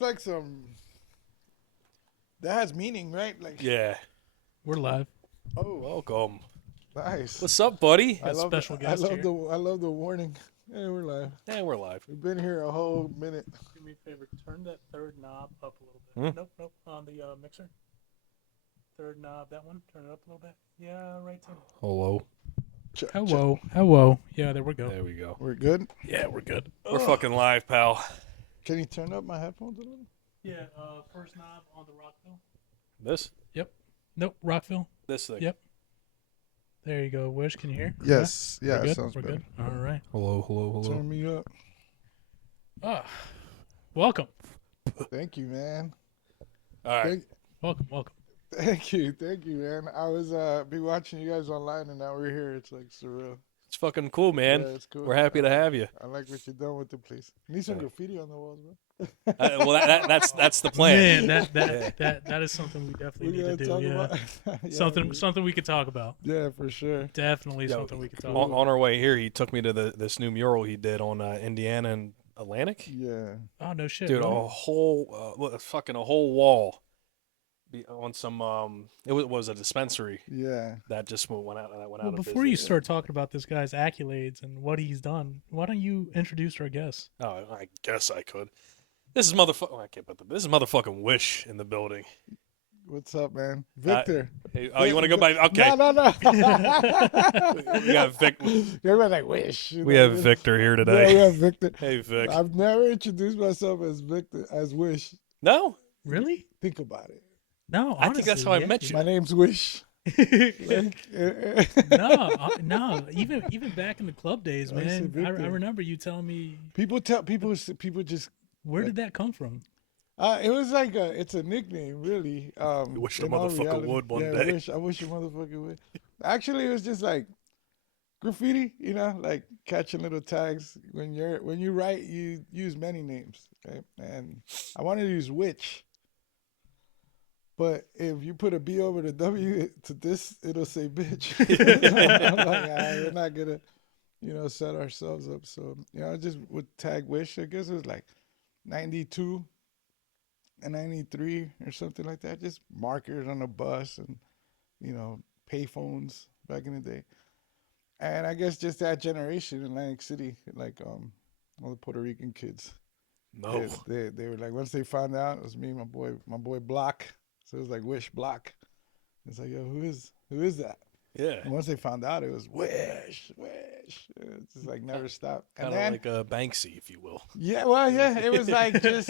It's like that has meaning, right? Like, Yeah. We're live. oh, Welcome. nice. What's up, buddy? I love special I guest love here. I love the warning. Hey, we're live. Yeah, we're live. We've been here a whole minute. Do me a favor. Turn that third knob up a little bit. Nope. On the mixer. Third knob, that one. Turn it up a little bit. Yeah, right there. Hello. Hello. Yeah, there we go. There we go. We're good. Yeah, we're good. We're fucking live, pal. Can you turn up my headphones a little? Yeah, first knob on the Rockville. This? Nope, Rockville. This thing. Yep. There you go. Wish, can you hear? Yes. Yeah, We're good? sounds We're better. good. All right. Hello. Turn me up. Welcome. Thank you, man. All right. Welcome. Thank you, man. I was be watching you guys online, and now we're here. It's like surreal. It's fucking cool, man. Yeah, it's cool. We're happy to have you. I like what you're doing with the place. Need some graffiti on the walls, bro. Well, that's the plan. Man, that is something we definitely need to do. Yeah. Yeah, Something we could talk about. Yeah, for sure. Definitely something we could talk On about. our way here, he took me to this new mural he did on Indiana and Atlantic. Yeah. Oh, no shit. Dude, really? a whole wall on some it was a dispensary Yeah. that just went out Well, of before you business. start talking about this guy's accolades and what he's done, why don't you introduce our guests? Oh, I guess I could. This is motherfucking. I can't put this is motherfucking Wish in the building. What's up, man? Victor. Hey, you want to go by? Okay, No. we got Vic. Everybody's like, wish. We have Victor here Yeah, we today. have Victor. Hey, Vic. I've never introduced myself as Victor, as Wish. No, Really? Think about it. No, I think that's how I met you. My name's Wish. Like, No. Even back in the club days, I said man. I Victor. remember you telling me. people just. Where did that come from? It was like it's a nickname, really. wish the in all motherfucker reality. would one Yeah, day. I wish a motherfucker would. Actually, it was just like graffiti, like catching little tags. When you write, you use many names, okay? And I wanted to use witch, but if you put a B over the W to this, it'll say bitch. I'm like, we're not gonna, set ourselves up. So I just would tag wish. I guess it was like 92 and 93 or something like that. Just markers on the bus and, payphones back in the day. And I guess just that generation in Atlantic City, like all the Puerto Rican kids. no. They were like, once they found out, it was me and my boy Block. So it was like Wish Block. It's like, yo, who is that? Yeah, And once they found out, it was Wish. It's just like never stopped. And kind of then, like Banksy, if you will. yeah, well, yeah, it was like just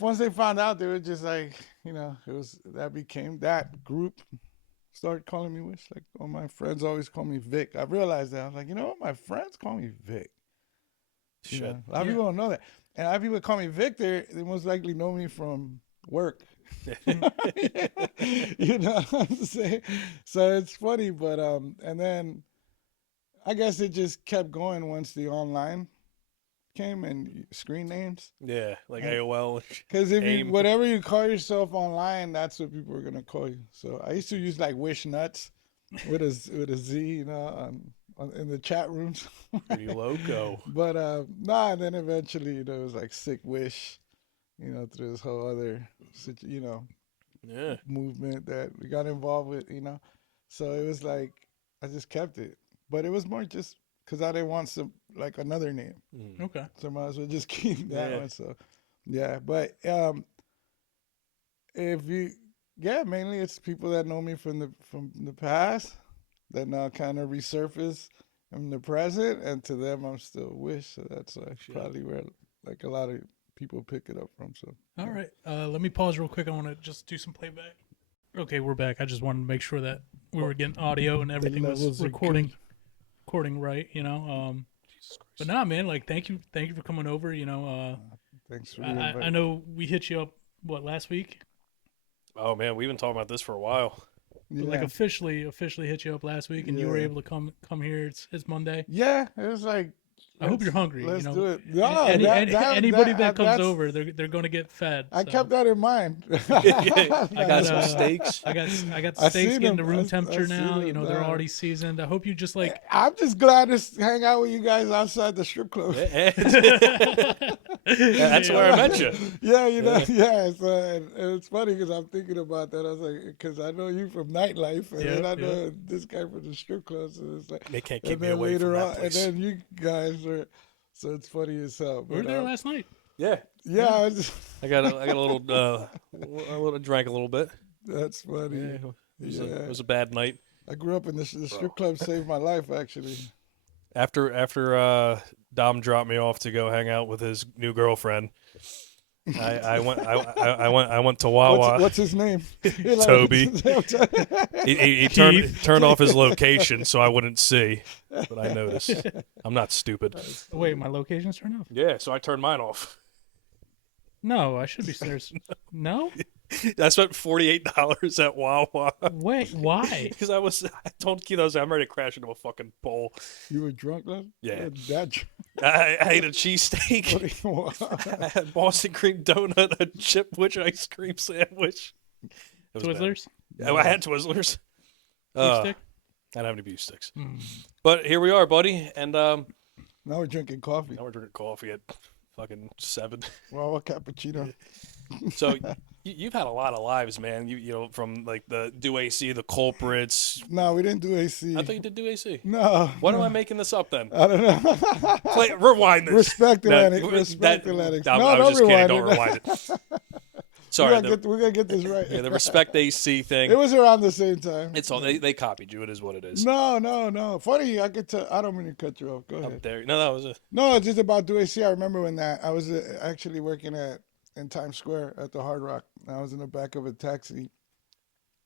once they found out, they were just like, it was that group started calling me Wish. Like all my friends always call me Vic. I realized that. I was like, you know what? My friends call me Vic. Shit. A lot of people don't know that. And a lot of people call me Victor. They most likely know me from work. You know what I'm saying? So it's funny, but and then I guess it just kept going once the online came and screen names. Yeah, like And- AOL. Because if you AIM. whatever you call yourself online, that's what people are gonna call you. So I used to use like Wish Nuts with a Z, in the chat rooms. Pretty loco. But and then eventually, it was like Sick Wish, through this whole other, Yeah. movement that we got involved with, So it was like I just kept it, but it was more just because I didn't want another name, Okay. so I might as well just keep that Yeah. one. So yeah, but mainly it's people that know me from the past that now kind of resurface in the present, and to them I'm still Wish. So that's probably where like a lot of people pick it up from. So All right. Let me pause real quick. I want to just do some playback. Okay, we're back. I just wanted to make sure that we were getting audio and everything was levels are recording right. Jesus Christ. But nah, man. Like, thank you for coming over. thanks for the invite. I know we hit you up last week. Oh man, we've been talking about this for a while. Yeah. Like officially hit you up last week, and you were Yeah. able to come here. It's Monday. Yeah, it was like I hope you're hungry. Let's you know, do it. No, anybody that comes that's- over, they're going to get fed. I so. kept that in mind. I got some uh, steaks. I got I steaks seen getting them. to room I temperature seen now. them You know, they're now. already seasoned. I hope you just like. I'm just glad to hang out with you guys outside the strip club. That's where I met you. Yeah, you know, yeah. So, and it's funny because I'm thinking about that. I was like, because I know you from nightlife, and then I know this guy from the strip club. So it's like, They can't keep and me then away from later that on, place. and then you guys are. So it's funny as hell. We were there last night. Yeah, Yeah, I was just, I got a little drank a little bit. that's funny. Yeah, it was a Yeah. bad night. I grew up in the strip club. Saved my life, actually. After Dom dropped me off to go hang out with his new girlfriend, I went to Wawa. What's his name? Toby. He turned off his location so I wouldn't see, but I noticed. I'm not stupid. Wait, my location's turned off. Yeah, so I turned mine off. No, I should be stairs. No. I spent $48 at Wawa Wait, why? because I told Keith I'm ready to crash into a fucking pole. You were drunk then? Yeah. That drunk. I ate a cheesesteak. I had Boston cream donut, a chip witch ice cream sandwich. It was bad. Twizzlers. Oh, I had Twizzlers. Beef stick? I don't have any beef sticks. Mm. But here we are, buddy, and Now we're drinking coffee. now we're drinking coffee at fucking 7. Well, a cappuccino. So you've had a lot of lives, man. You know, from like the Do AC, the Culprits. No, we didn't do AC. I thought you did Do AC. No. What am I making this up then? I don't know. Rewind this. Respect No, Atlantic. Respect Atlantic. I No, was don't just kidding. rewind Don't it. rewind it. Sorry. We're gonna get this right. Yeah, the Respect AC thing. It was around the same time. It's all they copied you. It is what it is. No. Funny, I could tell. I don't mean to cut you off. Go Up ahead. there. No, that was it. No, it's just about Do AC. I remember when I was actually working in Times Square at the Hard Rock. I was in the back of a taxi,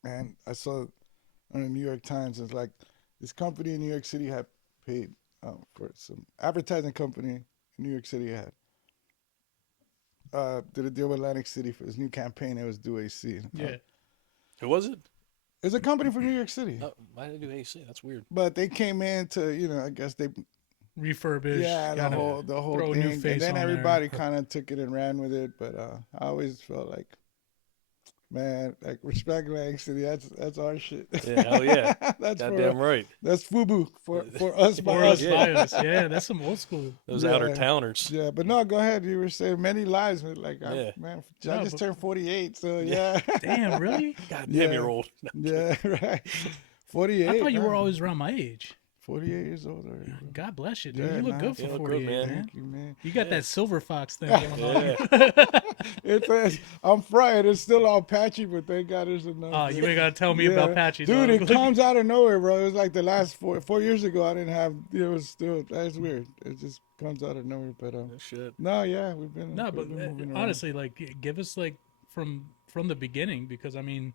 and I saw on the New York Times. It's like this company in New York City had paid for some advertising company in New York City had did a deal with Atlantic City for this new campaign. It was Do AC. Yeah. Who was it? It's a company from New York City. Oh, why did they do AC? That's weird. But they came in to, I guess they Refurbish. yeah, the whole throw a thing. new face And then on there. everybody kind of took it and ran with it. But I always felt like, man, like Respect Atlantic City, that's our shit. Yeah, hell yeah. That's Goddamn right. That's FUBU for us by For us. us, by us. Yeah, that's some old school. Those Yeah. outer towners. Yeah, but no, go ahead. You were saying many lives, but like, Yeah. man, No, I just but- turned 48, so yeah. Damn, really? God Yeah. damn, you're old. Yeah, right. 48. I thought you were huh? always around my age. 48 years old already. God bless you, dude. Yeah, you look nah, good for you look good, 48, man. man. Thank you, man. You got Yeah. that silver fox thing going on. Yeah. I'm fried. It's still all patchy, but thank God there's enough. Oh, you ain't got to tell me about Patchy. Dude, dog. it comes out of nowhere, bro. It was like the last 4 years ago. I didn't have. It was still. That's weird. It just comes out of nowhere. But Oh, shit. no, yeah, we've been. No, we've but been moving around. honestly, like, give us like from the beginning, because I mean,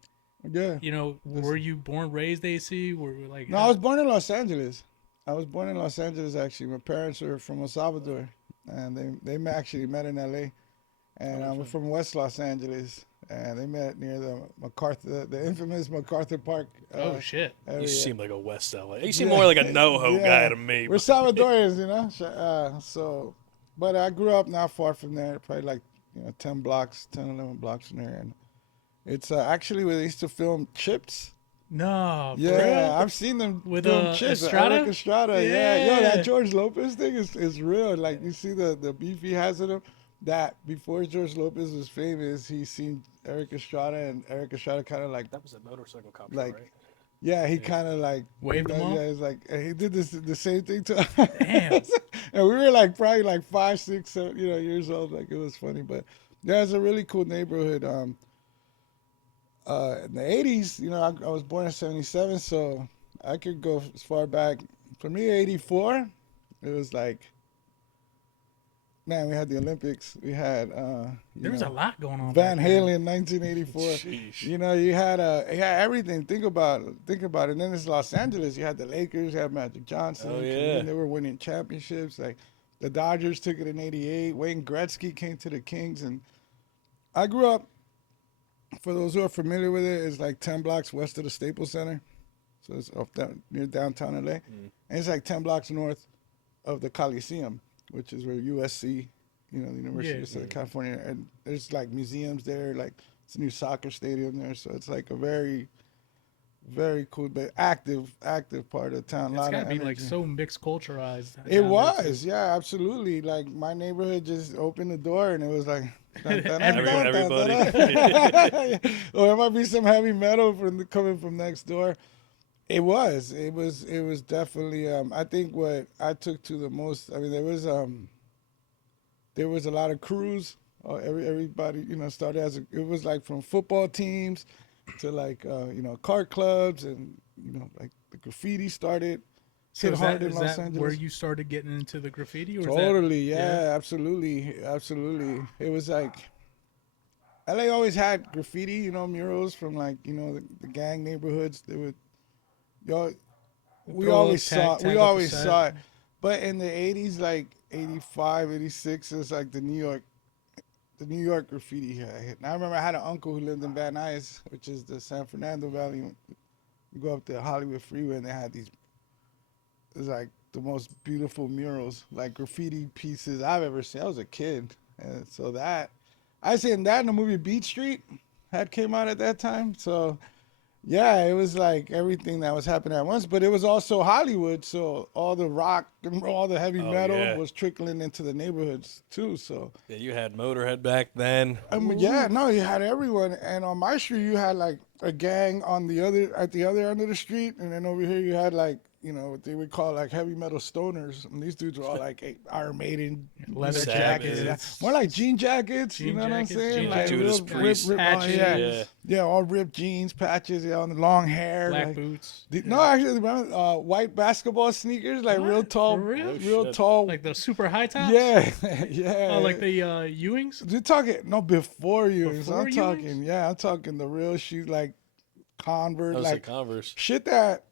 yeah. were you born raised AC? Were like No, I was born in Los Angeles. Actually. My parents are from El Salvador, and they actually met in L.A. And I'm from West Los Angeles, and they met near the infamous MacArthur Park. Oh shit! area. You seem like a West LA. You seem more like a NoHo guy to me. We're Salvadorians, so, but I grew up not far from there, probably like 10 blocks, 10, 11 blocks from there, and it's actually where they used to film Chips. No, Yeah, bro. I've seen them With, film Chips. Estrada? Eric Estrada, yeah. Yo, Yeah. that George Lopez thing is real. Like, you see the beef he has in him. That before George Lopez was famous, he seen Eric Estrada, and Eric Estrada kind of like, That was a motorcycle cop, like, right? yeah, he kind of like Waved him off? Yeah, it's like he did the same thing to us. Damn. And we were like probably like 5, 6, 7, years old. Like, it was funny, but yeah, it's a really cool neighborhood. In the 80s, I was born in 77, so I could go as far back. For me, 84, it was like, man, we had the Olympics. We had, There was a lot going on. Van back then. Halen, 1984. Sheesh. You had everything. Think about it. And then it's Los Angeles. You had the Lakers. You had Magic Johnson. Oh, yeah. And they were winning championships. Like the Dodgers took it in '88. Wayne Gretzky came to the Kings, and I grew up. For those who are familiar with it, it's like 10 blocks west of the Staples Center, so it's near downtown LA, and it's like 10 blocks north of the Coliseum, which is where USC, the University Yeah. of Southern California, and there's like museums there, like it's a new soccer stadium there, so it's like a very, very cool, but active part of town. A It's lot gotta of be like energy. so mixed culturalized. It down there, too. was, yeah, absolutely. Like my neighborhood just opened the door and it was like, dun, dun, dun, Everybody. dun, dun, Everybody. dun, dun. Or it might be some heavy metal coming from next door. It was definitely. I think what I took to the most. I mean, there was a lot of crews. Everybody, started it was like from football teams to like car clubs and like the graffiti started. So Hit is hard that in is Los that Angeles. where you started getting into the graffiti, or is Totally, that, yeah, absolutely. It was like LA always had graffiti, murals from like the gang neighborhoods. They would, y'all, we throw always up, saw tag we up a always set? saw it, but in the '80s, like '85, '86, it was like the New York graffiti hit. And I remember I had an uncle who lived in Van Nuys, which is the San Fernando Valley. You go up the Hollywood Freeway, and they had these. It was like the most beautiful murals, like graffiti pieces I've ever seen. I was a kid, and so I seen that in the movie Beat Street had came out at that time. So yeah, it was like everything that was happening at once, but it was also Hollywood, so all the rock and all the heavy Oh, metal yeah. was trickling into the neighborhoods too. So Yeah, you had Motorhead back then. yeah, no, you had everyone, and on my street you had like a gang at the other end of the street, and then over here you had like what they would call like heavy metal stoners, and these dudes were all like Iron Maiden Leather jackets, jackets. more like jean jackets, you Jean know what I'm jackets, saying? jean Like Judas real Priest patches. yeah. Yeah. Yeah, all ripped jeans, patches, on the long hair, black like, boots? No, actually, remember white basketball sneakers, like real What? tall, For real? Oh, real shit. tall. Like the super high tops? Yeah, yeah. Oh, like the Ewings? You're talking before you. Before I'm talking, Ewings? I'm talking the real shoes, like Converse, I was like like Converse. shit that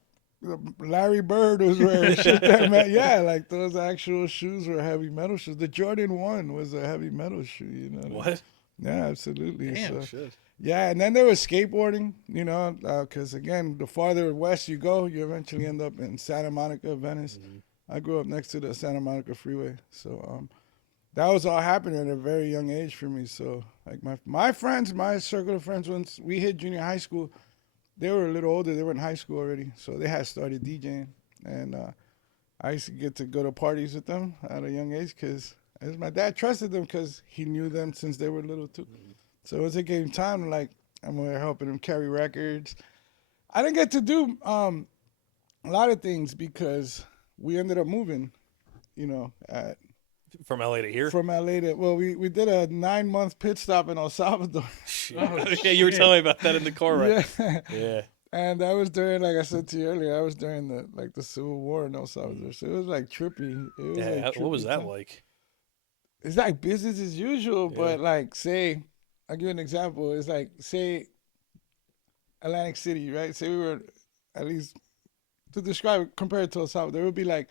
Larry Bird was wearing. Shit that man, yeah, like those actual shoes were heavy metal shoes. The Jordan 1 was a heavy metal shoe. What? Yeah, absolutely. Damn. So, Shit. yeah, and then there was skateboarding, because again, the farther west you go, you eventually end up in Santa Monica, Venice. I grew up next to the Santa Monica freeway, so that was all happening at a very young age for me. So like my friends, my circle of friends, once we hit junior high school, they were a little older. They were in high school already, so they had started DJing, and I used to get to go to parties with them at a young age because my dad trusted them because he knew them since they were little too. So once it came time, like I'm helping him carry records. I didn't get to do a lot of things because we ended up moving, From LA to here? from LA to, well, we did a 9-month pit stop in El Salvador. Shit. Oh, yeah, you were shit. telling me about that in the car, right? Yeah. Yeah. And that was during, like I said to you earlier, I was during the Civil War in El Salvador. So it was like trippy. It was Yeah. like What was trippy that time. like? It's like business as usual, Yeah. but like say, I'll give you an example. It's like say Atlantic City, right? Say we were at least to describe it compared to El Salvador, there would be like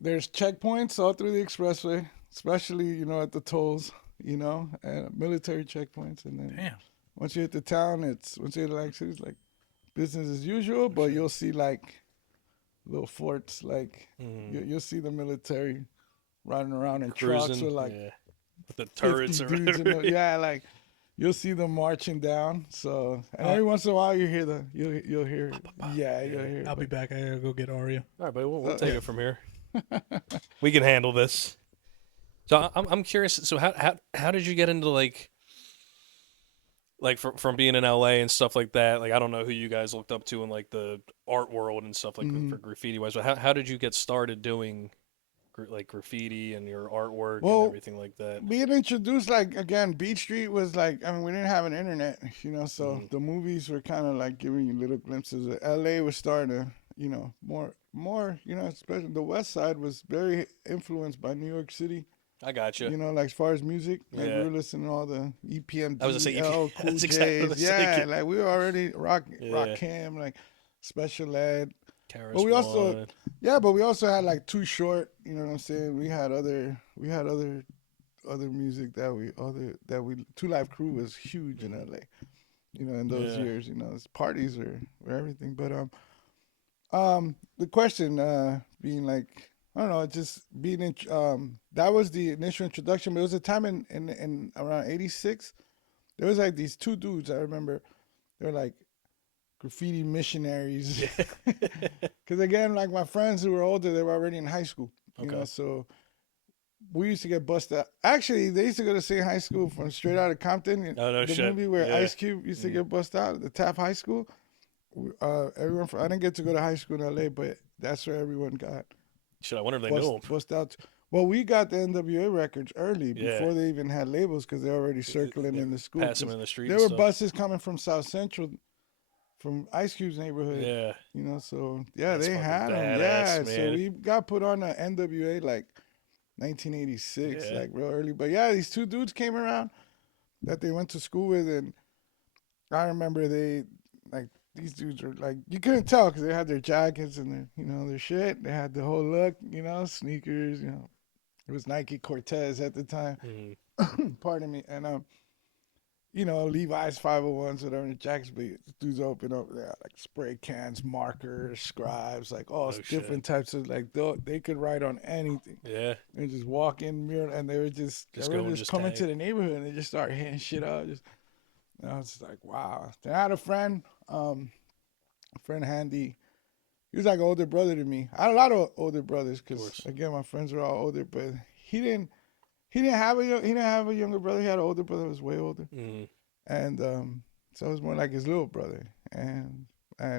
there's checkpoints all through the expressway, especially at the tolls, and military checkpoints, and then Damn. once you hit the town, once you hit Atlantic City, it's like business as usual, but you'll see like little forts, like you'll see the military riding around in trucks Cruising. with like Yeah. With the 50 turrets or dudes in whatever. the, yeah, like you'll see them marching down. So and every once in a while you hear you'll hear you'll hear. I'll be back. I gotta go get Aria. All right, but we'll take it from here. We can handle this. So I'm curious. So how did you get into like from being in LA and stuff like that? Like I don't know who you guys looked up to in like the art world and stuff like for graffiti wise. But how did you get started doing like graffiti and your artwork and everything like that? Being introduced, like again, Beat Street was like, I mean, we didn't have an internet, so the movies were kind of like giving you little glimpses. LA was starting to, more, especially the West Side was very influenced by New York City. I got you. Like as far as music, like Yeah. we were listening to all the EPMD, I was gonna say Cool that's exactly what I was J's, thinking. like we were already rock Yeah. cam, like Special Ed. Karis But we also, One. but we also had like Too Short. You know what I'm saying? We had other music that we Two Live Crew was huge in LA. In those Yeah. years, parties were everything. But the question being like, I don't know, just being in. That was the initial introduction. But it was a time in around '86. There was like these two dudes. I remember they were like graffiti missionaries. Because again, like my friends who were older, they were already in high school. You know, so we used to get busted out. Actually, they used to go to the same high school from Straight Outta Compton. Oh, no the shit. movie where Yeah. Ice Cube used to get busted out, the Taft High School. Everyone I didn't get to go to high school in LA, but that's where everyone got Shit, I wonder if they knew him. bust out. Well, we got the NWA records early before they even had labels because they're already circling in the school. Pass them in the street. There were buses coming from South Central, from Ice Cube's neighborhood. Yeah. You know, so yeah, That's they fucking had them. badass, Yeah, man. so we got put on the NWA like 1986, like real early. But yeah, these two dudes came around that they went to school with, and I remember these dudes were like, you couldn't tell because they had their jackets and their shit. They had the whole look, sneakers. It was Nike Cortez at the time. Pardon me, and Levi's 501s, whatever, the jackets. But dudes open up, they had like spray cans, markers, scribes, like different types of they could write on anything. Yeah. And just walk in mirror, and they were just coming to the neighborhood, and they just started hitting shit up. I was just like, wow. Then I had a friend, Handy. He was like an older brother to me. I had a lot of older brothers because again, my friends were all older, but he didn't have a younger brother. He had an older brother who was way older, and so I was more like his little brother. And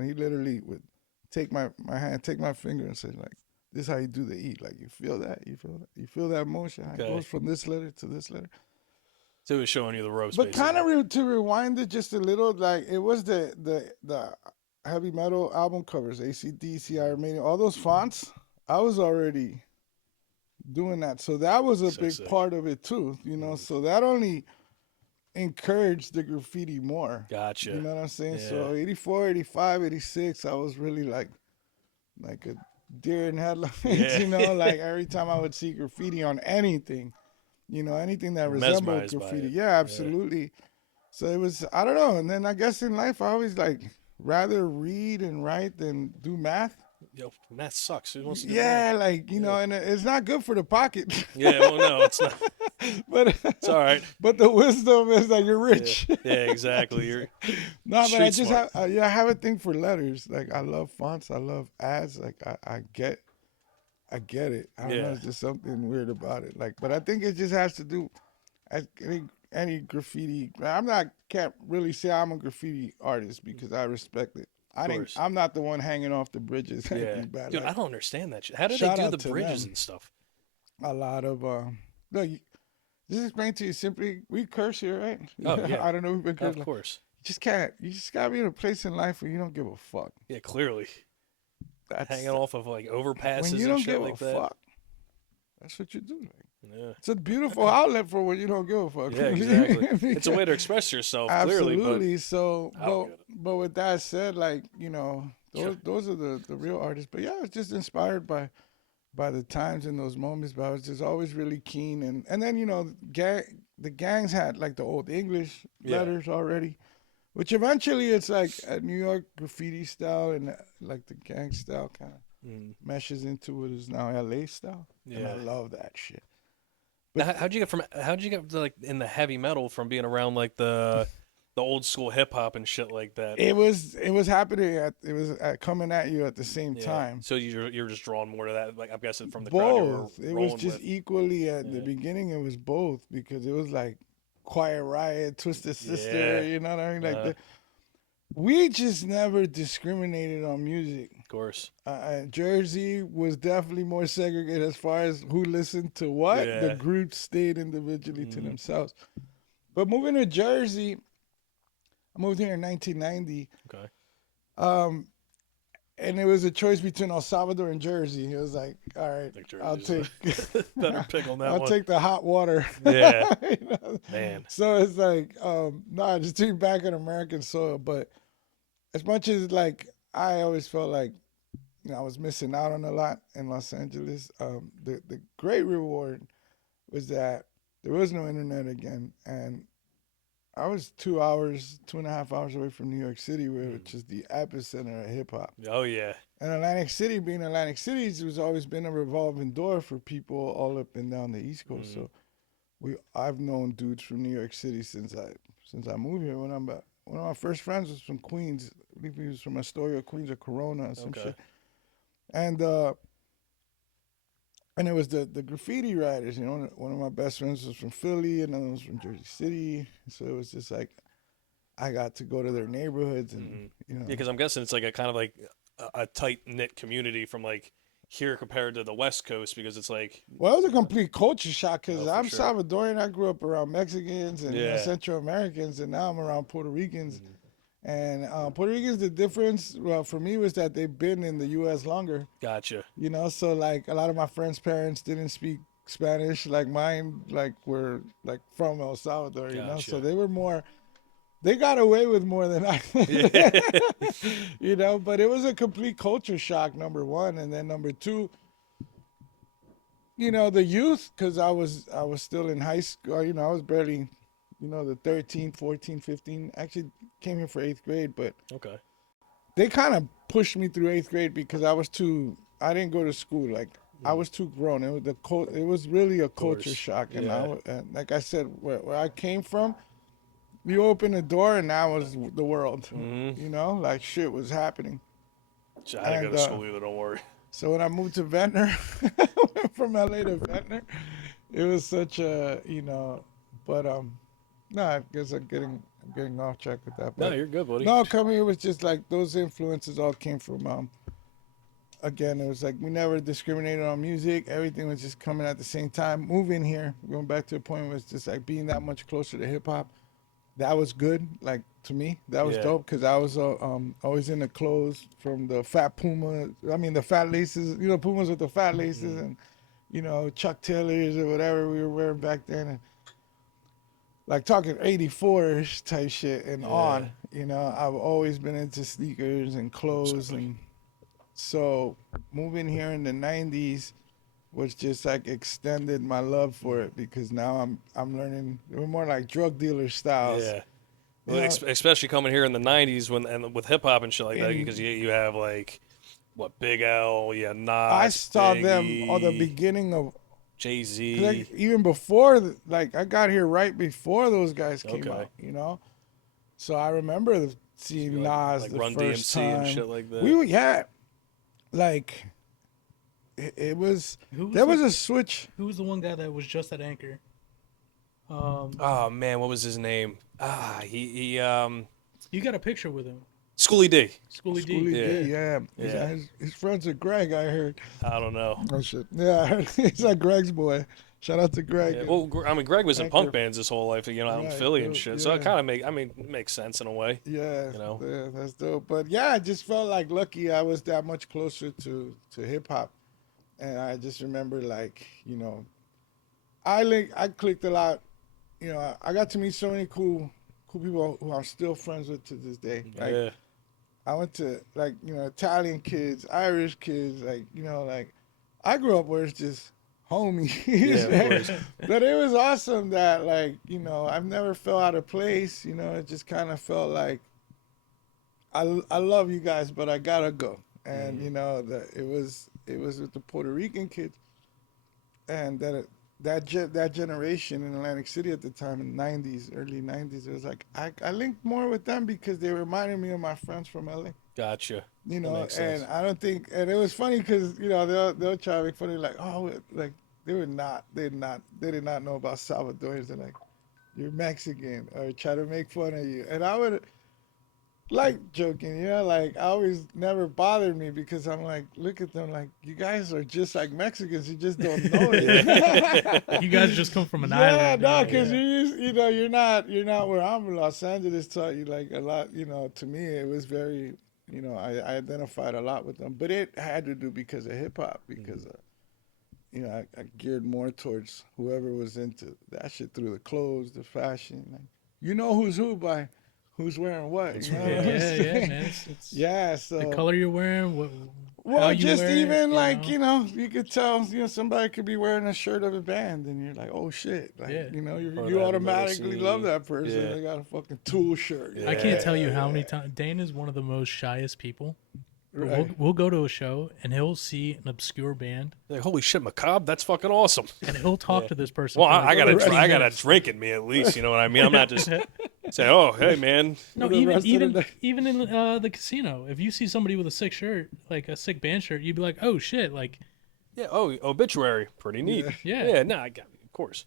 he literally would take my hand, take my finger, and say like, "This is how you do the E. Like you feel that, you feel that motion. How it goes from this letter to this letter." So it was showing you the ropes. But kind of to rewind it just a little, like it was the heavy metal album covers, AC/DC, Iron Maiden, all those fonts. I was already doing that, so that was a big part of it too. So that only encouraged the graffiti more. Gotcha. You know what I'm saying? Yeah. So 84, 85, 86, I was really like a deer in headlights. Yeah. Like every time I would see graffiti on anything. Anything that resembled graffiti. Yeah, absolutely. Yeah. So it was, I don't know. And then I guess in life, I always rather read and write than do math. Yo, math sucks. Who wants to do math? And it's not good for the pocket. Yeah, well, no, it's not. But it's all right. But the wisdom is that you're rich. Yeah, exactly. You're no, but I just have, I have a thing for letters. Like I love fonts. I love ads. Like I get it. I don't know. It's just something weird about it. But I think it just has to do. Any graffiti. Can't really say I'm a graffiti artist because I respect it. I'm not the one hanging off the bridges. Yeah. Dude, I don't understand that shit. How do they do the bridges and stuff? A lot of look. Just explain to you simply. We curse here, right? Oh yeah. I don't know. We've been cursing. Of course. You just can't. You just gotta be in a place in life where you don't give a fuck. Yeah, clearly. That's hanging off of overpasses when you don't and shit give like a that. Fuck, that's what you do. Yeah. It's a beautiful outlet for when you don't give a fuck. Yeah, exactly. It's a way to express yourself. Absolutely. Clearly, but with that said, those are the real artists. But yeah, I was just inspired by the times in those moments. But I was just always really keen, and then the gangs had the old English letters already. Which eventually it's like a New York graffiti style and the gang style kind of meshes into what is now LA style. Yeah. And I love that shit. But now, how'd you get to, in the heavy metal from being around the old school hip hop and shit like that? It was happening coming at you at the same time. So you're just drawn more to that, I'm guessing from the both. crowd. It was just equally at the beginning. It was both because it was Quiet Riot, Twisted Sister, you know what I mean? We just never discriminated on music. Of course. Jersey was definitely more segregated as far as who listened to what. Yeah. The groups stayed individually to themselves. But moving to Jersey, I moved here in 1990. Okay. And it was a choice between El Salvador and Jersey. It was like, all right, I'll take better pick on that I'll take the hot water. Yeah. Man. So it's just to be back on American soil. But as much as I always felt I was missing out on a lot in Los Angeles, the great reward was that there was no internet again, and I was 2.5 hours away from New York City, which is the epicenter of hip hop. Oh yeah. And Atlantic City, being Atlantic City, has always been a revolving door for people all up and down the East Coast. So I've known dudes from New York City since I moved here. One of my first friends was from Queens. I believe he was from Astoria, Queens, or Corona, or some shit. And it was the graffiti writers. You know, one of my best friends was from Philly, another was from Jersey City. So it was just like I got to go to their neighborhoods, and you know. Yeah, because I'm guessing it's like a kind of like a tight knit community from like here compared to the West Coast, because it's like. Well, it was a complete culture shock because I'm sure. Salvadorian. I grew up around Mexicans and Central Americans, and now I'm around Puerto Ricans. And Puerto Ricans, the difference for me was that they've been in the U.S. longer. Gotcha. You know, so like a lot of my friends' parents didn't speak Spanish, like mine, like were like from El Salvador. You know, so they were more. They got away with more than I. You know, but it was a complete culture shock. Number one, and then number two. You know, the youth, because I was still in high school. You know, I was barely. You know, the 13, 14, 15. Actually came here for 8th grade, but they kind of pushed me through 8th grade because I I didn't go to school. Like, I was too grown. It was really a culture shock. And and like I said, where I came from, you open the door and that was the world. You know, like shit was happening. I didn't go to school either, don't worry. So when I moved to Ventnor, from LA to Ventnor, it was such a, you know, but no, I guess I'm getting off track with that. But no, you're good, buddy. No, coming here was just like those influences all came from. Again, it was like we never discriminated on music. Everything was just coming at the same time. Moving here, going back to the point where it's just like being that much closer to hip hop. That was good. Like to me, that was dope because I was always in the clothes from the fat Puma. I mean the fat laces. You know, Pumas with the fat laces and you know Chuck Taylors or whatever we were wearing back then. And, like talking 84s type shit and on, you know, I've always been into sneakers and clothes. And so moving here in the 90s was just like extended my love for it because now I'm learning. They were more like drug dealer styles. Yeah. Well, especially coming here in the 90s and with hip hop and shit like that, because you have like, what, Big L, Nas, I saw Biggie, them on the beginning of Jay-Z. like, even before, like I got here right before those guys came out, you know. So I remember seeing Nas like the Run first DMC time. and shit like that. Like it was. There was a switch. Who was the one guy that was just at Anchor? Oh man, what was his name? He You got a picture with him. Schoolie D. Schoolie D. Yeah. He's friends with Greg, I heard. I don't know. Oh shit. Yeah, I heard he's like Greg's boy. Shout out to Greg. Yeah. Well, I mean, Greg was in punk bands his whole life, you know, out in Philly and shit. So it kind of it makes sense in a way. Yeah, you know. Yeah, that's dope. But yeah, I just felt like lucky I was that much closer to hip hop, and I just remember like, you know, I clicked a lot. You know, I got to meet so many cool people who I'm still friends with to this day. Like, I went to, like, you know, Italian kids, Irish kids, like, you know, like, I grew up where it's just homies. But it was awesome that, like, you know, I've never felt out of place. You know, it just kind of felt like, I love you guys, but I gotta go. And, you know, it was with the Puerto Rican kids. And that generation in Atlantic City at the time, in the 90s, early 90s, it was like, I linked more with them because they reminded me of my friends from LA. Gotcha. You know, and I don't think, and it was funny because, you know, they'll try to make funny, like, oh, like, they did not know about Salvadorians. They're like, you're Mexican, or try to make fun of you. And I would, like, joking, you know, like, I always never bothered me because I'm like, look at them, like, you guys are just like Mexicans, you just don't know it. You guys just come from an island. Yeah, no, because you know, you're not where I'm in Los Angeles. Taught you like a lot, you know. To me, it was very, you know, I identified a lot with them, but it had to do because of hip hop, because you know, I geared more towards whoever was into that shit through the clothes, the fashion. Like, you know who's who by who's wearing what. You know what I'm saying? Man. Yeah, so the color you're wearing, well, you just wear even it, like, you know, you could tell, you know, somebody could be wearing a shirt of a band and you're like, oh shit. Like, you know, you automatically love that person. They got a fucking Tool shirt. I can't tell you how many times. Dane is one of the most shyest people. We'll go to a show and he'll see an obscure band Like, holy shit, Macabre, that's fucking awesome. and he'll talk to this person. Well, for like I got 30 I got a minutes. drink in me at least. You know what I mean? I'm not just saying, oh, hey man. No, For the rest of the day. even in the casino, if you see somebody with a sick shirt, like a sick band shirt, you'd be like, oh shit, like Yeah. Oh, obituary, pretty neat. Yeah. Yeah. No, I got of course.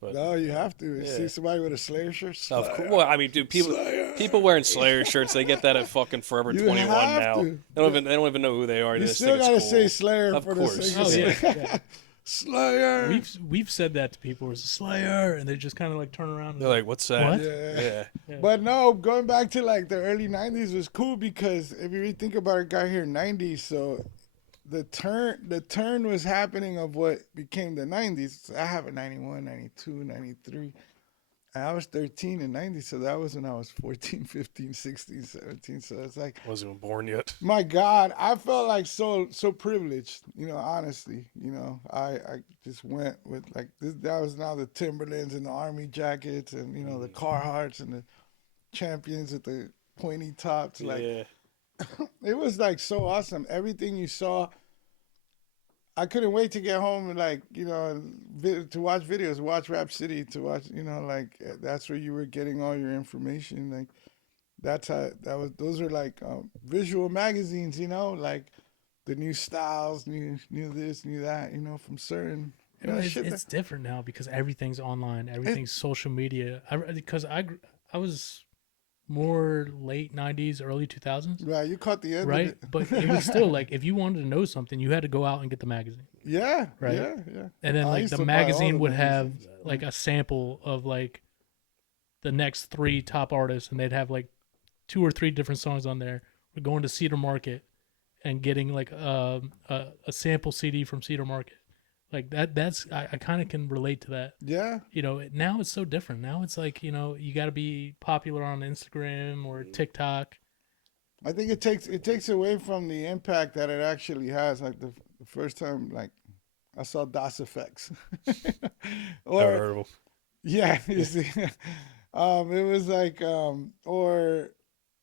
But No, you have to. You Yeah. see somebody with a Slayer shirt? of Slayer. course. Well, I mean, dude, people wearing Slayer shirts, they get that at fucking Forever You 21 have now. to. They don't even know who they are. They You just still think gotta it's say cool. Slayer Of for course. the sake oh of yeah, Slayer. yeah. Slayer. We've said that to people. It's a Slayer, and they just kind of like turn around. And They're like, what's that? What? Yeah. Yeah. But no, going back to like the early '90s was cool because if you really think about it, got here in '90s, so the turn was happening of what became the '90s. So I have a '91, '92, '93. And I was 13 in '90, so that was when I was 14, 15, 16, 17. So it's like, Wasn't even born yet. my God, I felt like so privileged, honestly. I just went with like this. That was now the Timberlands and the Army jackets and, the Carhartts and the Champions with the pointy tops. Like, Yeah. it was like so awesome. Everything you saw, I couldn't wait to get home and like, to watch videos, watch Rap City, to watch, like that's where you were getting all your information. Like those are like visual magazines, like the new styles, new this, new that, from certain. it's different now because everything's online, everything's social media. Because I was more late '90s, early 2000s. Right, you caught the end Right, of it. but it was still like if you wanted to know something, you had to go out and get the magazine. Yeah, Right. yeah. And then I like used the to buy all magazine the would have magazines. like a sample of like the next 3 top artists, and they'd have like 2 or 3 different songs on there. We're going to Cedar Market and getting like a sample CD from Cedar Market. Like that's I kind of can relate to that. Yeah. Now it's so different. Now it's like, you got to be popular on Instagram or TikTok. I think it takes away from the impact that it actually has. Like the first time, like I saw DOS Effects, Never or heard of 'em. yeah, you see, it was like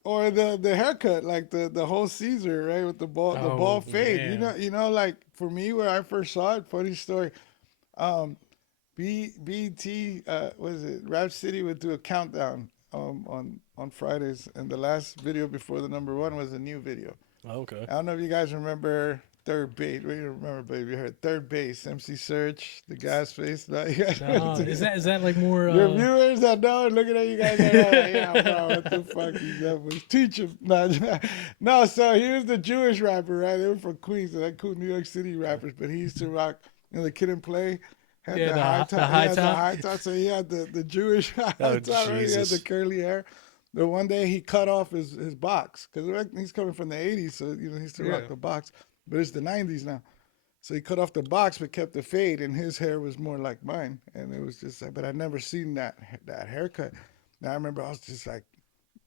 or the haircut, like the whole Caesar, right, with the ball Oh, fade. yeah. Like for me, where I first saw it, funny story. BT, was it Rap City would do a countdown on Fridays, and the last video before the number 1 was a new video. Oh, okay. I don't know if you guys remember Third Base. We don't remember, but if you heard Third Base, MC Search, the guy's face. No, you guys Is that like more? your viewers that know, looking at you guys, like, yeah, bro, what the fuck is that? Was teach him. No, so he was the Jewish rapper, right? They were from Queens, so like cool New York City rappers, but he used to rock, the Kid and Play. Had Yeah, the high top. the high He had the top. high top, so he had the Jewish high top, right? He had Jesus. the curly hair. But one day he cut off his box because he's coming from the '80s, so he used to rock the box. But it's the '90s now, so he cut off the box but kept the fade, and his hair was more like mine, and it was just like. But I'd never seen that haircut. Now I remember I was just like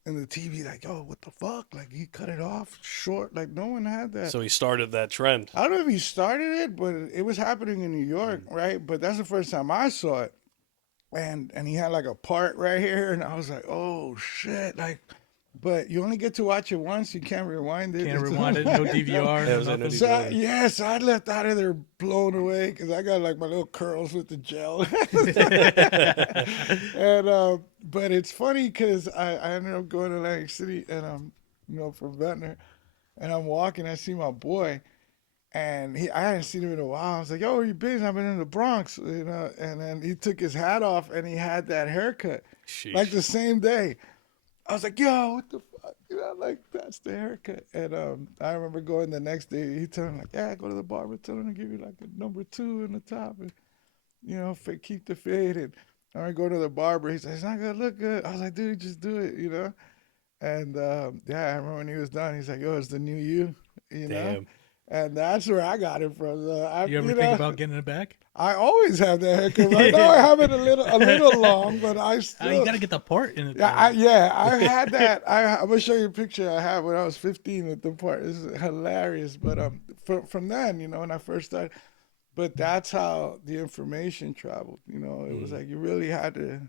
in the TV, like, yo, what the fuck? Like he cut it off short, like no one had that. So he started that trend. I don't know if he started it, but it was happening in New York, right? But that's the first time I saw it. And he had like a part right here, and I was like, oh shit, like, but you only get to watch it once. You can't rewind it. Can't rewind it. No DVR. Yeah, it was no a no nothing. DVR. So I left out of there blown away because I got like my little curls with the gel. And but it's funny because I ended up going to Atlantic City, and from Ventnor, and I'm walking. I see my boy. And I hadn't seen him in a while. I was like, yo, where you been? I've been in the Bronx, And then he took his hat off, and he had that haircut, Sheesh. like the same day. I was like, yo, what the fuck? Like, that's the haircut. And I remember going the next day. He told me, like, yeah, go to the barber. Tell him to give you, like, a number 2 in the top. And, keep the fade. And I go to the barber. He said, it's not going to look good. I was like, dude, just do it, And, I remember when he was done, he's like, yo, it's the new you, Damn. And that's where I got it from. You ever think about getting it back? I always have that haircut. Right now I have it a little long, but I still. You got to get the part in it. I had that. I'm gonna show you a picture I had when I was 15 with the part. This is hilarious. But from then, when I first started, but that's how the information traveled. It was like you really had to.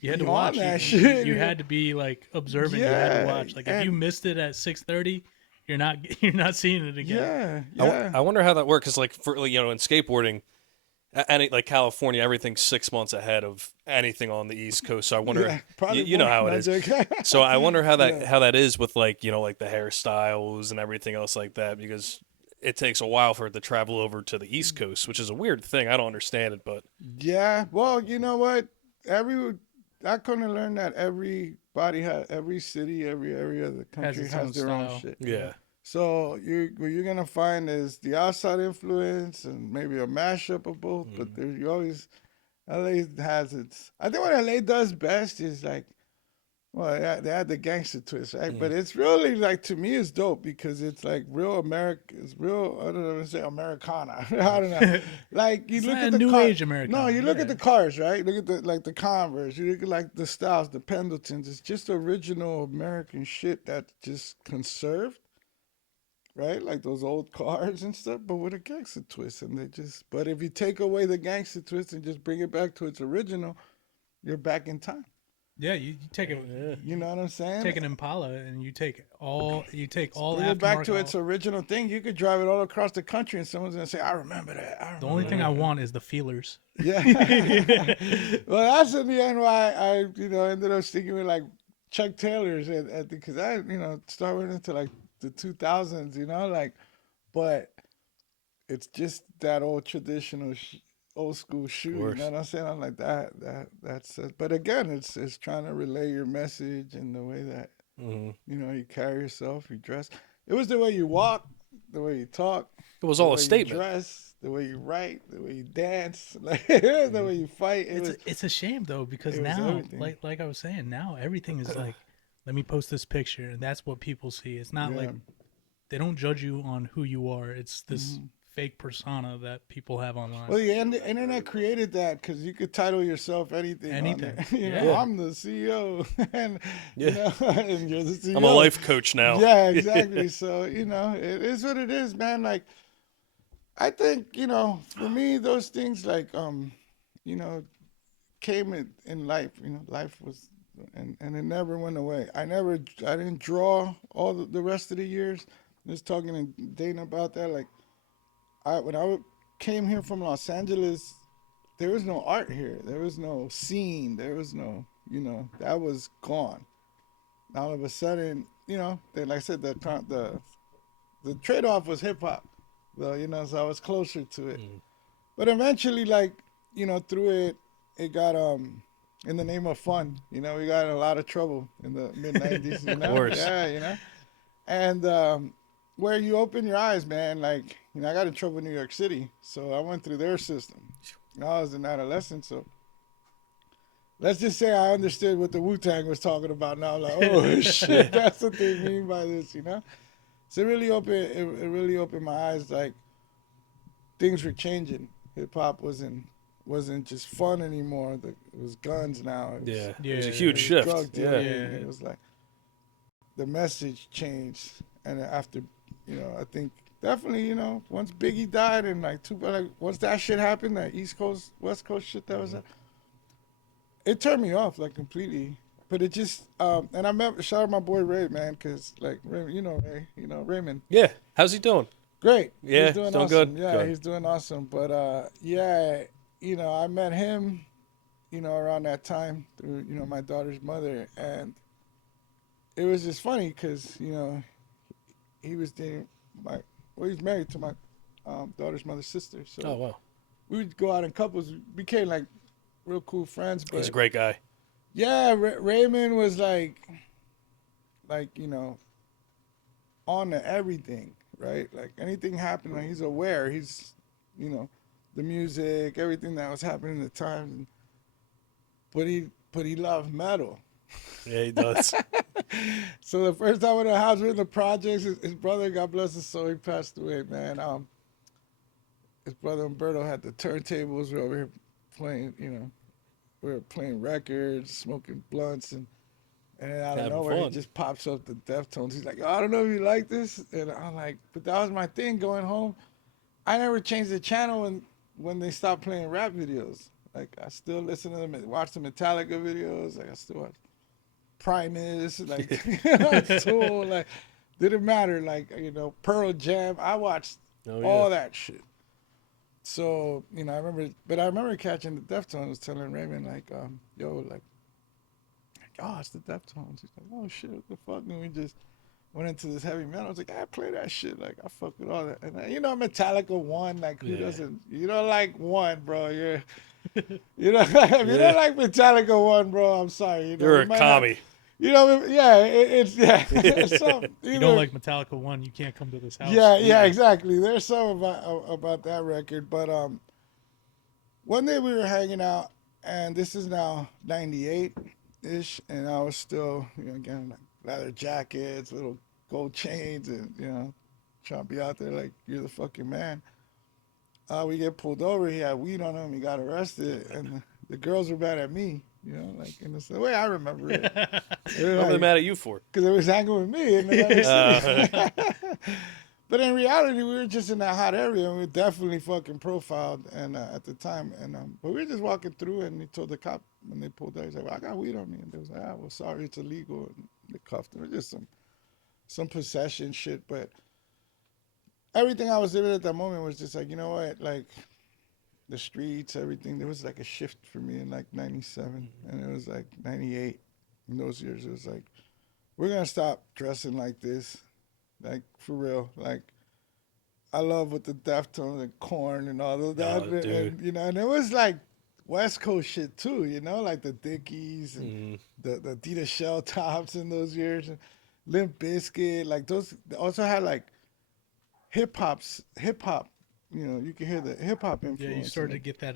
You had to on watch that you shit, You had to be like observant. You had to watch. Like if you missed it at 6:30. you're not seeing it again. Yeah. I wonder how that works. Cause like for like, in skateboarding, any like California, everything's 6 months ahead of anything on the East Coast. So I wonder, Yeah, probably you know more. how it Not is. joking. So I wonder how that Yeah. how that is with like like the hairstyles and everything else like that, because it takes a while for it to travel over to the East Coast, which is a weird thing. I don't understand it, but Yeah. Well, you know what? I couldn't learn that every city, every area of the Has country its has own their own style. shit. yeah. So what you're gonna find is the outside influence and maybe a mashup of both. But you always LA has its. I think what LA does best is like, well, they had the gangster twist, right? But it's really like, to me, it's dope because it's like real America. It's real. I don't know how to say Americana. I don't know. Like you It's look not at a the new car. age Americana. No, you look at Yeah. the cars, right? Look at the Converse. You look at like the styles, the Pendletons. It's just original American shit that's just conserved, right? Like those old cars and stuff, but with a gangster twist. And they just. But if you take away the gangster twist and just bring it back to its original, you're back in time. Yeah, you take it. You know what I'm saying? Take an Impala and you take all Bring it back to aftermarket. its original thing. You could drive it all across the country, and someone's gonna say, "I remember that." The only thing I want is the feelers. Yeah. Well, that's in the end why I, ended up sticking with like Chuck Taylor's, because I, started into like the 2000s, like, but it's just that old traditional, old school shoe. You know what I'm saying? I'm like that's. But again, it's trying to relay your message in the way that you carry yourself, you dress. It was the way you walk, the way you talk. It was the all a way statement. You dress, the way you write, the way you dance, like the way you fight. It's a shame though, because it was now, everything. like I was saying, now everything is like, let me post this picture, and that's what people see. It's not like they don't judge you on who you are. It's this fake persona that people have online. Well, the internet created that because you could title yourself anything. Anything. On there. Yeah. I'm the CEO, and Yeah. and you're the CEO. I'm a life coach now. Yeah, exactly. So it is what it is, man. Like, I think for me, those things like came in life. Life was, and it never went away. I didn't draw all the rest of the years. Just talking to Dana about that, like. When I came here from Los Angeles, there was no art here. There was no scene. There was no, that was gone. All of a sudden, like I said, the trade-off was hip hop, though, so I was closer to it. But eventually, like, through it got in the name of fun. We got in a lot of trouble in the mid '90s. Of course. Yeah, and where you open your eyes, man, like, I got in trouble in New York City, so I went through their system. I was an adolescent, so let's just say I understood what the Wu-Tang was talking about now. Like, oh, shit, that's what they mean by this, So it really opened my eyes, like, things were changing. Hip-hop wasn't just fun anymore. It was guns now. It was a huge shift. Drug dealing. Yeah. It was like the message changed, and after, I think definitely, once Biggie died and once that shit happened, that East Coast, West Coast shit that was it turned me off like completely. But it just, and I remember, shout out my boy Ray, man, because like, Ray, Raymond. Yeah. How's he doing? Great. Yeah, he's doing doing awesome. good? Yeah, Good. he's doing awesome. But I met him, around that time through, my daughter's mother, and it was just funny because, he was dating he's married to my daughter's mother's sister. So Oh wow. we would go out in couples, we became like real cool friends. But He's a great guy. yeah, Raymond was like on to everything, right? Like anything happening, he's aware. He's, the music, everything that was happening at the time. But he loved metal. Yeah, he does. So the first time I went to the house, we were in the projects. His brother, God bless his soul, he passed away, man. His brother Umberto had the turntables. We were over here playing, we were playing records, smoking blunts, and out of Having nowhere, he fun. just pops up the Deftones. He's like, I don't know if you like this. And I'm like, but that was my thing going home. I never changed the channel when they stopped playing rap videos. Like, I still listen to them, watch the Metallica videos. Like, I still watch Primus, like, Tool, like, Didn't matter. Like, Pearl Jam. I watched Oh yeah. all that shit. So, I remember catching the Deftones, telling Raymond, like, yo, like, oh, it's the Deftones. He's like, oh shit, what the fuck? And we just went into this heavy metal. I was like, I play that shit. Like, I fuck with all that. And Metallica won. Like, who doesn't? You don't like one, bro. If you don't like Metallica one, bro, I'm sorry. You're a commie. It's some, You don't like Metallica 1, you can't come to this house. Yeah, exactly. There's some about that record. But one day we were hanging out, and this is now 98-ish, and I was still, again, like leather jackets, little gold chains, and, trying to be out there like you're the fucking man. We get pulled over. He had weed on him. He got arrested, and the girls were mad at me. Like in the way I remember it. What are they mad at you for? Because they was hanging with me in the other city. But in reality, we were just in that hot area, and we were definitely fucking profiled. And at the time, but we were just walking through, and he told the cop when they pulled out, he's like, "Well, I got weed on me," and they was like, "Ah, well, sorry, it's illegal." And they cuffed him. It was just some possession shit, but everything I was doing at that moment was just like, you know what, like the streets, everything. There was like a shift for me in like 97, and it was like 98. In those years, it was like, we're gonna stop dressing like this, like for real. Like, I love with the Deftones and Korn and all of that, and it was like West Coast shit too, like the Dickies and the Adidas shell tops in those years, and Limp Bizkit, like those. They also had like hip hop. You can hear the hip hop influence. Yeah, you started to get that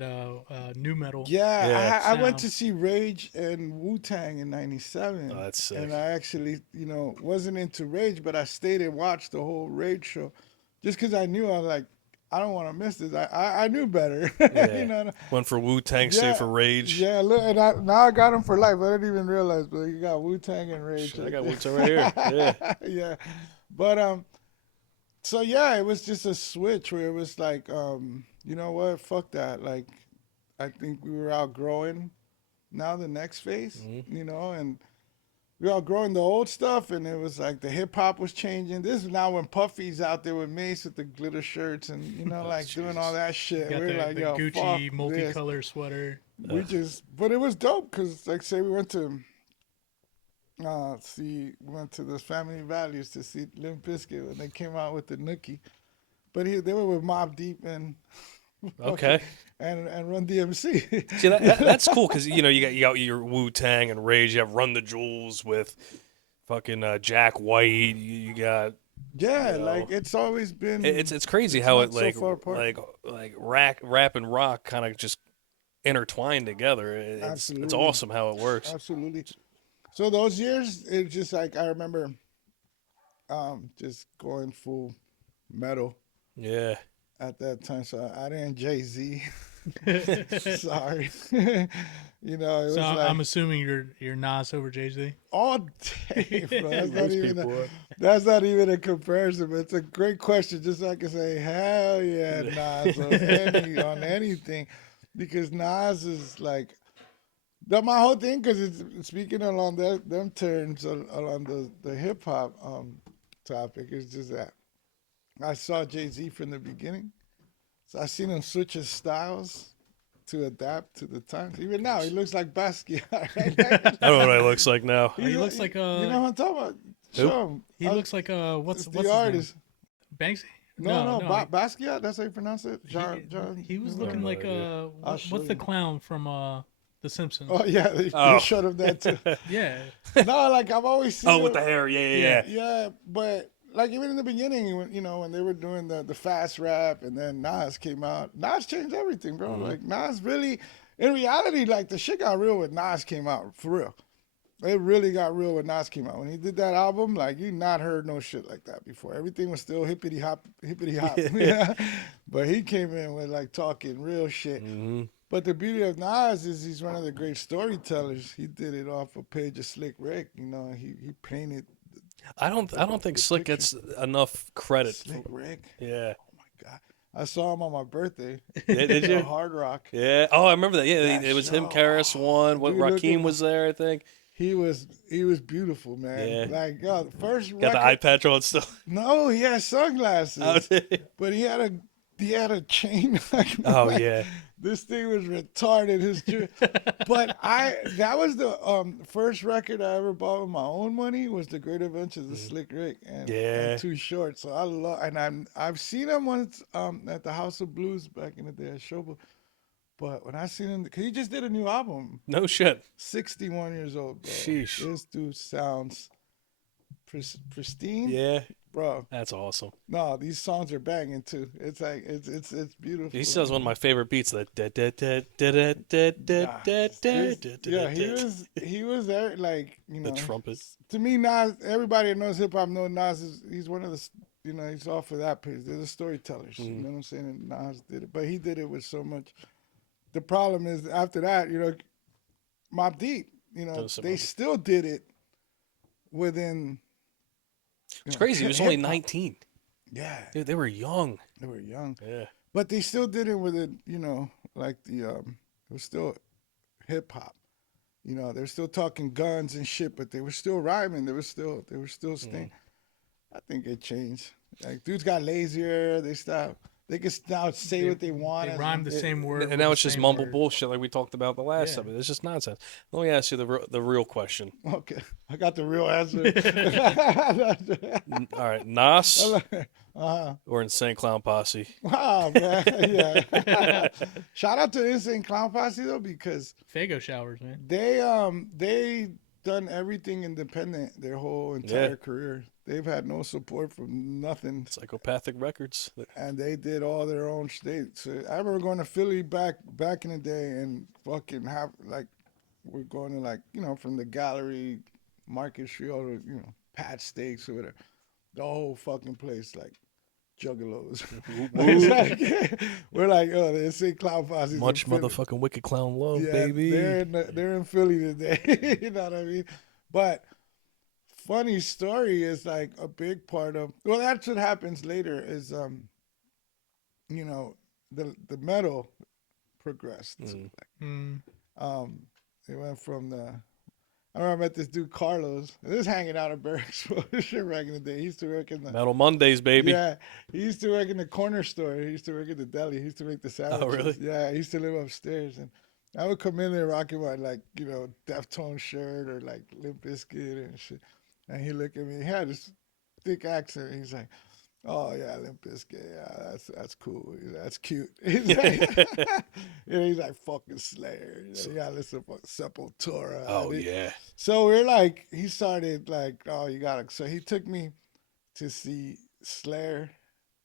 new metal. Yeah, I went to see Rage and Wu-Tang in 97. Oh, that's sick. And I actually, wasn't into Rage, but I stayed and watched the whole Rage show. Just because I knew, I was like, I don't want to miss this. I knew better. Yeah. Went for Wu-Tang, stayed for Rage. Yeah, look, and now I got him for life. I didn't even realize, but you got Wu-Tang and Rage. Shit, I got Wu-Tang right here. Yeah. Yeah. But, so yeah, it was just a switch where it was like, you know what, fuck that. Like, I think we were outgrowing now the next phase, and we were outgrowing the old stuff, and it was like the hip hop was changing. This is now when Puffy's out there with Mace with the glitter shirts and like doing all that shit. We're like, the yo, Gucci fuck multicolor this. sweater. But it was dope because, like, say we went to. We went to the Family Values to see Limp Bizkit when they came out with the Nookie, but they were with Mobb Deep and and Run DMC. See, that's cool because you got your Wu-Tang and Rage. You have Run the Jewels with fucking Jack White. You got like it's always been. It's crazy how it like rap and rock kind of just intertwined together. It's awesome how it works. Absolutely. So those years, it's just like I remember just going full metal. Yeah. At that time, so I didn't Jay-Z. Sorry. It was so like, I'm assuming you're Nas over Jay-Z? All day, bro. That's not even a comparison, but it's a great question. Just so I can say, hell yeah, Nas on anything. Because Nas is like, my whole thing, because it's speaking along them terms, along the hip hop topic, is just that I saw Jay-Z from the beginning, so I seen him switch his styles to adapt to the times. Even now, he looks like Basquiat. Right? I don't know what he looks like now. He looks like you know what I'm talking about? Show him. He looks like what's the his artist? Name? Banksy? No. Basquiat. That's how you pronounce it. John. He was looking like what's the clown from The Simpsons? Oh yeah, they showed him that too. Yeah. No, like I've always seen. With the hair, yeah. Yeah, but like even in the beginning, when they were doing the fast rap, and then Nas came out. Nas changed everything, bro. Mm-hmm. Like Nas really, in reality, like the shit got real when Nas came out, for real. It really got real when Nas came out. When he did that album, like you not heard no shit like that before. Everything was still hippity hop. Yeah. But he came in with like talking real shit. Mm-hmm. But the beauty of Nas is he's one of the great storytellers. He did it off a page of Slick Rick. He painted. I don't think Slick gets enough credit. Slick Rick. Yeah. Oh my God. I saw him on my birthday. Yeah, did you? Hard Rock. Yeah. Oh, I remember that. Yeah, it was him. Karras won. What Rakim was there, I think. he was beautiful, man. Yeah. Like the first Got the eye record. patch on still. No, he had sunglasses, Oh, but he had a chain. Like, oh like, yeah. this thing was retarded. But that was the first record I ever bought with my own money was The Great Adventures of Slick Rick and Too Short. So I love, and I've seen him once at the House of Blues back in the day at Showboat. But when I seen him, cause he just did a new album. No shit. 61 years old, bro. Sheesh. This dude sounds pristine. Yeah. Bro. That's awesome. No, these songs are banging too. It's like it's beautiful. He still has one of my favorite beats. That he was there, like, you know, the trumpet. To me, Nas, everybody that knows hip hop knows Nas he's one of the, you know, he's off of that page. They're the storytellers. You know what I'm saying? And Nas did it, but he did it with so much. The problem is after that, you know, Mobb Deep, you know, they still did it within. It's crazy. He was only 19. Yeah. Dude, they were young. They were young. Yeah. But they still did it with it, you know, like it was still hip hop. You know, they're still talking guns and shit, but they were still rhyming. They were still staying. I think it changed. Like dudes got lazier. They stopped. They can now say what they want. They rhyme the same word. And now it's just mumble word. bullshit like we talked about the last time. It's just nonsense. Let me ask you the real question. Okay. I got the real answer. All right. Nas Uh-huh. or Insane Clown Posse? Wow, man. Yeah. Shout out to Insane Clown Posse, though, because Fago showers, man. they done everything independent their whole entire career. They've had no support from nothing. Psychopathic Records. And they did all their own states. So I remember going to Philly back in the day and fucking we're going to, like, you know, from the Gallery, Market Street, all the, you know, Pat Steaks or whatever. The whole fucking place, like, juggalos. We're like, oh, they say Clown Posse. Much motherfucking Wicked Clown love, yeah, baby. They're in Philly today. You know what I mean? But funny story is, like, a big part of, well, that's what happens later is, you know, the metal progressed. It went from I remember I met this dude Carlos. This is hanging out at Barracks shit back in the day. He used to work in the Metal Mondays, baby. Yeah, he used to work in the corner store. He used to work at the deli. He used to make the sandwiches. Oh, really? Yeah, he used to live upstairs, and I would come in there rocking my, like, you know, Deftone shirt or like Limp Bizkit and shit. And he looked at me. He had this thick accent. He's like, "Oh yeah, Limp Bizkit. Yeah, that's cool. That's cute." He's like, you know, he's like, "Fucking Slayer. You gotta listen to Sepultura." Oh yeah. So we're like, he started like, "Oh, you gotta." So he took me to see Slayer.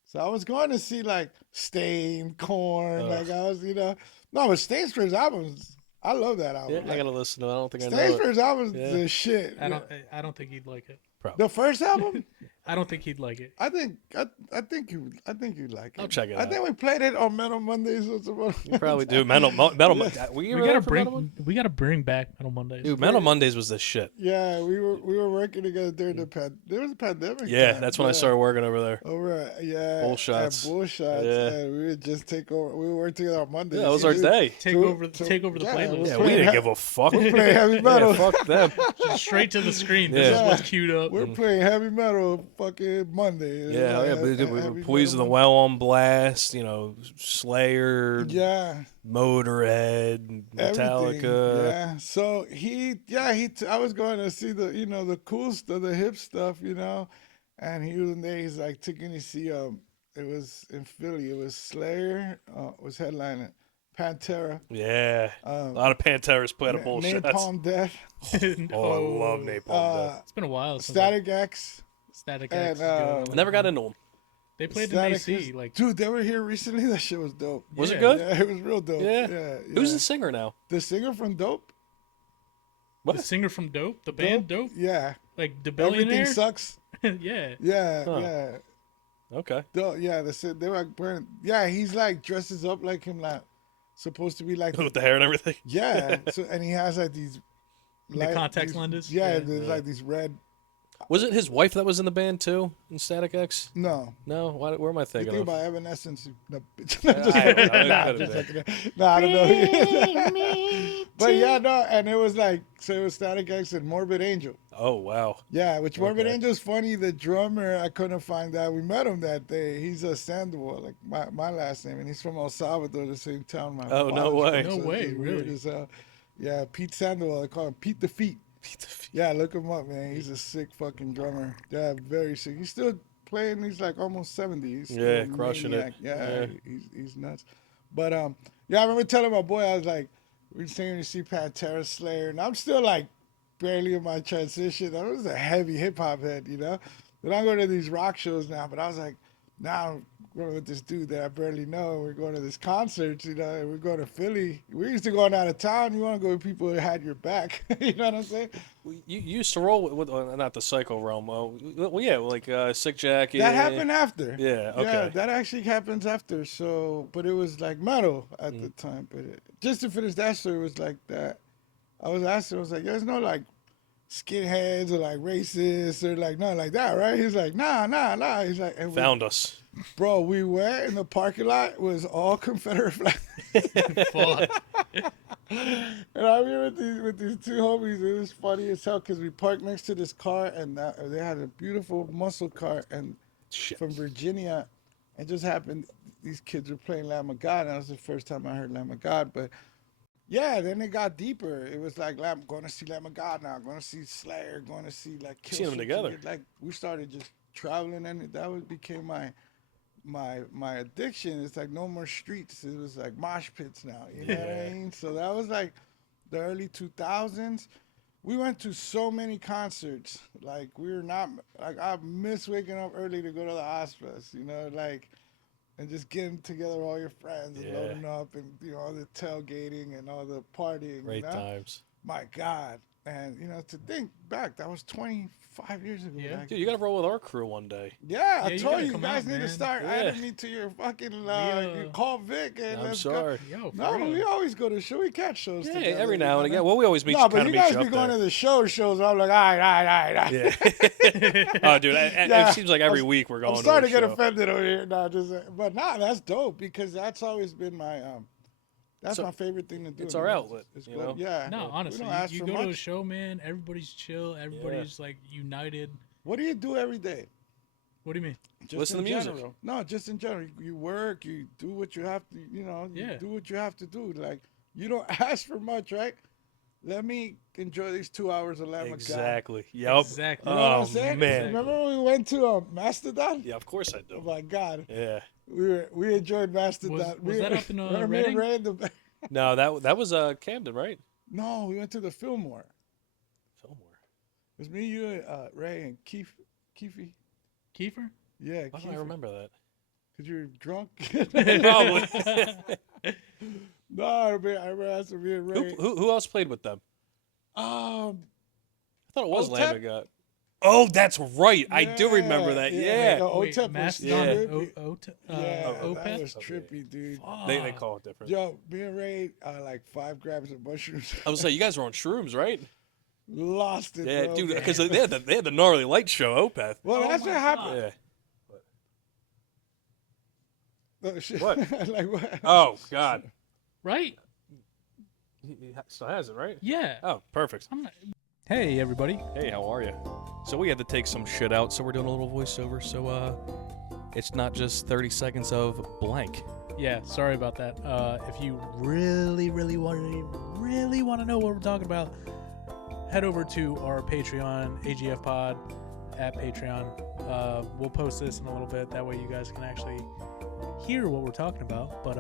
So I was going to see like Stain, Korn, like I was, you know, no, but Stain's first albums, I love that album. Yeah, like, I gotta listen to it. I don't think I know Stain's it. first album's the shit. I don't think he'd like it. Probably. The first album? I don't think he'd like it. I think you'd like it. I'll check it I out. think we played it on Metal Mondays or something. You probably do. Metal We gotta bring back Metal Mondays. Dude, Metal Mondays was the shit. Yeah, we were working together during there was a pandemic. Yeah, time. that's when I started working over there. Over at Bullshots. Bullshots. Yeah. And we would just take over. We would work together on Mondays. Yeah, that was our day. Take over the playlist. Yeah, we didn't give a fuck. We're playing heavy metal. Yeah, fuck them. Just straight to the screen. Yeah. This is what's queued up. We're playing heavy metal fucking Monday. Yeah, we were Poison the Well on blast, you know, Slayer, Yeah. Motorhead, Everything. Metallica. Yeah. So I was going to see the, you know, the cool stuff, the hip stuff, you know, and he was in there. He's like, taking me to see, it was in Philly. It was Slayer, was headlining. Pantera. Yeah. A lot of Panteras played a bullshit. Napalm Death. Oh, I love Napalm Death. It's been a while since Static X. Static and, X. is good. I never got into them. They played in Static AC. X. Like, Dude, they were here recently. That shit was dope. Was it good? Yeah, it was real dope. Yeah. Yeah. Who's the singer now? The singer from Dope? the singer from Dope, the band Dope, Yeah. like the Everything billionaire. Sucks. Yeah. Yeah, Huh. yeah. Okay. Yeah, they were like burning. Yeah, he's like dresses up like him, like supposed to be like With the hair and everything. yeah. So and he has like these The contact lenses? Yeah, Yeah. there's like these red Was it his wife that was in the band too in Static X? No. No, where am I You thinking think of? about Evanescence? No, just I don't know, it could've just been. nah, I don't know. But yeah, no, and it was like, so it was Static X and Morbid Angel. Oh wow. Yeah, which Morbid Okay. Angel's funny. The drummer, I couldn't find out. We met him that day. He's a Sandoval, like my last name, and he's from El Salvador, the same town my Oh, no father's way. from, No so it's way, just weird really? as hell. Yeah, Pete Sandoval. I call him Pete the Feet. Yeah, look him up, man. He's a sick fucking drummer. Yeah, very sick. He's still playing. He's like almost 70. He's still Yeah, a crushing it. maniac. Yeah, Yeah. he's nuts. But yeah, I remember telling my boy, I was like, we were saying to see Pantera, Slayer, and I'm still like barely in my transition. I was a heavy hip hop head, you know. But I'm going to these rock shows now. But I was like, now I'm going with this dude that I barely know. We're going to this concert, you know. And we're going to Philly. We used to go out of town. You want to go with people that had your back. You know what I'm saying? You used to roll with not the Psycho Realm. Well, yeah, like Sick Jack. That happened after. Yeah, Yeah, okay. that actually happens after. So, but it was like metal at the time. But just to finish that story, it was like that. I was asking, I was like, there's no like skinheads or like racists or like nothing like that, right? He's like, nah. He's like, and Found us. bro, we went in the parking lot, it was all Confederate flags. Fuck. And I remember with these two homies, it was funny as hell because we parked next to this car and they had a beautiful muscle car and Shit. from Virginia. It just happened, these kids were playing Lamb of God, and that was the first time I heard Lamb of God. But yeah, then it got deeper. It was like, going to see Lamb of God now, going to see Slayer, going to see like Kill Seen them Switch. together. Like we started just traveling, and became my addiction. It's like no more streets. It was like mosh pits now. You know what I Yeah. mean? So that was like the early 2000s. We went to so many concerts. Like we were not like I miss waking up early to go to the Ozfest. You know, like and just getting together all your friends and Yeah. loading up and all the tailgating and all the partying. Great you know? times. My God. And to think back, that was 25 years ago. Yeah. Like, Dude, you gotta roll with our crew one day. yeah, I Yeah, you told gotta you, come guys out, need to man. start Yeah. adding me to your fucking. You call Vic and I'm let's sorry. Yo, for go. No, real. we always go to show. We catch shows. Yeah, together, every you now know, and again. man. Well, we always meet. No, but kind you of meet guys you be up going there. to the shows. I'm like, all right. Yeah. Oh, dude, Yeah. it seems like every week we're going. I'm starting to to a get show. offended over here. But that's dope because that's always been my That's So, my favorite thing to do. it's our outlet, It's you good. know? Yeah. No, we honestly, don't ask you for go to a much. show, man. Everybody's chill. Everybody's like united. What do you do every day? What do you mean? Just Listen in to music. general. No, just in general. You work, you do what you have to, you Yeah. do what you have to do. Like, you don't ask for much, right? Let me enjoy these 2 hours of Lamb of God. Exactly. Yep. Exactly. You know what Oh I'm saying? man. Remember when we went to Mastodon? Yeah, of course I Oh do. my God. Yeah. We enjoyed Mastodon. Was that up in remember me and Reading? Ray in the No, that was Camden, right? No, we went to the Fillmore. Fillmore. It was me, you, and Ray, and Keefe. Kiefer? Yeah, Why don't I remember that? Because you were drunk. Probably. No, I remember asking me and Ray. Who else played with them? I thought it was OTEP? Lamb of God. Oh, that's right. I do remember that. Yeah. No, Wait, OTEP was Mastodon. trippy. Yeah. That was Okay. trippy, dude. They call it different. Yo, me and Ray, like 5 grams of mushrooms. I was like, you guys were on shrooms, right? Lost it, Yeah, bro. dude, because they had the gnarly light show, Opeth. Well, Oh that's my what happened. Yeah. Oh, shit. What? Like what? Oh God. Right? He still has it, right? Yeah. Oh, perfect. I'm not... Hey, everybody. Hey, how are you? So we had to take some shit out, so we're doing a little voiceover. So it's not just 30 seconds of blank. Yeah, sorry about that. If you really want to know what we're talking about, head over to our Patreon, AGF Pod at Patreon. We'll post this in a little bit. That way you guys can actually hear what we're talking about. But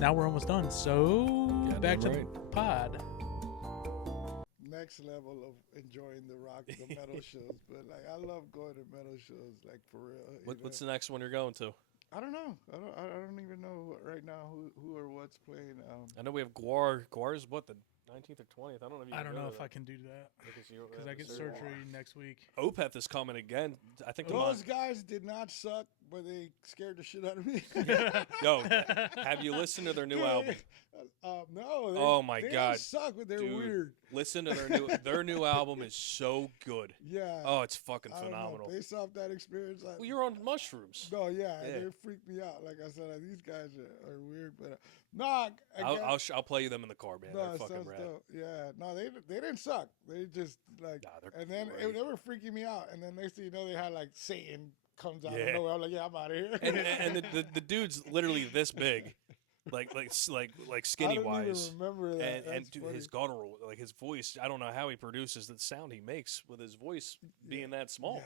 now we're almost done. So Yeah, back to right. the pod. Next level of enjoying the rock, the metal shows. But like, I love going to metal shows, like for real. What's the next one you're going to? I don't know. I don't even know right now who or what's playing. I know we have Guar. Guar's what, the 19th or 20th? I don't know if you I can don't go know to if that. I can do that Because because I get surgery next week. Opeth is coming again. I think Those guys did not suck but they scared the shit out of me. Yo, have you listened to their new album? No. Oh my they God, don't suck, but they're dude, weird. listen to their new album is so good. Yeah. Oh, it's fucking I don't know. phenomenal. Based off that experience, Well, you're on mushrooms. no, yeah, Yeah. they freaked me out. Like I said, these guys are weird, but no, I'll play you them in the car, man. no, They're it fucking sounds rad. dope. Yeah, no, they didn't suck. They just like, Nah, they're and then great. they were freaking me out. And then next thing you know, they had like Satan comes out Yeah. of nowhere. I'm like, yeah, I'm out of here. And the dude's literally this big, like skinny I don't wise. even remember that. And That's dude, funny. his guttural, like his voice, I don't know how he produces the sound he makes with his voice being that small.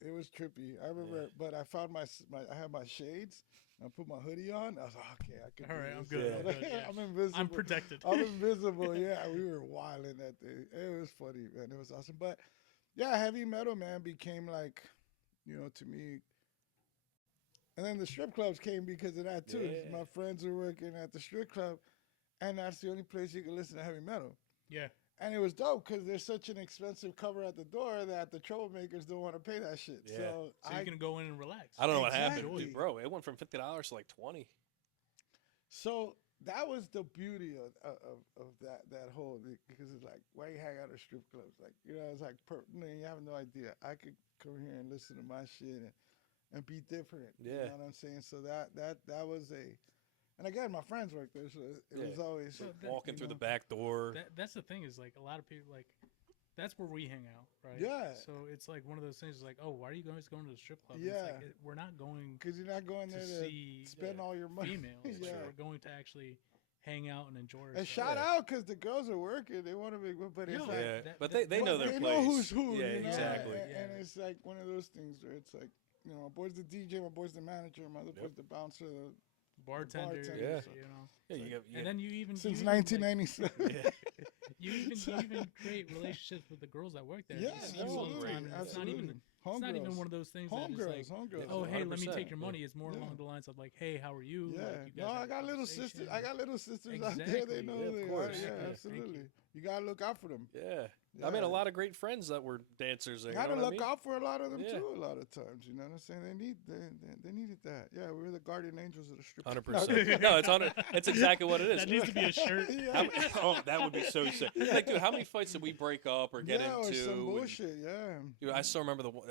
Yeah, it was trippy. I remember, but I found I had my shades. I put my hoodie on. I was like, okay, I can. All do right, I'm this. good. Yeah. I'm, good, yeah. I'm invisible. I'm protected. I'm invisible. Yeah, we were wilding that day. It was funny, man. It was awesome. But yeah, heavy metal, man, became like, to me. And then the strip clubs came because of that too. Yeah. My friends were working at the strip club, and that's the only place you can listen to heavy metal. Yeah. And it was dope because there's such an expensive cover at the door that the troublemakers don't want to pay that shit. Yeah. So So you can go in and relax. I don't know what happened, Exactly. dude, bro. It went from $50 to like $20. So that was the beauty of that whole, because it's like, why you hang out at strip clubs? Like, it's like, you have no idea. I could come here and listen to my shit and be different. Yeah. You know what I'm saying? So that was and again, my friends worked there, so it was always So that- Walking through the back door. That's the thing is like a lot of people like that's where we hang out, right? Yeah. So it's like one of those things. Like, oh, why are you guys going to the strip club? Yeah. It's like, we're not going because you're not going there to to see spend all your money. females. Yeah. We're going to actually hang out and enjoy ourselves. And shout out because the girls are working. They want to be, but it's No, like, Yeah, that- but that- they know their they place. know who's who. Yeah, you know? exactly. And it's like one of those things where it's like, my boy's the DJ, my boy's the manager, my other boy's the bouncer. bartender. bartender, Yeah. You know. Yeah, you got, And then you even Since you even, like, 1997. you even create relationships with the girls that work there. Yeah, You see them all the absolutely, time, and it's not even Homegirls. one of those things that is Homegirls, like, homegirls. oh hey, let me 100%, take your yeah. money. It's more Yeah. along the lines of like, hey, how are you? Yeah. Like, you guys No, have I a got little conversation. sisters. I got little sisters out there. They Exactly. know Yeah, who of they course. are. Yeah, Thank you. absolutely. You gotta look out for them. yeah. Yeah. I made a lot of great friends that were dancers there. You You had know to what I look mean? out for a lot of them Yeah. too. A lot of times, you know what I'm saying? They needed that. Yeah, we were the guardian angels of the strip. 100%. No, it's exactly what it is. That needs to be a shirt. Oh, that would be so sick. Like, dude, how many fights did we break up or get Yeah, or into? some and- bullshit. Yeah. Dude, I still remember the one.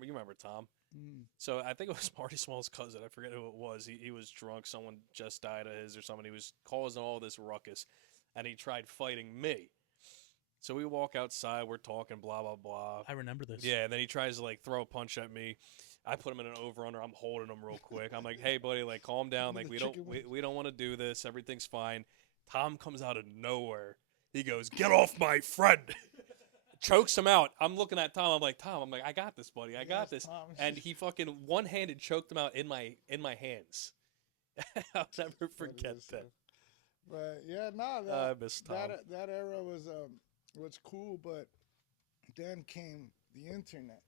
You remember Tom? Mm. So I think it was Marty Small's cousin. I forget who it was. He was drunk. Someone just died of his or something. He was causing all this ruckus, and he tried fighting me. So we walk outside. We're talking, blah blah blah. I remember this. Yeah, and then he tries to like throw a punch at me. I put him in an over under. I'm holding him real quick. I'm like, hey buddy, like calm down. Like The we don't chicken wings. we don't want to do this. Everything's fine. Tom comes out of nowhere. He goes, get off my friend. Chokes him out. I'm looking at Tom. I'm like, I got this, buddy. I got this. Tom. And he fucking one-handed choked him out in my hands. I'll never forget as that. But yeah, no, I miss Tom. that era was cool, but then came the internet,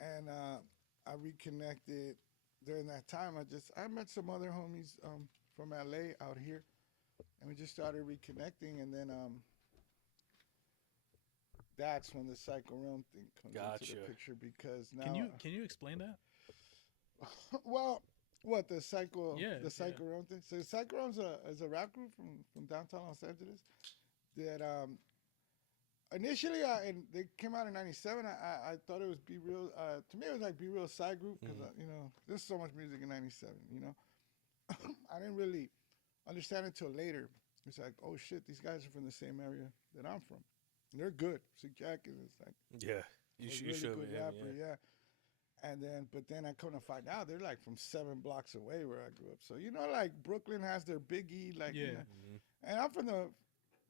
and I reconnected during that time. I met some other homies from LA out here, and we just started reconnecting, and then that's when the Psycho Realm thing comes into Gotcha. the picture, because now Can you explain that? well, what the Psycho Yeah, Psycho Realm thing? So Psycho Realm is a rap group from downtown Los Angeles that initially and they came out in '97. I thought it was Be Real. To me, it was like Be Real side group because there's so much music in '97. I didn't really understand it till later. It's like, oh shit, these guys are from the same area that I'm from. And they're good. Sick Jacket is like Yeah, you a should really show good me. rapper, yeah. And then, but then I come to find out they're like from 7 blocks away where I grew up. So like Brooklyn has their Biggie, like Yeah. and I'm from the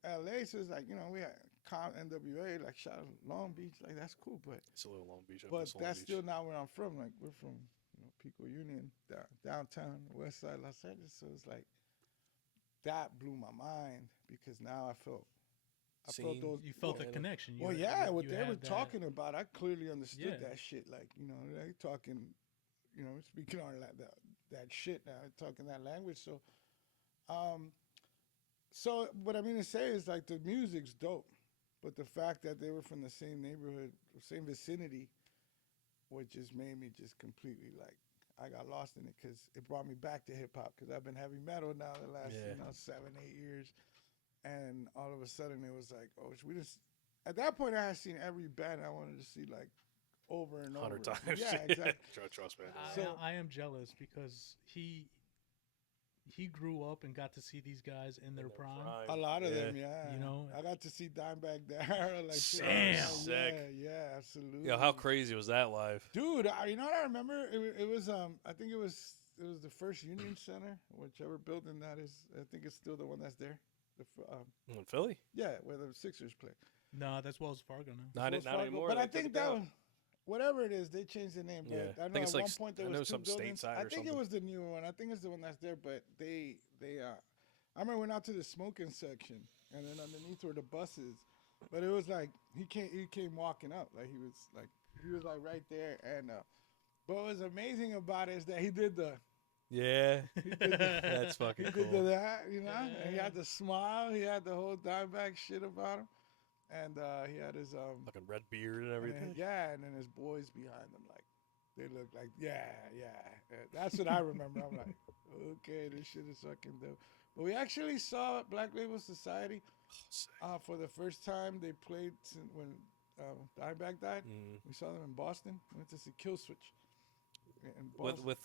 LA, so it's like we had NWA, like shout out Long Beach, like that's cool, but It's a little Long Beach. I but miss Long that's Beach. still not where I'm from. Like we're from Pico Union, downtown, West Side Los Angeles. So it's like that blew my mind because now I felt Seen. those. You felt the Yeah. connection. You Well, had- yeah, you what they had were that- talking about, I clearly understood Yeah. that shit. Like, they talking, speaking on that shit now, talking that language. So, what I mean to say is like the music's dope, but the fact that they were from the same neighborhood, same vicinity, what just made me just completely like I got lost in it because it brought me back to hip hop because I've been heavy metal now the last 7-8 years, and all of a sudden it was like, oh, we just at that point I had seen every band I wanted to see like over and over 100 times. Yeah, exactly. Trust me. I am jealous because he grew up and got to see these guys in their prime. A lot of them, yeah. You know, I got to see Dimebag Darrell. Like, damn, sick. Yeah, absolutely. Yo, how crazy was that live? Dude, you know what I remember? It was I think it was the first Union Center, whichever building that is. I think it's still the one that's there. In Philly? Yeah, where the Sixers play. No, that's Wells Fargo now. Not anymore. But I think that one, whatever it is, they changed the name. But Yeah. I know I think it's at like, one point there I know was two some buildings. stateside I or think something. it was the new one. I think it's the one that's there. But I remember we went out to the smoking section, and then underneath were the buses. But it was like he came walking up, like he was like right there. And but what was amazing about it is that he did the. Yeah. That's fucking He cool. did that, you know. And he had the smile. He had the whole Dimebag shit about him, and he had his Fucking red beard and everything. and then his boys behind him, like they look like yeah. That's what I remember. I'm like, okay, this shit is fucking dope. But we actually saw Black Label Society for the first time. They played when Dimebag died. We saw them in Boston. We went to see Killswitch in Boston. With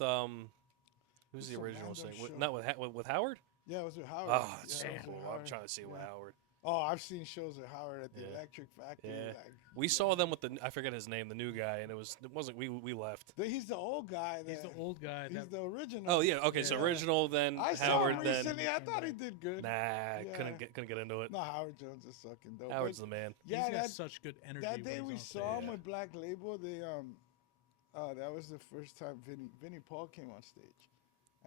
who's the Some original random singer? show. Not with Howard? Yeah, it was with Howard. Oh, that's Yeah, so it was with cool. I'm Howard. trying to see it with Howard. Oh, I've seen shows with Howard at the Yeah. Electric Factory. Yeah. Like, We saw them with I forget his name, the new guy, and it wasn't we left. he's the old guy. He's the old guy. He's That, the original. Oh yeah, okay, so original then I saw Howard him then recently. I thought he did good. Nah, couldn't get into it. No, Howard Jones is fucking dope. Howard's But the man. he's yeah, got such good energy. that day when we he's on saw him stage. with Black Label. They that was the first time Vinnie Paul came on stage,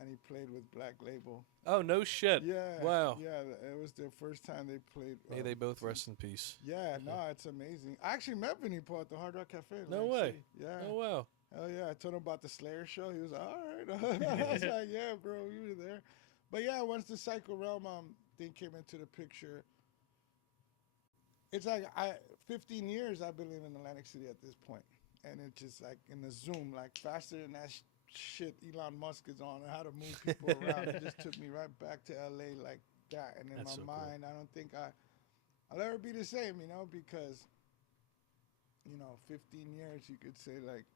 and he played with Black Label. Oh no shit. Yeah. Wow. Yeah, it was their first time they played. May they both rest in peace. Yeah, no, it's amazing. I actually met Vinnie Paul at the Hard Rock Cafe. No Atlantic way. City. Yeah. Oh wow. Hell yeah, I told him about the Slayer show. He was like, all right. I was like, yeah, bro, you were there. But yeah, once the Psycho Realm thing came into the picture, it's like 15 years I've been living in Atlantic City at this point. And it's just like in the Zoom, like faster than that shit Elon Musk is on and how to move people around. It just took me right back to LA like that. And in That's my so cool. mind, I don't think I'll ever be the same, because, 15 years, you could say, like,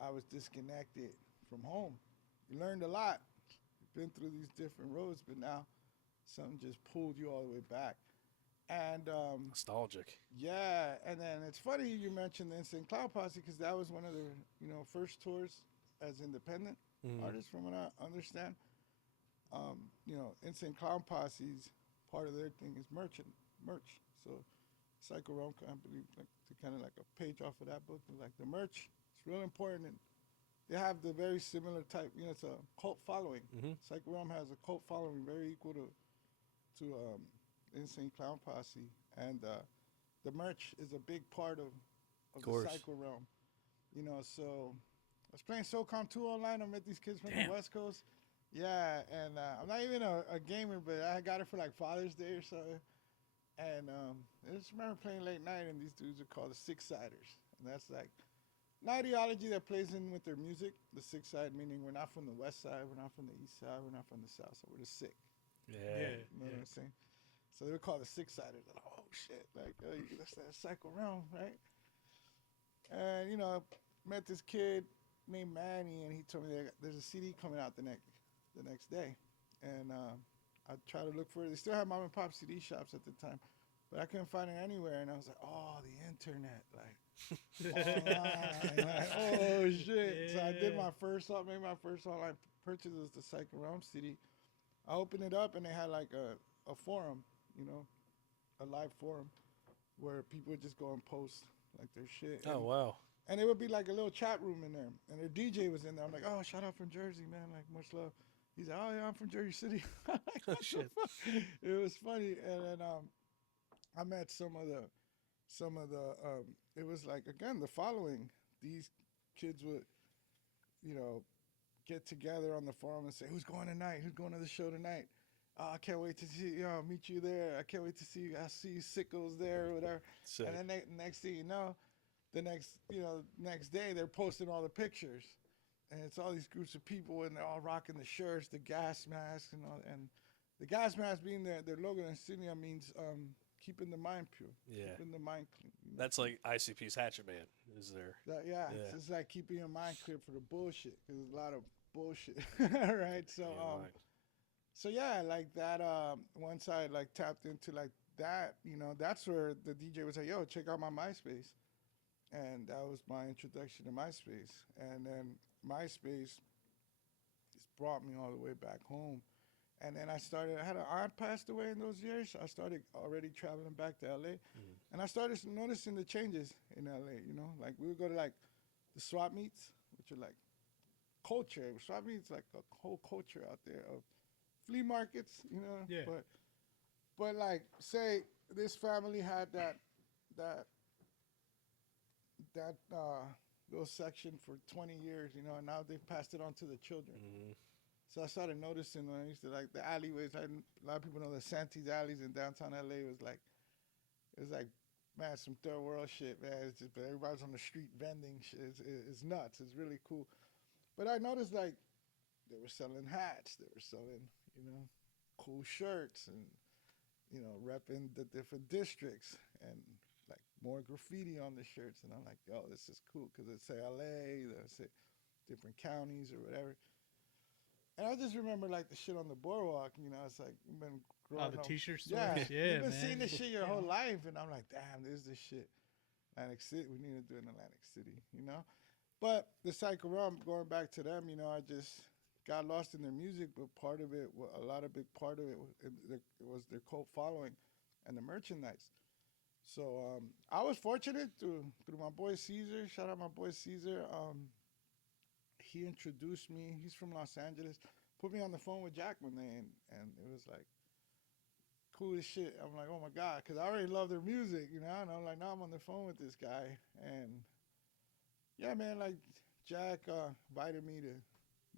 I was disconnected from home. You learned a lot. You've been through these different roads, but now something just pulled you all the way back. And Nostalgic. yeah, and then it's funny you mentioned the Insane Clown Posse because that was one of their, first tours as independent artists, from what I understand. Insane Clown Posse's part of their thing is merch. So Psycho Realm Company, like, to kind of like a page off of that book, like the merch, it's real important. And they have the very similar type, it's a cult following. Psycho Realm has a cult following very equal to Insane Clown Posse, and the merch is a big part of the Psycho Realm. So I was playing SOCOM 2 online. I met these kids from the West Coast. Yeah, and I'm not even a gamer, but I got it for like Father's Day or something. And I just remember playing late night, and these dudes are called the Six-Siders. And that's like an ideology that plays in with their music. The Six Side, meaning we're not from the West Side, we're not from the East Side, we're not from the South Side, we're the Sick. Yeah. You know what I'm saying? So they were called the Six-Siders. Like, oh, shit. Like, that's that Psycho Realm, right? And, met this kid named Manny, and he told me there's a CD coming out the next day. And I tried to look for it. They still had mom and pop CD shops at the time, but I couldn't find it anywhere. And I was like, oh, the internet. Like, online. Like, oh, shit. So I did my first online purchase was the Psycho Realm CD. I opened it up, and they had like a forum, a live forum where people would just go and post like their shit. Oh wow. And it would be like a little chat room in there, and their DJ was in there. I'm like, oh, shout out from Jersey, man, like much love. He's like, oh yeah, I'm from Jersey City. Like, Oh shit. it was funny, and then I met some of the it was like, again, the following. These kids would, get together on the forum and say, who's going tonight? Who's going to the show tonight? Oh, I can't wait to see you. I'll meet you there. I can't wait to see you. I see you sickos there or whatever. Sick. And then next thing you know, the next day they're posting all the pictures. and it's all these groups of people, and they're all rocking the shirts, the gas masks, and all. And the gas mask being their logo insignia means keeping the mind pure, Yeah. keeping the mind clean. That's like ICP's Hatchet Man, is there? Yeah, it's just like keeping your mind clear for the bullshit, because there's a lot of bullshit, right? So yeah, like that. Once I like tapped into like that, that's where the DJ was like, "Yo, check out my MySpace," and that was my introduction to MySpace. And then MySpace just brought me all the way back home. And then I had an aunt passed away in those years. I started already traveling back to LA, and I started noticing the changes in LA. Like we would go to like the swap meets, which are like culture. Swap meets like a whole culture out there of flea markets, Yeah. But like, say this family had that little section for 20 years, and now they've passed it on to the children. Mm-hmm. So I started noticing when I used to like the alleyways. A lot of people know the Santis alleys in downtown LA it was like, man, some third world shit, man. It's just, but everybody's on the street vending shit. It's nuts. It's really cool. But I noticed like they were selling hats. They were selling, cool shirts and, repping the different districts and like more graffiti on the shirts. And I'm like, yo, this is cool because it say LA, they say different counties or whatever. And I just remember like the shit on the boardwalk, it's like you've been growing the up. t-shirt Yeah, stores? Yeah, you've been man. seeing this shit your whole life, and I'm like, damn, this is the shit. Atlantic City, we need to do it in Atlantic City, But the Psycho Realm, going back to them, I just got lost in their music, but part of it, a big part of it was their cult following and the merchandise. So I was fortunate through my boy Caesar. Shout out my boy Caesar. He introduced me. He's from Los Angeles. Put me on the phone with Jack one day, and it was like cool as shit. I'm like, oh my god, because I already love their music, And I'm like, now I'm on the phone with this guy, and yeah, man, like Jack invited me to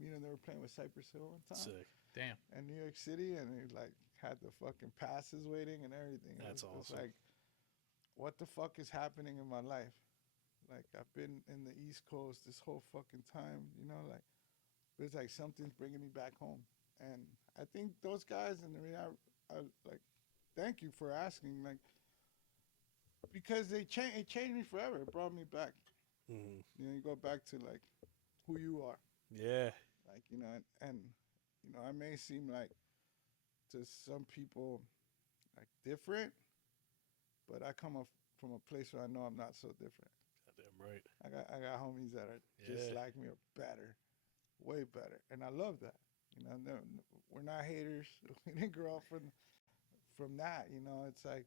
meet him. They were playing with Cypress Hill one time. Sick. Damn. In New York City, and he like had the fucking passes waiting and everything. That's awesome. It was like, what the fuck is happening in my life? Like, I've been in the East Coast this whole fucking time, like, but it's like something's bringing me back home. And I think those guys, and I like, thank you for asking, like, because it changed me forever. It brought me back. Mm-hmm. You go back to, like, who you are. Yeah. Like, and I may seem like, to some people, like, different, but I come from a place where I know I'm not so different. Damn right. I got homies that are just like me or better, way better, and I love that. We're not haters. We didn't grow up from that. It's like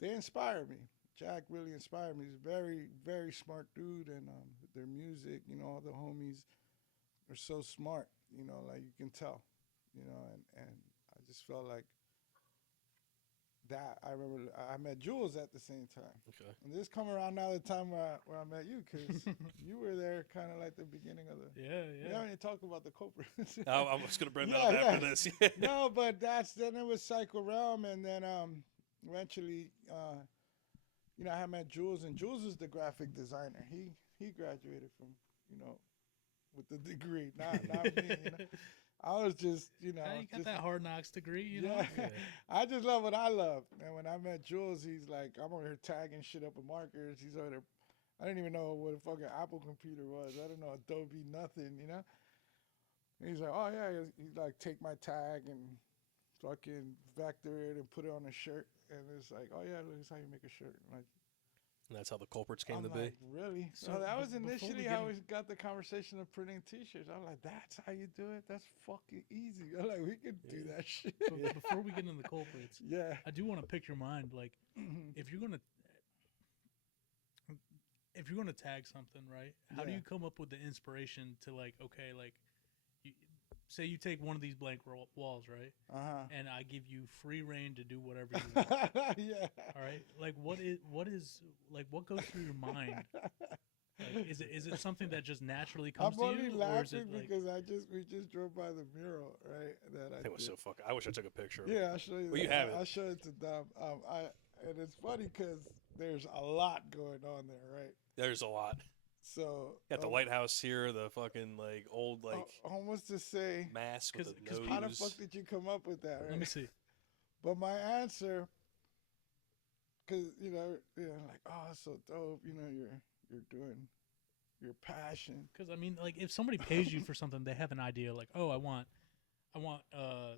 they inspire me. Jack really inspired me. He's a very, very smart dude, and their music, all the homies are so smart. Like you can tell, and I just felt like that. I remember I met Jules at the same time. Okay. And this come around now the time where I met you, because you were there kind of like the beginning of the... Yeah. We haven't even talked about the Culprits. I was going to bring that up after this. No, but then it was Psycho Realm, and then eventually, I had met Jules, and Jules is the graphic designer. He graduated from, with the degree, not me, I was just, You got that hard knocks degree, you know? Yeah. I just love what I love. And when I met Jules, he's like, I'm over here tagging shit up with markers. He's over there. I didn't even know what a fucking Apple computer was. I didn't know Adobe, nothing, And he's like, oh, yeah. He's like, take my tag and fucking vector it and put it on a shirt. And it's like, oh, yeah, this is how you make a shirt. And like, And that's how the Culprits came to like, be. Really? So So that was before we initially get how in- we got the conversation of printing T-shirts. I'm like, that's how you do it? That's fucking easy. I'm like, we can do that shit. But before we get into the culprits, Yeah. I do want to pick your mind. Like, if you're gonna tag something, right? How do Yeah. you come up with the inspiration to like, okay, like, say you take one of these blank walls, right? And I give you free reign to do whatever you want. Yeah. All right. Like, what goes through your mind? Like, is it something that just naturally comes I'm to only you, or is laughing it like, because we just drove by the mural, right? That I It was did. so fucking. I wish I took a picture of it. Yeah, I'll show you. Well, you that. have it. I'll show it to Dom. And it's funny because there's a lot going on there, right? There's a lot. So Got the lighthouse here, the fucking like old like almost to say, mask with the 'cause nose. how the fuck did you come up with that? Right? Let me see. But my answer, because like, oh, it's so dope. You're doing your passion. Because I mean, like, if somebody pays you for something, they have an idea. Like, oh, I want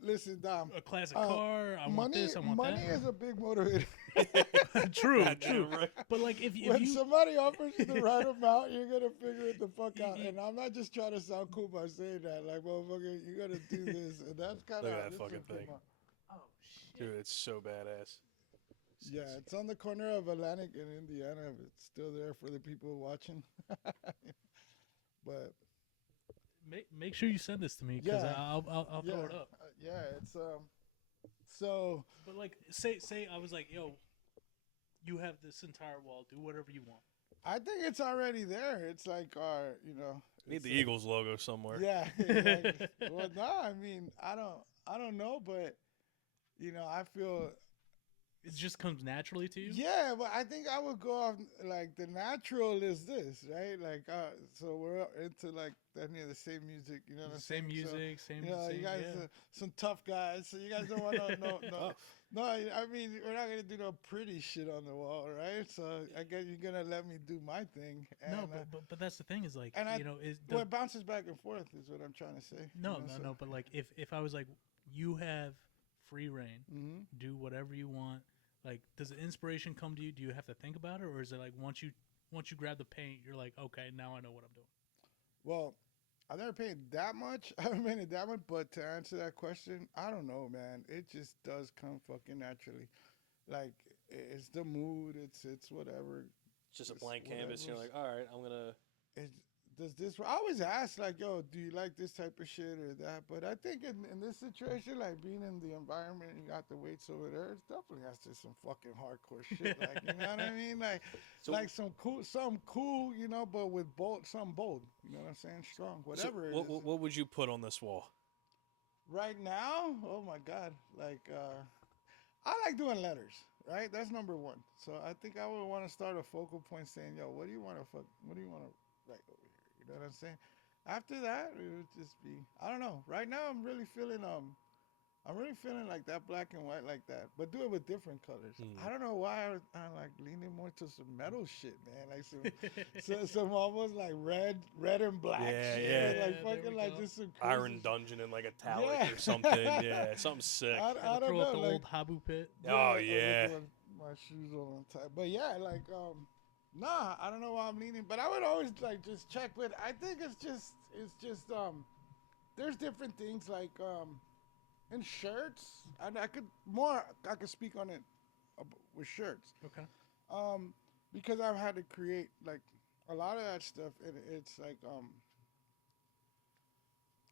Listen, Dom. a classic car. I want this. I want money that. is a big motivator. True, Goddamn true. right. But like, if When you somebody offers you the right amount, you're gonna figure it the fuck out. And I'm not just trying to sound cool by saying that. Like, motherfucker, you gotta do this, and that's kind Look of at that fucking thing. oh shit, Dude, it's so badass. Yeah, it's on the corner of Atlantic and Indiana. It's still there for the people watching. But make sure you send this to me because Yeah. I'll throw it up. Yeah, it's so But like, say I was like, yo, you have this entire wall. Do whatever you want. I think it's already there. It's like Need it's the Eagles logo somewhere. Yeah. Exactly. Well, no, I mean, I don't know, but I feel It just comes naturally to you. yeah, but I think I would go off like the natural is this, right? Like so we're into like definitely the same music, you know what I'm Same saying? music, So, same. you guys yeah. are some tough guys, so you guys don't want no. I mean, we're not gonna do no pretty shit on the wall, right? So I guess you're gonna let me do my thing. And, No, but that's the thing is like, and I- is well, it bounces back and forth is what I'm trying to say. no, you know, no, so- no. But like, if I was like, you have free reign, Mm-hmm. do whatever you want. Like, does the inspiration come to you? Do you have to think about it, or is it like once you grab the paint, you're like, okay, now I know what I'm doing. Well, I've never painted that much. I haven't painted that much, but to answer that question, I don't know, man. It just does come fucking naturally. Like it's the mood. It's whatever. It's just a It's blank canvas. You're like, all right, I'm gonna. Does this? I always ask, like, yo, do you like this type of shit or that? But I think in this situation, like being in the environment, you got the weights over there. It definitely has to be some fucking hardcore shit. Like, you know what I mean? Like, So- like something cool, but with something bold. You know what I'm saying? Strong, whatever. So it is. what would you put on this wall? Right now, oh my god, like I like doing letters, right? That's number one. So I think I would want to start a focal point saying, yo, what do you want to write over here? You know what I'm saying? After that, it would just be, I don't know. Right now, I'm really feeling like that black and white like that, but do it with different colors. I don't know why I'm like leaning more to some metal shit, man. Like some almost like red and black Yeah, shit. yeah. Like Yeah, fucking there we like go. just some crazy Iron shit. Dungeon in like a talic Yeah. or something. Yeah, something sick. I Gotta don't throw know. up the Like, old Habu pit. Oh, I yeah. look like my shoes on tight. But yeah, like nah, I don't know why I'm leaning, but I would always like just check with. I think it's just there's different things like in shirts, and I could speak on it with shirts. Okay. Because I've had to create like a lot of that stuff, and it's like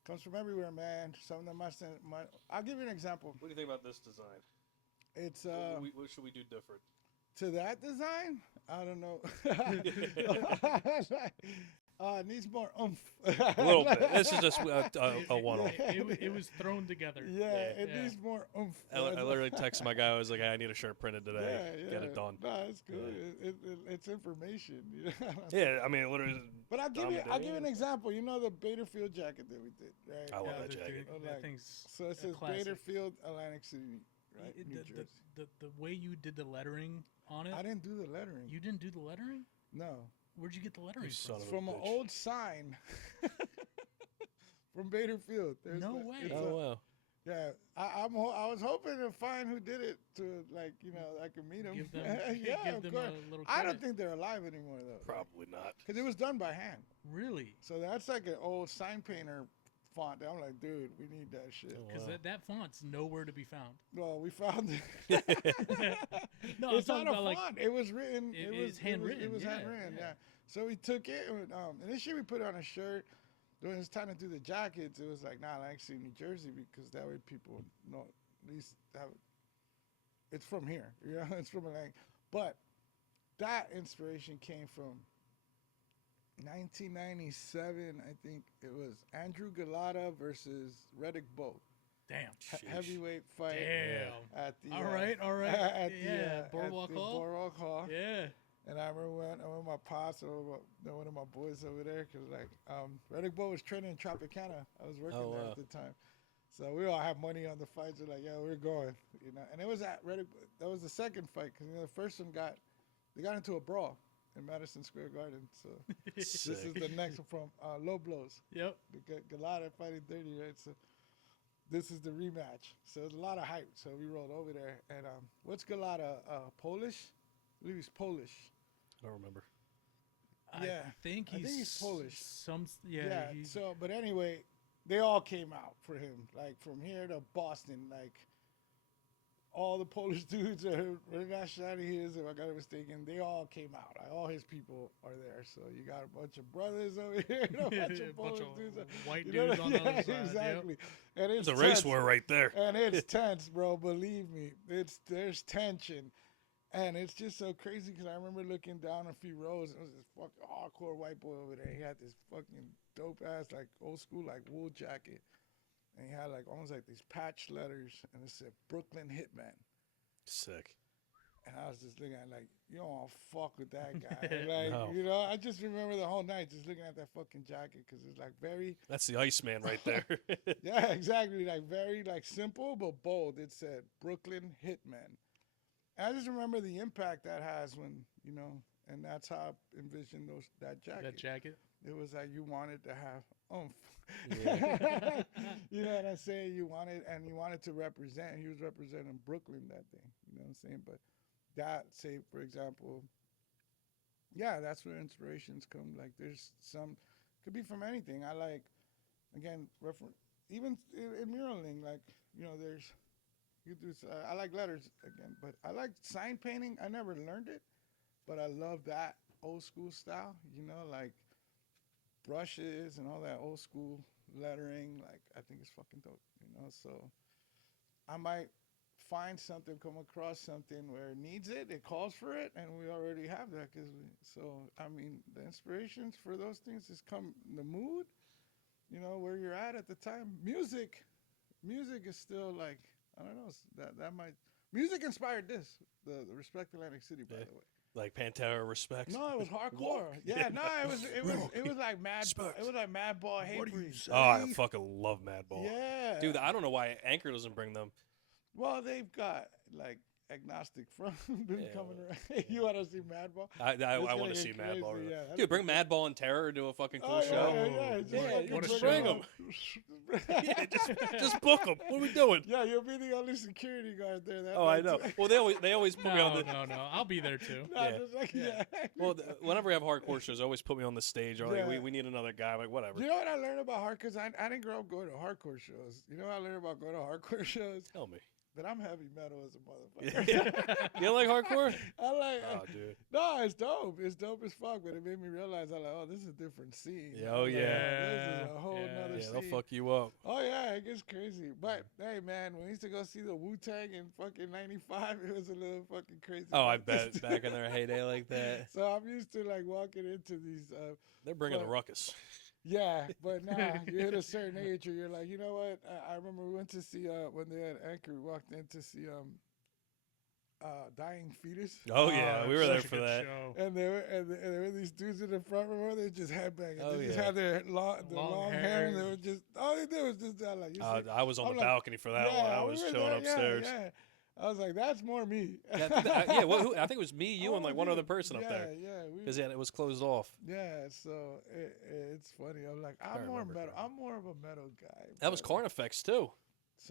comes from everywhere, man. Some of my I'll give you an example. What do you think about this design? It's What should we do different? to that design, I don't know. It needs more oomph. A little bit. This is just a one-off. It was thrown together. Yeah, it Yeah. needs more oomph. I literally texted my guy. I was like, "Hey, I need a shirt printed today. Yeah. Get it done." No, it's good. It's information. You know? Yeah, I mean, literally. But I'll give you an example. You know the Baderfield jacket that we did, right? I love Yeah, that jacket. Like, that thing's So it a says classic. Baderfield, Atlantic City, right? New Jersey. The way you did the lettering on it, I didn't do the lettering. you didn't do the lettering? No. Where'd you get the lettering You son from? of a From an bitch. old sign from Baderfield. No way. it's Oh wow. Yeah, I was hoping to find who did it to I could meet him. Give them- yeah, give of them course. a little I don't credit. think they're alive anymore though. Probably not. Because it was done by hand. Really? So that's like an old sign painter font. I'm like, dude, we need that shit. Because that font's nowhere to be found. Well, we found it. No, It's I'm not talking a about like font. It was written. It's handwritten, It was yeah, handwritten. yeah. Yeah. So we took it. Initially, we put it on a shirt. When it was time to do the jackets, it was like, nah, actually New Jersey, because that way people know at least have. It's from here. It's from Atlantic. But that inspiration came from 1997. I think it was Andrew Galata versus Reddick Bowe. damn. Heavyweight fight. Damn. At the All right. at Yeah, the, Boardwalk at the Hall? Boardwalk Hall. Yeah. And I remember when I went with my pops or one of my boys over there, because like Reddick Boy was training in Tropicana. I was working there at the time. So we all have money on the fights. We're like, yeah, we're going, you know. And it was at Reddick. That was the second fight, because the first one they got into a brawl in Madison Square Garden. So this is the next one from Low Blows. Yep. Galata fighting 30, right? So this is the rematch. So there's a lot of hype. So we rolled over there. And what's Galata? Polish? I believe he's Polish. I don't remember. Yeah, I think he's Polish. Yeah. So, but anyway, they all came out for him. Like from here to Boston, like all the Polish dudes are nationality is, if I got it mistaken, they all came out. Like, all his people are there. So you got a bunch of brothers over here, and a bunch of Polish dudes, white dudes on the other side. Exactly. Yep. And it's a race war right there. And it's tense, bro. Believe me, there's tension. And it's just so crazy, because I remember looking down a few rows, and it was this fucking hardcore white boy over there. He had this fucking dope ass, like old school, like wool jacket. And he had like almost like these patch letters, and it said Brooklyn Hitman. Sick. And I was just looking at like, you don't want to fuck with that guy. Like, you know, I just remember the whole night just looking at that fucking jacket, because it's like very. That's the Iceman right there. Yeah, exactly. Like very like simple but bold. It said Brooklyn Hitman. I just remember the impact that has when, you know, and that's how I envisioned that jacket. That jacket? It was like you wanted to have oomph. Yeah. You know what I'm saying? You wanted to represent. He was representing Brooklyn that day. You know what I'm saying? But that, say, for example, yeah, that's where inspirations come. Like there's some, could be from anything. I like, again, even in muraling, like, you know, there's, I like letters again, but I like sign painting. I never learned it, but I love that old school style, you know, like brushes and all that old school lettering. Like, I think it's fucking dope, you know? So I might find something, come across something where it needs it, it calls for it, and we already have that. So, I mean, the inspirations for those things just come, the mood, you know, where you're at the time. Music is still like, I don't know. That might music inspired this. The Respect Atlantic City, by the way. Like Pantera Respect. No, it was hardcore. Yeah, no, it was like Madball. It was like Madball Hatebreed. Oh, I fucking love Madball. Yeah, dude. I don't know why Anchor doesn't bring them. Well, they've got like agnostic from been coming around. You want to see Madball? I want to see Madball. Really. Yeah, dude, bring Madball and Terror to a fucking cool show. Just bring them. Yeah, just book them. What are we doing? Yeah, you'll be the only security guard there. I know. Well, they always put me on the. No, I'll be there too. Well, whenever we have hardcore shows, they always put me on the stage. Or like, we need another guy. I'm like, whatever. You know what I learned about hardcore? Because I didn't grow up going to hardcore shows. You know what I learned about going to hardcore shows? Tell me. That I'm heavy metal as a motherfucker. You don't like hardcore? I like. Oh, dude. No, it's dope. It's dope as fuck. But it made me realize, I'm like, oh, this is a different scene. Oh yeah. This is a whole nother scene. They'll fuck you up. Oh yeah, it gets crazy. But hey, man, when we used to go see the Wu-Tang in fucking '95, it was a little fucking crazy. Oh, I bet back in their heyday like that. So I'm used to like walking into these. They're bringing the ruckus. Yeah, but now you hit a certain age where you're like, you know what? I remember we went to see when they had Anchor, we walked in to see Dying Fetus. Oh yeah, we were there for that. Show. And there were these dudes in the front row. They just headbanging. Oh, They just had their long hair, and they were just all they did was just that. Like, I was on the balcony for that one. I was chilling upstairs. Yeah. I was like, that's more me. I think it was me, you, and like one other person up there. Yeah, because it was closed off. Yeah, so it's funny. I'm like, I'm more metal. I'm more of a metal guy. That was Carnifex too.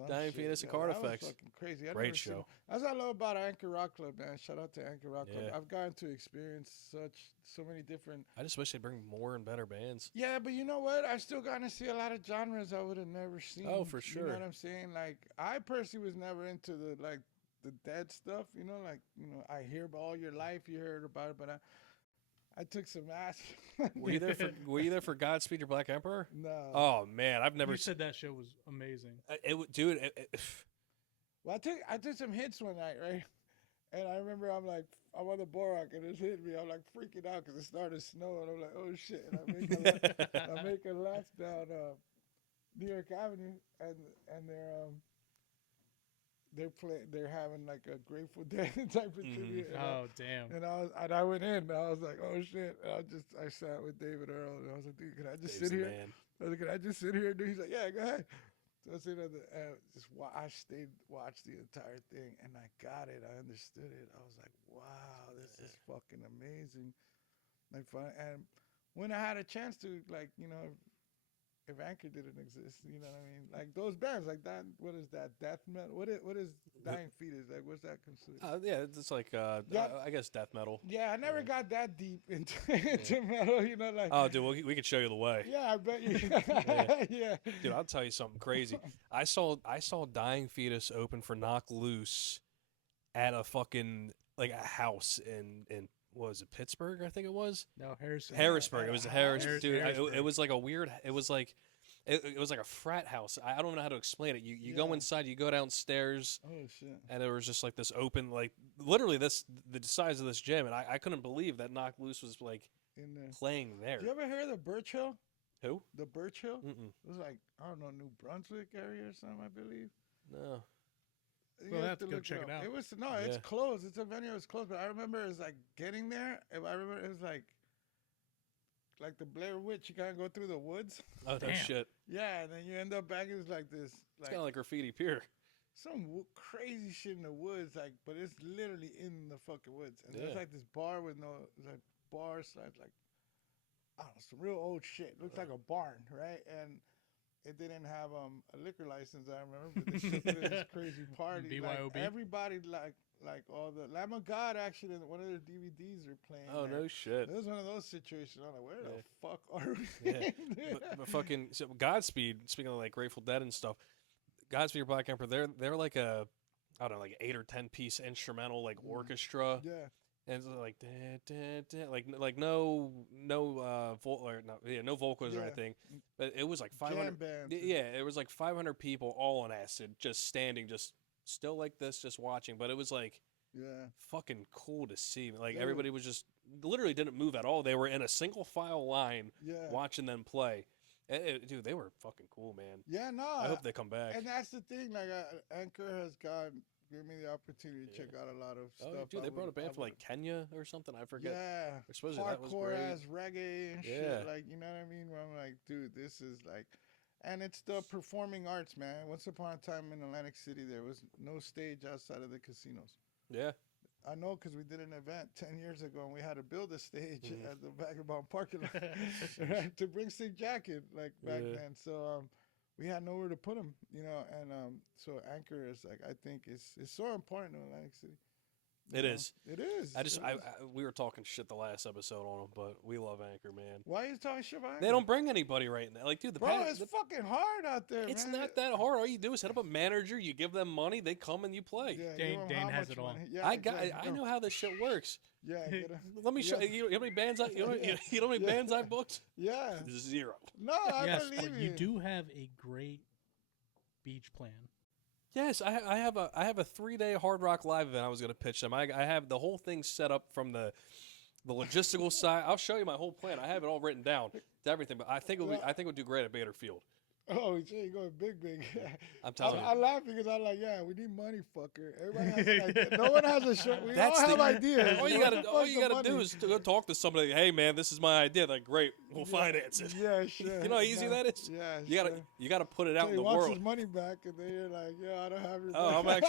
Dying shit, Fetus and that was Carnifex. fucking crazy. Great show. That's what I love about Anchor Rock Club, man. Shout out to Anchor Rock Club. Yeah. I've gotten to experience so many different. I just wish they'd bring more and better bands. Yeah, but you know what? I've still gotten to see a lot of genres I would have never seen. Oh, for sure. You know what I'm saying? Like, I personally was never into the dead stuff. You know, I hear about all your life, you heard about it, but I took some ass. Were you there for Godspeed Your Black Emperor? No. Oh man, I've never. You said that show was amazing. Dude. Well, I took some hits one night, right? And I remember I'm on the Borak and it hit me. I'm like freaking out because it started snowing. I'm like, oh shit! And I make a left down New York Avenue, and they're having like a Grateful Dead type of tribute. Oh damn! And I went in. I was like, oh shit. I sat with David Earl, and I was like, dude, can I just Dave's sit the here? man. I was like, can I just sit here? Dude, he's like, yeah, go ahead. So I said, I watched the entire thing, and I got it. I understood it. I was like, wow, this is fucking amazing. Like fun. And when I had a chance to, like, if Anchor didn't exist, you know what I mean? Like those bands, like that. What is that? Death metal. What is Dying Fetus? Like, what's that considered? Yeah, it's like Yeah. I guess death metal. Yeah, I never got that deep into metal. Like. Oh, dude, we could show you the way. Yeah, I bet you. Yeah. Dude, I'll tell you something crazy. I saw Dying Fetus open for Knock Loose at a fucking like a house in what was it, Pittsburgh? I think it was. No, Harrisburg. Harrisburg. It was a Harrisburg. Dude, Harrisburg. it was like a weird. It was like a frat house. I don't know how to explain it. You go inside, you go downstairs. Oh shit. And there was just like this open, like literally the size of this gym, and I couldn't believe that Knock Loose was like In there. playing there. Did you ever hear of the Birch Hill? Who? The Birch Hill? Mm-mm. It was like, I don't know, New Brunswick area or something, I believe. No. You have to go look check it out. It was it's closed. It's a venue that's closed, but I remember it was like getting there. I remember it was like the Blair Witch. You gotta go through the woods. Oh no Damn. shit. Yeah, and then you end up back as like this, It's kind of like Graffiti Pier. some crazy shit in the woods, like, but it's literally in the fucking woods. And there's Yeah. like this bar with like bar slash like, I don't know, some real old shit. It looks like a barn, right? And it didn't have a liquor license, I remember, but they still did this crazy party. Like, BYOB? everybody, like all the Lamb of God, actually, one of their DVDs are playing. Oh there. no shit. It was one of those situations. I'm like, where the fuck are we? Yeah. But fucking so Godspeed. Speaking of like Grateful Dead and stuff, Godspeed or Black Emperor, they're like a, I don't know, like 8 or 10 piece instrumental like orchestra. Yeah. And it's like like no no vocals or Yeah. anything, but it was like Jam 500. bands. Yeah, it was like 500 people all on acid, just standing, just still like this, just watching. But it was like Yeah. fucking cool to see. Like Dude. everybody was just literally didn't move at all. They were in a single file line Yeah. watching them play. Dude, they were fucking cool, man. Yeah, no. I hope they come back. And that's the thing. Like, Anchor has given me the opportunity to check out a lot of stuff. Oh, dude, they brought a band from like Kenya or something. I forget. Yeah. Supposedly that was Hardcore great. ass reggae and Yeah. shit. Like, you know what I mean? Where I'm like, dude, this is like, and it's the performing arts, man. Once upon a time in Atlantic City, there was no stage outside of the casinos. Yeah. I know because we did an event 10 years ago and we had to build a stage Mm-hmm. at the Vagabond parking lot right, to bring Sick Jacket like back Yeah. then. So we had nowhere to put them, and so Anchor is like, I think it's so important in Atlantic City. It is. It is. We were talking shit the last episode on them, but we love Anchor, man. Why are you talking shit about Anchor? They don't bring anybody right now. Like, dude, Bro, it's fucking hard out there, it's man. not that hard. All you do is hit up a manager, you give them money, they come and you play. Yeah, Dane- give 'em Dane how has much it all. money. Yeah, I know how this shit works. Yeah, Let me show you. You know how many bands you know how many bands I booked? yeah. 0. No, I Yes, believe but you do have a great beach plan. Yes, I have a 3-day Hard Rock Live event I was going to pitch them. I have the whole thing set up from the logistical side. I'll show you my whole plan. I have it all written down. It's everything, but I think it would do great at Bader Field. Oh, shit, you're going big. I'm telling you. I laugh because I'm like, yeah, we need money, fucker. Everybody has an idea. No one has a show. We That's all have the- ideas. All you What gotta the all fuck's you the gotta do money? is to go talk to somebody. Hey man, this is my idea. Like great, we'll finance it. Yeah, sure. You know how easy that is. Yeah, You gotta put it out So in he the wants world. his money back, and then you're like, yeah, I don't have your Oh, money.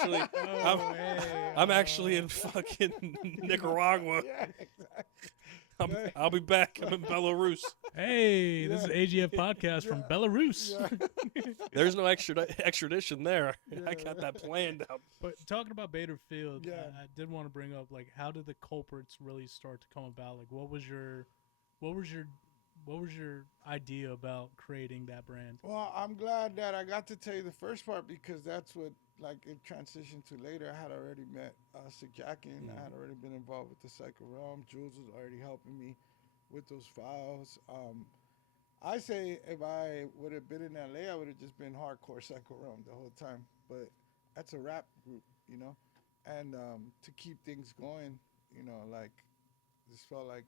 I'm actually in fucking Nicaragua. Yeah, exactly. I'll be back. I'm in Belarus. Hey, this is AGF podcast from Belarus. There's no extradition there. I got that planned out. But talking about Bader Field, Yeah. I did want to bring up, like, how did the Culprits really start to come about? Like, what was your idea about creating that brand? Well, I'm glad that I got to tell you the first part because that's what it transitioned to later. I had already met Sick Jacket, and I had already been involved with the Psycho Realm. Jules was already helping me with those files. I say if I would have been in LA, I would have just been hardcore Psycho Realm the whole time. But that's a rap group, and to keep things going, this felt like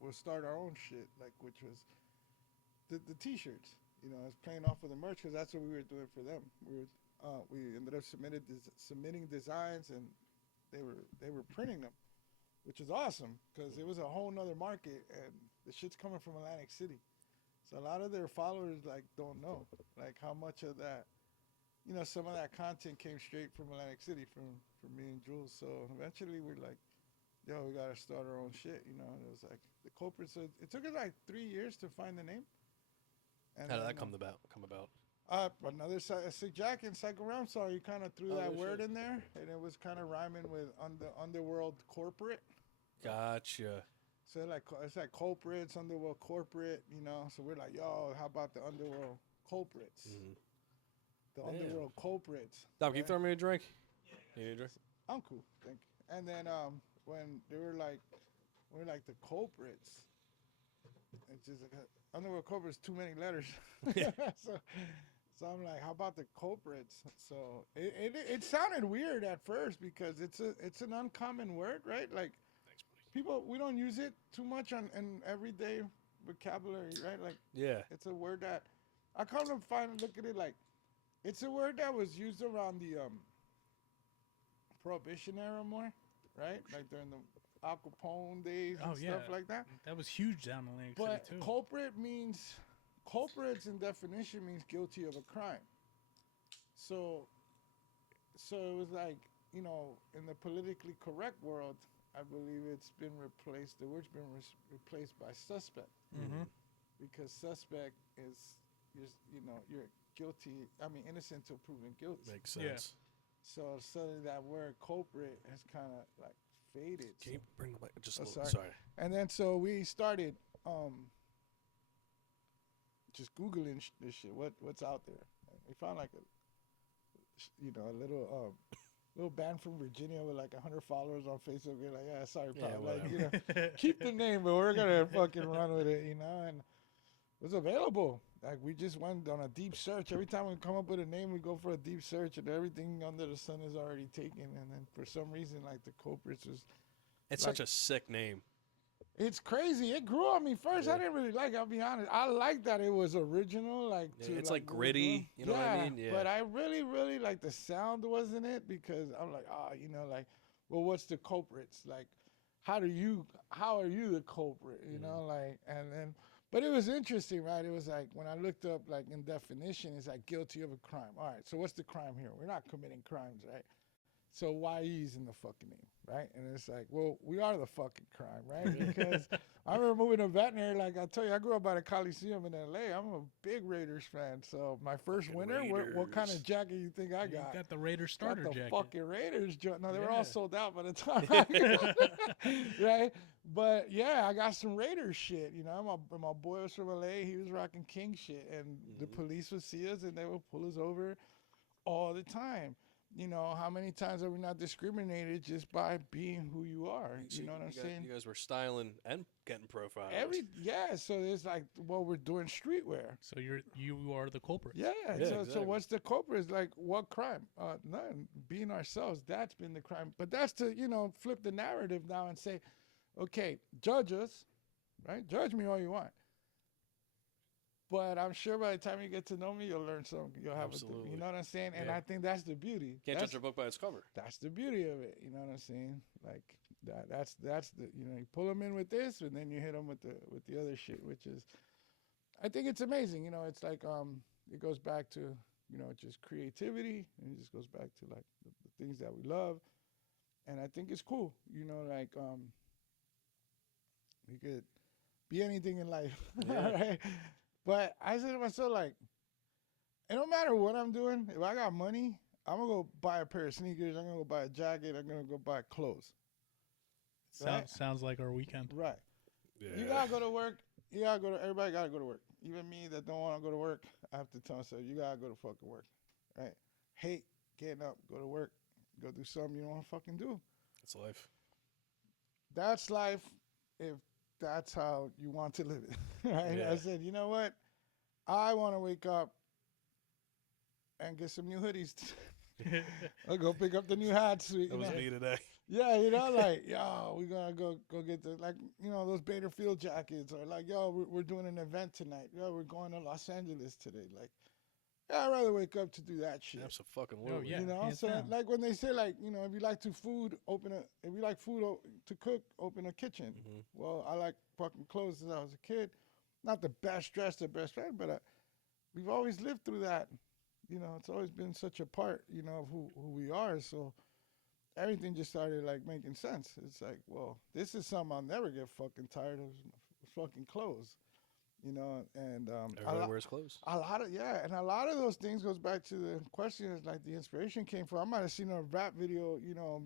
we'll start our own shit, which was the T-shirts. I was playing off of the merch because that's what we were doing for them. We were we ended up submitting designs, and they were printing them, which is awesome because it was a whole nother market, and the shit's coming from Atlantic City. So a lot of their followers like don't know like how much of that, some of that content came straight from Atlantic City from me and Jules. So eventually we're like, yo, we gotta start our own shit, And it was like the Culprits. So it took us like 3 years to find the name. And How did that come about? Another sick jacket and Psycho Realm song. You kind of threw that word shit. in there, and it was kind of rhyming with underworld corporate. Gotcha. So it's like Culprits, underworld corporate, So we're like, yo, how about the underworld culprits? Mm-hmm. The underworld culprits. Dom, can you throw me a drink? You need a drink? I'm cool, thank you. And then when they were like, we're like the culprits. It's just like underworld culprits, too many letters. So I'm like, how about the culprits? So it sounded weird at first because it's an uncommon word, right? Like Thanks, buddy. people, we don't use it too much in everyday vocabulary, right? Like Yeah. it's a word that I come to look at it like it's a word that was used around the Prohibition era more, right? Like during the Al Capone days and stuff like that. That was huge down in Atlantic But City too. culprits in definition means guilty of a crime. So it was like, in the politically correct world, I believe it's been replaced, the word's been replaced by suspect. Mm-hmm. Because suspect is, you're guilty, innocent until proven guilty. Makes sense. So suddenly that word culprit has kind of like faded. Can you bring the mic just a Oh, little? sorry. Sorry. And then so we started just Googling this shit. What's out there? We found like a little band from Virginia with like 100 followers on Facebook. We're like, yeah, sorry, Yeah, pal. Like, whatever. keep the name, but we're gonna fucking run with it, And it was available. Like we just went on a deep search. Every time we come up with a name, we go for a deep search, and everything under the sun is already taken. And then for some reason, like the Culprits was. It's Like- such a sick name. It's crazy. It grew on me first. Yeah. I didn't really like it, I'll be honest. I like that it was original. Like Yeah, to, it's like what we're gritty, doing. you know what I mean? Yeah. But I really, really like the sound wasn't it because I'm like, like, well, what's the culprits? Like, how are you the culprit? Like, and then, but it was interesting, right? It was like when I looked up like in definition, it's like guilty of a crime. All right, so what's the crime here? We're not committing crimes, right? So why he's in the fucking name, right? And it's like, well, we are the fucking crime, right? Because I remember moving to veterinary, like I tell you, I grew up by the Coliseum in LA. I'm a big Raiders fan. So my first Fucking winter, what kind Raiders. of jacket you think I You got? got the Raiders starter Got the jacket. fucking Raiders. No, they were Yeah. all sold out by the time I got right? But yeah, I got some Raiders shit. My boy was from LA. He was rocking King shit. And the police would see us and they would pull us over all the time. How many times are we not discriminated just by being who you are? So You know what I'm saying? You guys were styling and getting profiled. So it's like, well, we're doing streetwear. So you are the culprit. Yeah. So exactly. what's the culprit? It's like, what crime? None. Being ourselves, that's been the crime. But that's to, flip the narrative now and say, okay, judge us, right? Judge me all you want. But I'm sure by the time you get to know me, you'll learn something. You'll have Absolutely. you know what I'm saying? And Yeah. I think that's the beauty. Can't judge a book by its cover. That's the beauty of it. You know what I'm saying? Like that's the you pull them in with this, and then you hit them with the other shit, which is, I think it's amazing. It's like it goes back to just creativity, and it just goes back to like the things that we love, and I think it's cool. Like we could be anything in life, Yeah. right? But I said to myself, like, it don't matter what I'm doing. If I got money, I'm going to go buy a pair of sneakers. I'm going to go buy a jacket. I'm going to go buy clothes. Right? Sounds like our weekend. Right. Yeah. You got to go to work. Everybody got to go to work. Even me that don't want to go to work, I have to tell myself, you got to go to fucking work. Right? Hate getting up, go to work, go do something you don't want to fucking do. It's life. That's life if that's how you want to live it. Right? Yeah. I said, you know what? I want to wake up and get some new hoodies. I'll go pick up the new hats. That was me today. Yeah, like, yo, we're going to go get those Bader Field jackets. Or like, yo, we're doing an event tonight. Yo, we're going to Los Angeles today. Like, Yeah, I'd rather wake up to do that shit. Absolutely. Oh, yeah. You know, hands so down. like when they say like, you know, if you like to food, if you like food to cook, open a kitchen. Mhm. Well, I like fucking clothes since I was a kid. Not the best dressed, the best dressed, but we've always lived through that. You know, it's always been such a part, you know, of who we are. So everything just started like making sense. It's like, well, this is something I'll never get fucking tired of, fucking clothes. You know, and Everybody wears clothes. a lot of and a lot of those things goes back to the question is like the inspiration came from. I might have seen a rap video, you know,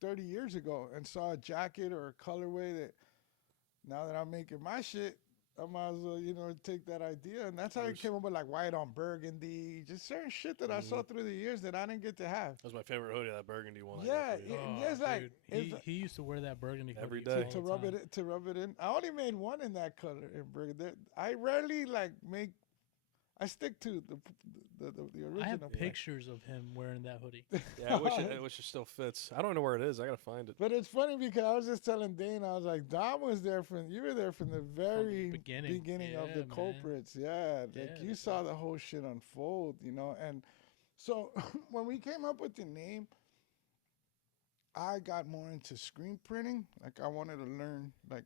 30 years ago and saw a jacket or a colorway that now that I'm making my shit, I might as well, you know, take that idea. And that's how it came up with like white on burgundy, just certain shit that I saw through the years that I didn't get to have. That was my favorite hoodie, that burgundy one. Yeah, I got for you. and Oh, just like dude. He used to wear that burgundy Every hoodie day. all to the rub time. it in. I only made one in that color in burgundy. I rarely like make. I stick to the original. I have brand. pictures of him wearing that hoodie. Yeah, I wish it still fits. I don't know where it is. I gotta find it. But it's funny because I was just telling Dane, I was like, Dom was there you were there from the very beginning of Yeah, the man. Culprits. Yeah, like Yeah, you saw the whole shit unfold, you know. And so when we came up with the name, I got more into screen printing. Like I wanted to learn, like,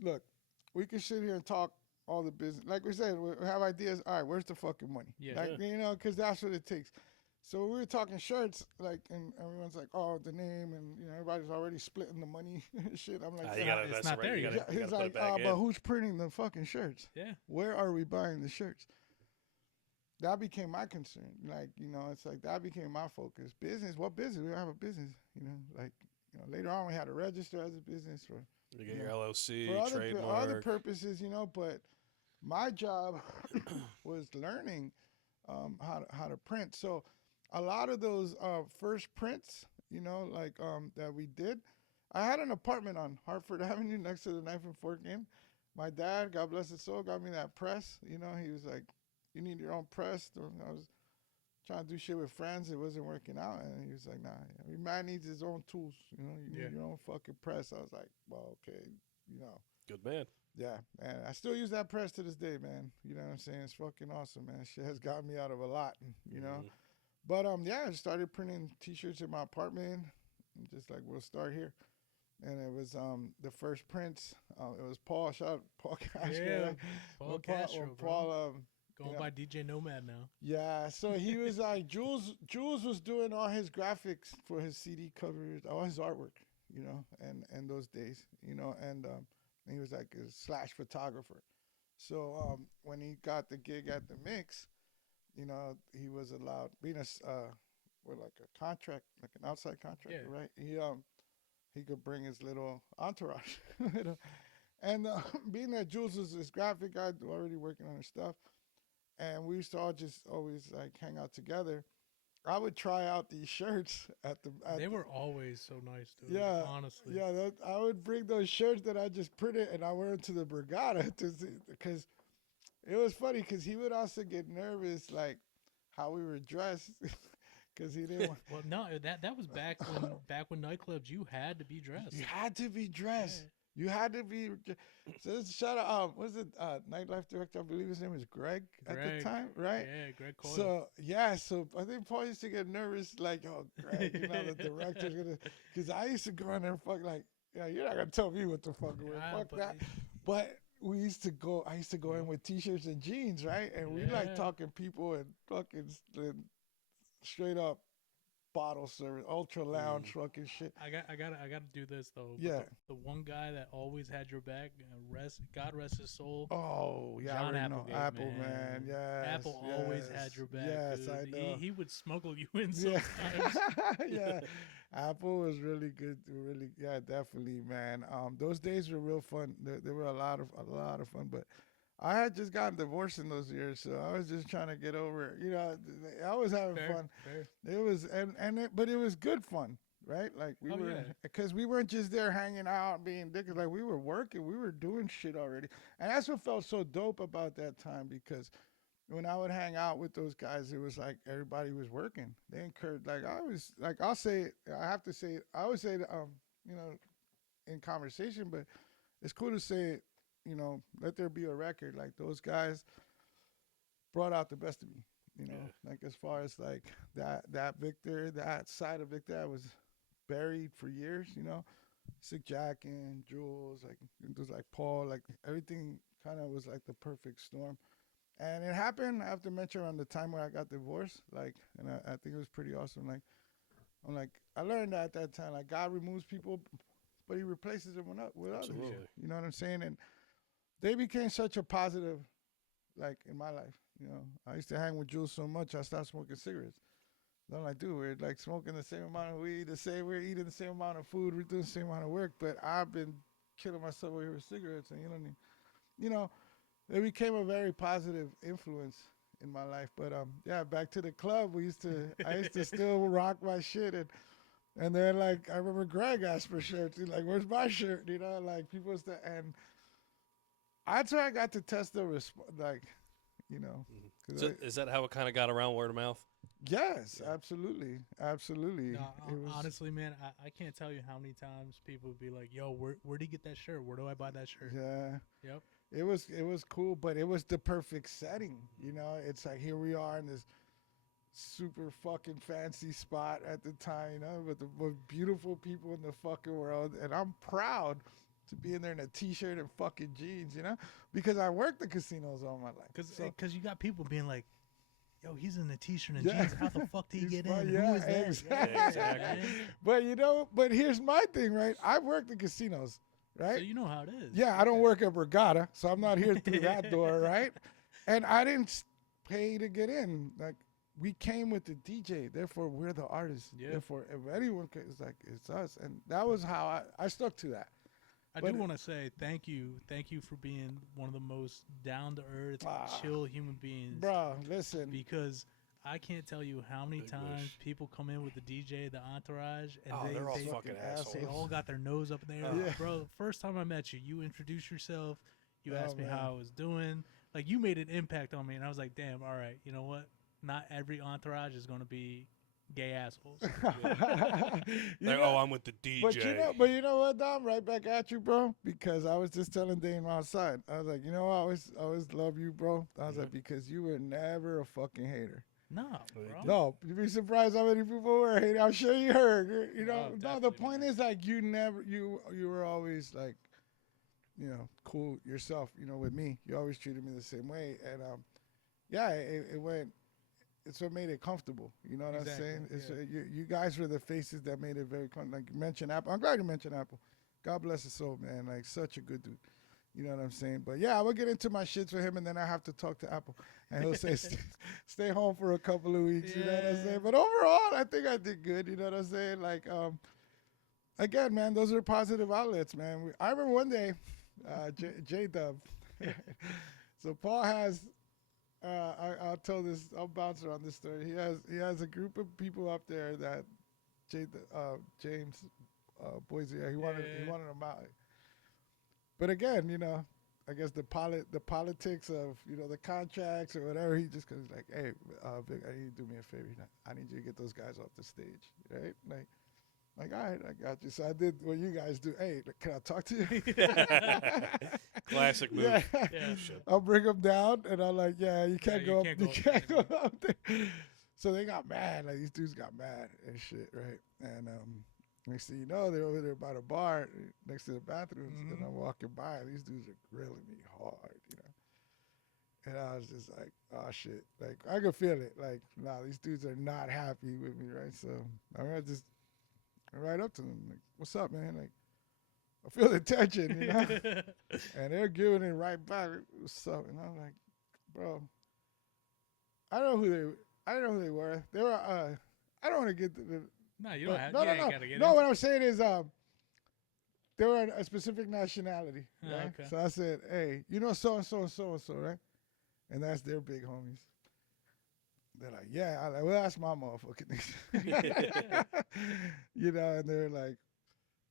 look, we can sit here and talk all the business. Like we said, we have ideas. All right, where's the fucking money? Yeah. Like, you know, because that's what it takes. So we were talking shirts, like, and everyone's like, "Oh, the name," and you know, everybody's already splitting the money and shit. I'm like, You gotta, it's that's not right. there You yet. gotta, you he's gotta put like, it back but in. who's printing the fucking shirts? Yeah. Where are we buying the shirts? That became my concern. Like, you know, it's like that became my focus. Business, what business? We don't have a business. You know, like, you know, later on we had to register as a business for You get yeah. your LLC, for other trademark. purposes, you know. But my job was learning how to print. So a lot of those first prints, you know, like that we did. I had an apartment on Hartford Avenue next to the Knife and Fork Inn. My dad, God bless his soul, got me that press. You know, he was like, "You need your own press." I was trying to do shit with friends. It wasn't working out, and he was like, "Nah, every man needs his own tools. You know, you need your own fucking press." I was like, "Well, okay, you know." Good man. Yeah, and I still use that press to this day, man. You know what I'm saying? It's fucking awesome, man. Shit has got me out of a lot, you know. But yeah, I started printing T-shirts in my apartment. And just like we'll start here, and it was the first prints. It was Paul. Shout out Paul Castro. Yeah, right? Paul Castro, bro. Paul, Going you know, by DJ Nomad now. yeah, so he was like Jules was doing all his graphics for his CD covers, all his artwork, you know, and those days, you know, and he was like a slash photographer. So when he got the gig at the Mix, you know, he was allowed being with like a contract, like an outside contractor, right? He could bring his little entourage, you know? And being that Jules was this graphic guy, already working on his stuff, and we used to all just always like hang out together. I would try out these shirts They were always so nice, dude. yeah, Honestly. yeah. I would bring those shirts that I just printed and I wear them to the Brigada because it was funny because he would also get nervous like how we were dressed because he didn't want. Well, no, that was back when nightclubs you had to be dressed. You had to be dressed. Yeah. You had to be. So this shout out. Was it nightlife director? I believe his name was Greg at the time, right? Yeah, Greg Coyle. So yeah, so I think Paul used to get nervous, like, "Oh, Greg, you know, the director's gonna," because I used to go in there and fuck like, "Yeah, you're not gonna tell me what the fuck wear, fuck that." But we used to go. I used to go in with t-shirts and jeans, right? And we like talking people and fucking straight up bottle service, ultra lounge fucking shit. I gotta do this though. Yeah. The one guy that always had your back, God rest his soul. Oh yeah, John I already know. Applegate, Apple man, yes. Apple always had your back. Yes, dude. I know. He would smuggle you in Yeah, sometimes. yeah. Apple was really good. Really, yeah, definitely, man. Those days were real fun. There were a lot of fun, but I had just gotten divorced in those years, so I was just trying to get over it. You know, I was having fun. Fair. It was but it was good fun, right? Like we were, because we weren't just there hanging out and being dicks. Like we were working, we were doing shit already, and that's what felt so dope about that time. Because when I would hang out with those guys, it was like everybody was working. They encouraged, like I was, like I'll say it, I have to say it. I always say it, you know, in conversation, but it's cool to say it. You know, let there be a record. Like those guys, brought out the best of me. You know, Yeah. like as far as like that Victor, that side of Victor, I was buried for years. You know, Sick Jack and Jules, like it was like Paul, like everything kind of was like the perfect storm. And it happened, I have to mention, around the time where I got divorced. Like, and I think it was pretty awesome. Like, I learned that at that time, like God removes people, but He replaces them with others. Absolutely. You know what I'm saying? And they became such a positive, like in my life. You know, I used to hang with Jules so much, I stopped smoking cigarettes. I'm like, dude, we're like smoking the same amount of weed, we're eating the same amount of food, we're doing the same amount of work, but I've been killing myself over here with cigarettes, and you know, it became a very positive influence in my life. But yeah, back to the club, I used to still rock my shit, and then like I remember Greg asked for shirts. He's like, "Where's my shirt?" You know, like people used to, and that's where I got to test the like, you know, So is that how it kind of got around, word of mouth? yes, absolutely, absolutely. No, It was, honestly, man, I can't tell you how many times people would be like, "Yo, where'd you get that shirt? Where do I buy that shirt?" yeah. Yep. It was cool, but it was the perfect setting. You know, it's like here we are in this super fucking fancy spot at the time, you know, with the most beautiful people in the fucking world, and I'm proud to be in there in a t-shirt and fucking jeans, you know, because I worked the casinos all my life. So Because you got people being like, "Yo, he's in a t-shirt and yeah, jeans. How the fuck did he he's get fine, in? yeah, Who is that?" exactly. Yeah, Exactly. man. But you know, but here's my thing, right? I worked the casinos, So right? you know how it is. Yeah, I don't work at Regatta, so I'm not here through that door, right? And I didn't pay to get in. Like we came with the DJ, therefore we're the artists. Yeah. Therefore, if anyone it's like it's us, and that was how I stuck to that. I But do want to say thank you for being one of the most down to earth, Ah, chill human beings. bro, listen, Because I can't tell you how many Big times wish. people come in with the DJ, the entourage, and Oh, they're all they fucking assholes. they all got their nose up there. Yeah. Bro, first time I met you, you introduced yourself. You Oh, asked me man. how I was doing. Like, you made an impact on me, and I was like, damn, all right, you know what? Not every entourage is going to be gay assholes. You Like, know- oh, I'm with the DJ. But you know what, Dom? Right back at you, bro. Because I was just telling Dane outside. I was like, you know, I always love you, bro. I was like, because you were never a fucking hater. No, bro. No, you'd be surprised how many people were hating. I'm sure you heard. You know, Oh, no. The definitely, point man. is like you never you were always like, you know, cool yourself. You know, with me, you always treated me the same way, and yeah, it went. It's what made it comfortable. You know what Exactly, I'm saying? It's yeah. you guys were the faces that made it very comfortable. Like you mentioned Apple. I'm glad you mentioned Apple. God bless his soul, man. Like such a good dude. You know what I'm saying? But yeah, I will get into my shits with him, and then I have to talk to Apple, and he'll say, "Stay home for a couple of weeks." You know what I'm Yeah. saying? But overall, I think I did good. You know what I'm saying? Like, again, man, those are positive outlets, man. I remember one day, J Dub. So Paul has. I'll tell this. I'll bounce around this story. He has a group of people up there that James Boise. He wanted them out. But again, you know, I guess the politics of, you know, the contracts or whatever. He just goes like, "Hey, Vic, I need you to do me a favor. I need you to get those guys off the stage, right?" Like, all right, I got you. So I did what you guys do. Hey, can I talk to you? Classic move. Yeah. Yeah. Shit. I'll bring them down, and I'm like, yeah, you can't you go can't up. You go can't go up up there. So they got mad. Like these dudes got mad and shit, right? And next thing you know, they're over there by the bar next to the bathrooms, and I'm walking by, and these dudes are grilling me hard, you know. And I was just like, oh shit, like I could feel it. Like, nah, these dudes are not happy with me, right? So I just right up to them, like, what's up, man? Like, I feel the tension, you know. And they're giving it right back. What's up? And I'm like, bro, I don't know who they were. They were. I don't want to get the. No, you don't have. No, you no, ain't no. gotta get No, into what I'm saying is, they were a specific nationality, Oh, right? okay. So I said, hey, you know so and so and so and so, right? And that's their big homies. They're like, yeah. I'm like, well, that's my motherfucking nigga. You know, and they're like,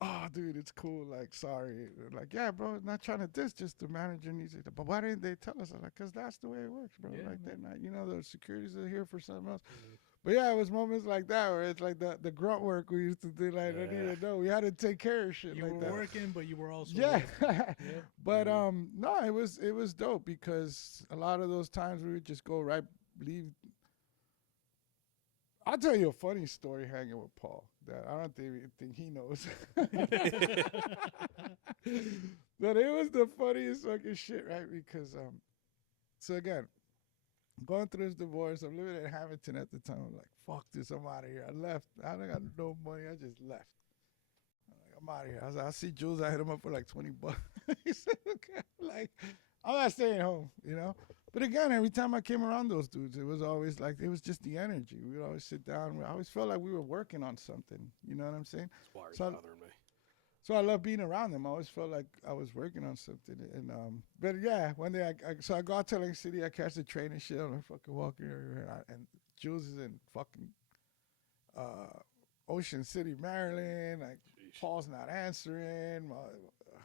oh, dude, it's cool. Like, sorry. They're like, yeah, bro, not trying to diss, just the manager needs it. But why didn't they tell us? I'm like, because that's the way it works, bro. Yeah, like, they're man. not, you know, the securities are here for something else. But yeah, it was moments like that where it's like the grunt work we used to do. Like, I didn't even know we had to take care of shit You like were that. working, but you were also Yeah, living. Yep. but no, it was dope because a lot of those times we would just go right leave. I'll tell you a funny story hanging with Paul that I don't think he knows. But it was the funniest fucking shit, right? Because so again, going through this divorce, I'm living in Hamilton at the time. I'm like, fuck this, I'm out of here. I left. I don't got no money. I just left. I'm out of here. I was like, I see Jules. I hit him up for like $20. He said, okay. Like, I'm not staying home, you know? But again, every time I came around those dudes, it was always like, it was just the energy. We would always sit down. I always felt like we were working on something. You know what I'm saying? It's wired So, bothering me. so I love being around them. I always felt like I was working on something. And but yeah, one day so I go out to Lake City. I catch the train and shit. I'm fucking walking everywhere. And Jules is in fucking Ocean City, Maryland. Like, Sheesh. Paul's not answering. My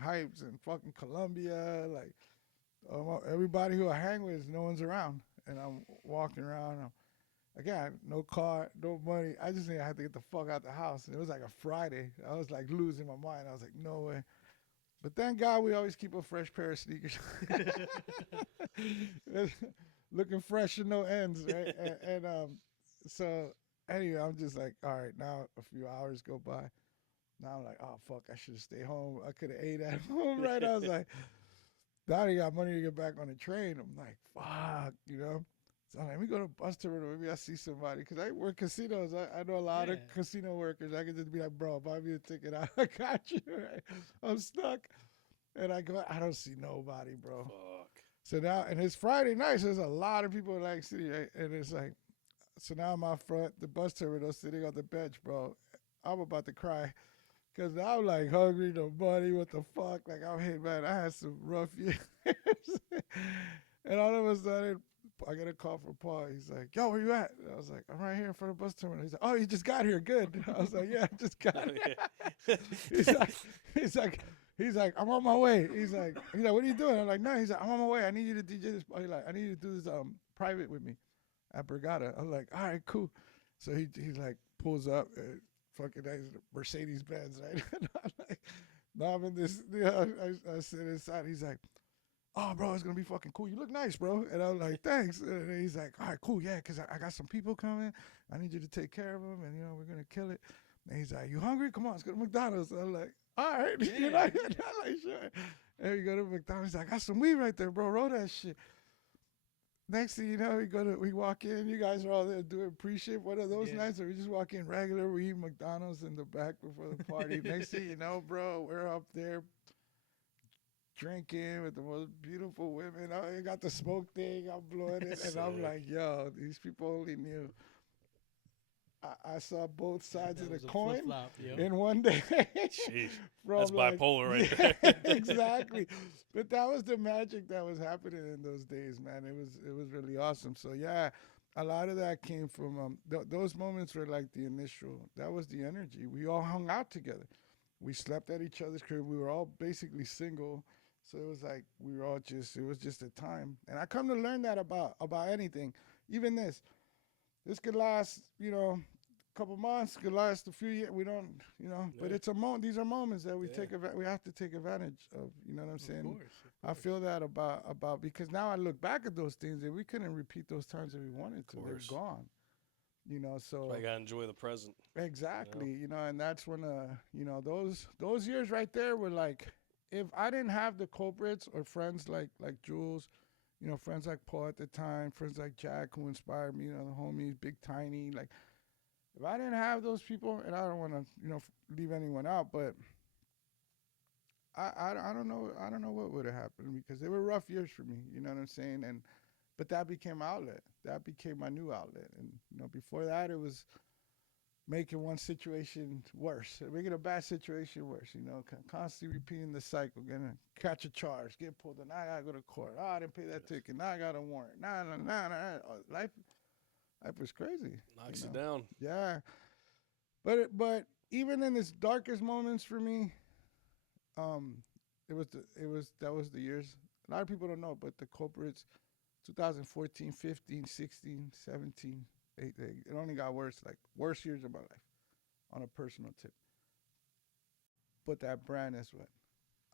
Hype's in fucking Colombia. Like, everybody who I hang with, no one's around. And I'm walking around. Again, no car, no money. I just think I had to get the fuck out the house. And it was like a Friday. I was like losing my mind. I was like, no way. But thank God we always keep a fresh pair of sneakers. Looking fresh and no ends, right? And so anyway, I'm just like, all right, now a few hours go by. Now I'm like, oh, fuck, I should have stayed home. I could have ate at home, right? I was like, now I got money to get back on the train. I'm like, fuck, you know? So I'm like, let me go to a bus terminal. Maybe I see somebody. Because I work casinos. I know a lot of casino workers. I can just be like, bro, buy me a ticket. I got you, right? I'm stuck. And I go, I don't see nobody, bro. Fuck. So now, and it's Friday night, so there's a lot of people in Lake City, right? And it's like, so now I'm out front, the bus terminal, sitting on the bench, bro. I'm about to cry. Because I'm like hungry, no money, what the fuck? Like, I'm hit, man. I had some rough years. And all of a sudden, I get a call from Paul. He's like, yo, where you at? And I was like, I'm right here in front of the bus terminal. He's like, oh, you just got here. Good. I was like, yeah, I just got here. He's like, I'm on my way. He's like, what are you doing? I'm like, no. He's like, I'm on my way. I need you to DJ this. He's like, I need you to do this private with me at Brigada. I'm like, all right, cool. So he like pulls up. Fucking Mercedes Benz, right? And I'm like, no, I'm in this. You know, I sit inside. He's like, oh, bro, it's gonna be fucking cool. You look nice, bro. And I'm like, thanks. And he's like, all right, cool, yeah, because I got some people coming. I need you to take care of them, and you know we're gonna kill it. And he's like, you hungry? Come on, let's go to McDonald's. And I'm like, all right, Yeah, you know, I'm like, sure. And we go to McDonald's. He's like, I got some weed right there, bro. Roll that shit. Next thing you know, we walk in. You guys are all there doing pre-shift. One of those nights where we just walk in regular. We eat McDonald's in the back before the party. Next thing you know, bro, we're up there drinking with the most beautiful women. I got the smoke thing. I'm blowing it, and I'm like, yo, these people only knew. I saw both sides of the coin in one day. Jeez. That's bipolar right there. Exactly. But that was the magic that was happening in those days, man. It was really awesome. So yeah, a lot of that came from those moments were like the initial. That was the energy. We all hung out together. We slept at each other's crib. We were all basically single. So it was like we were all just. It was just a time. And I come to learn that about anything, even this. This could last, you know, a couple months, could last a few years. We don't, you know, but it's a moment. These are moments that we we have to take advantage of. You know what I'm saying? Of course. I feel that about because now I look back at those things and we couldn't repeat those times if we wanted to. They're gone. You know, so I gotta enjoy the present. Exactly. You know, and that's when you know, those years right there were like, if I didn't have the Culprits or friends like Jules, you know, friends like Paul at the time, friends like Jack who inspired me, you know, the homies, Big Tiny, like, if I didn't have those people, and I don't want to, you know, leave anyone out, but I don't know what would have happened because they were rough years for me, you know what I'm saying? But that became my outlet. That became my new outlet. And, you know, before that it was making one situation worse, making a bad situation worse, you know, constantly repeating the cycle, gonna catch a charge, get pulled in, I gotta go to court, I didn't pay that ticket, now I got a warrant, nah. Life was crazy. Knocks you down. Yeah. But even in its darkest moments for me, that was the years. A lot of people don't know, but the Culprits, 2014, 15, 16, 17, It only got worse, like worst years of my life, on a personal tip. But that brand is what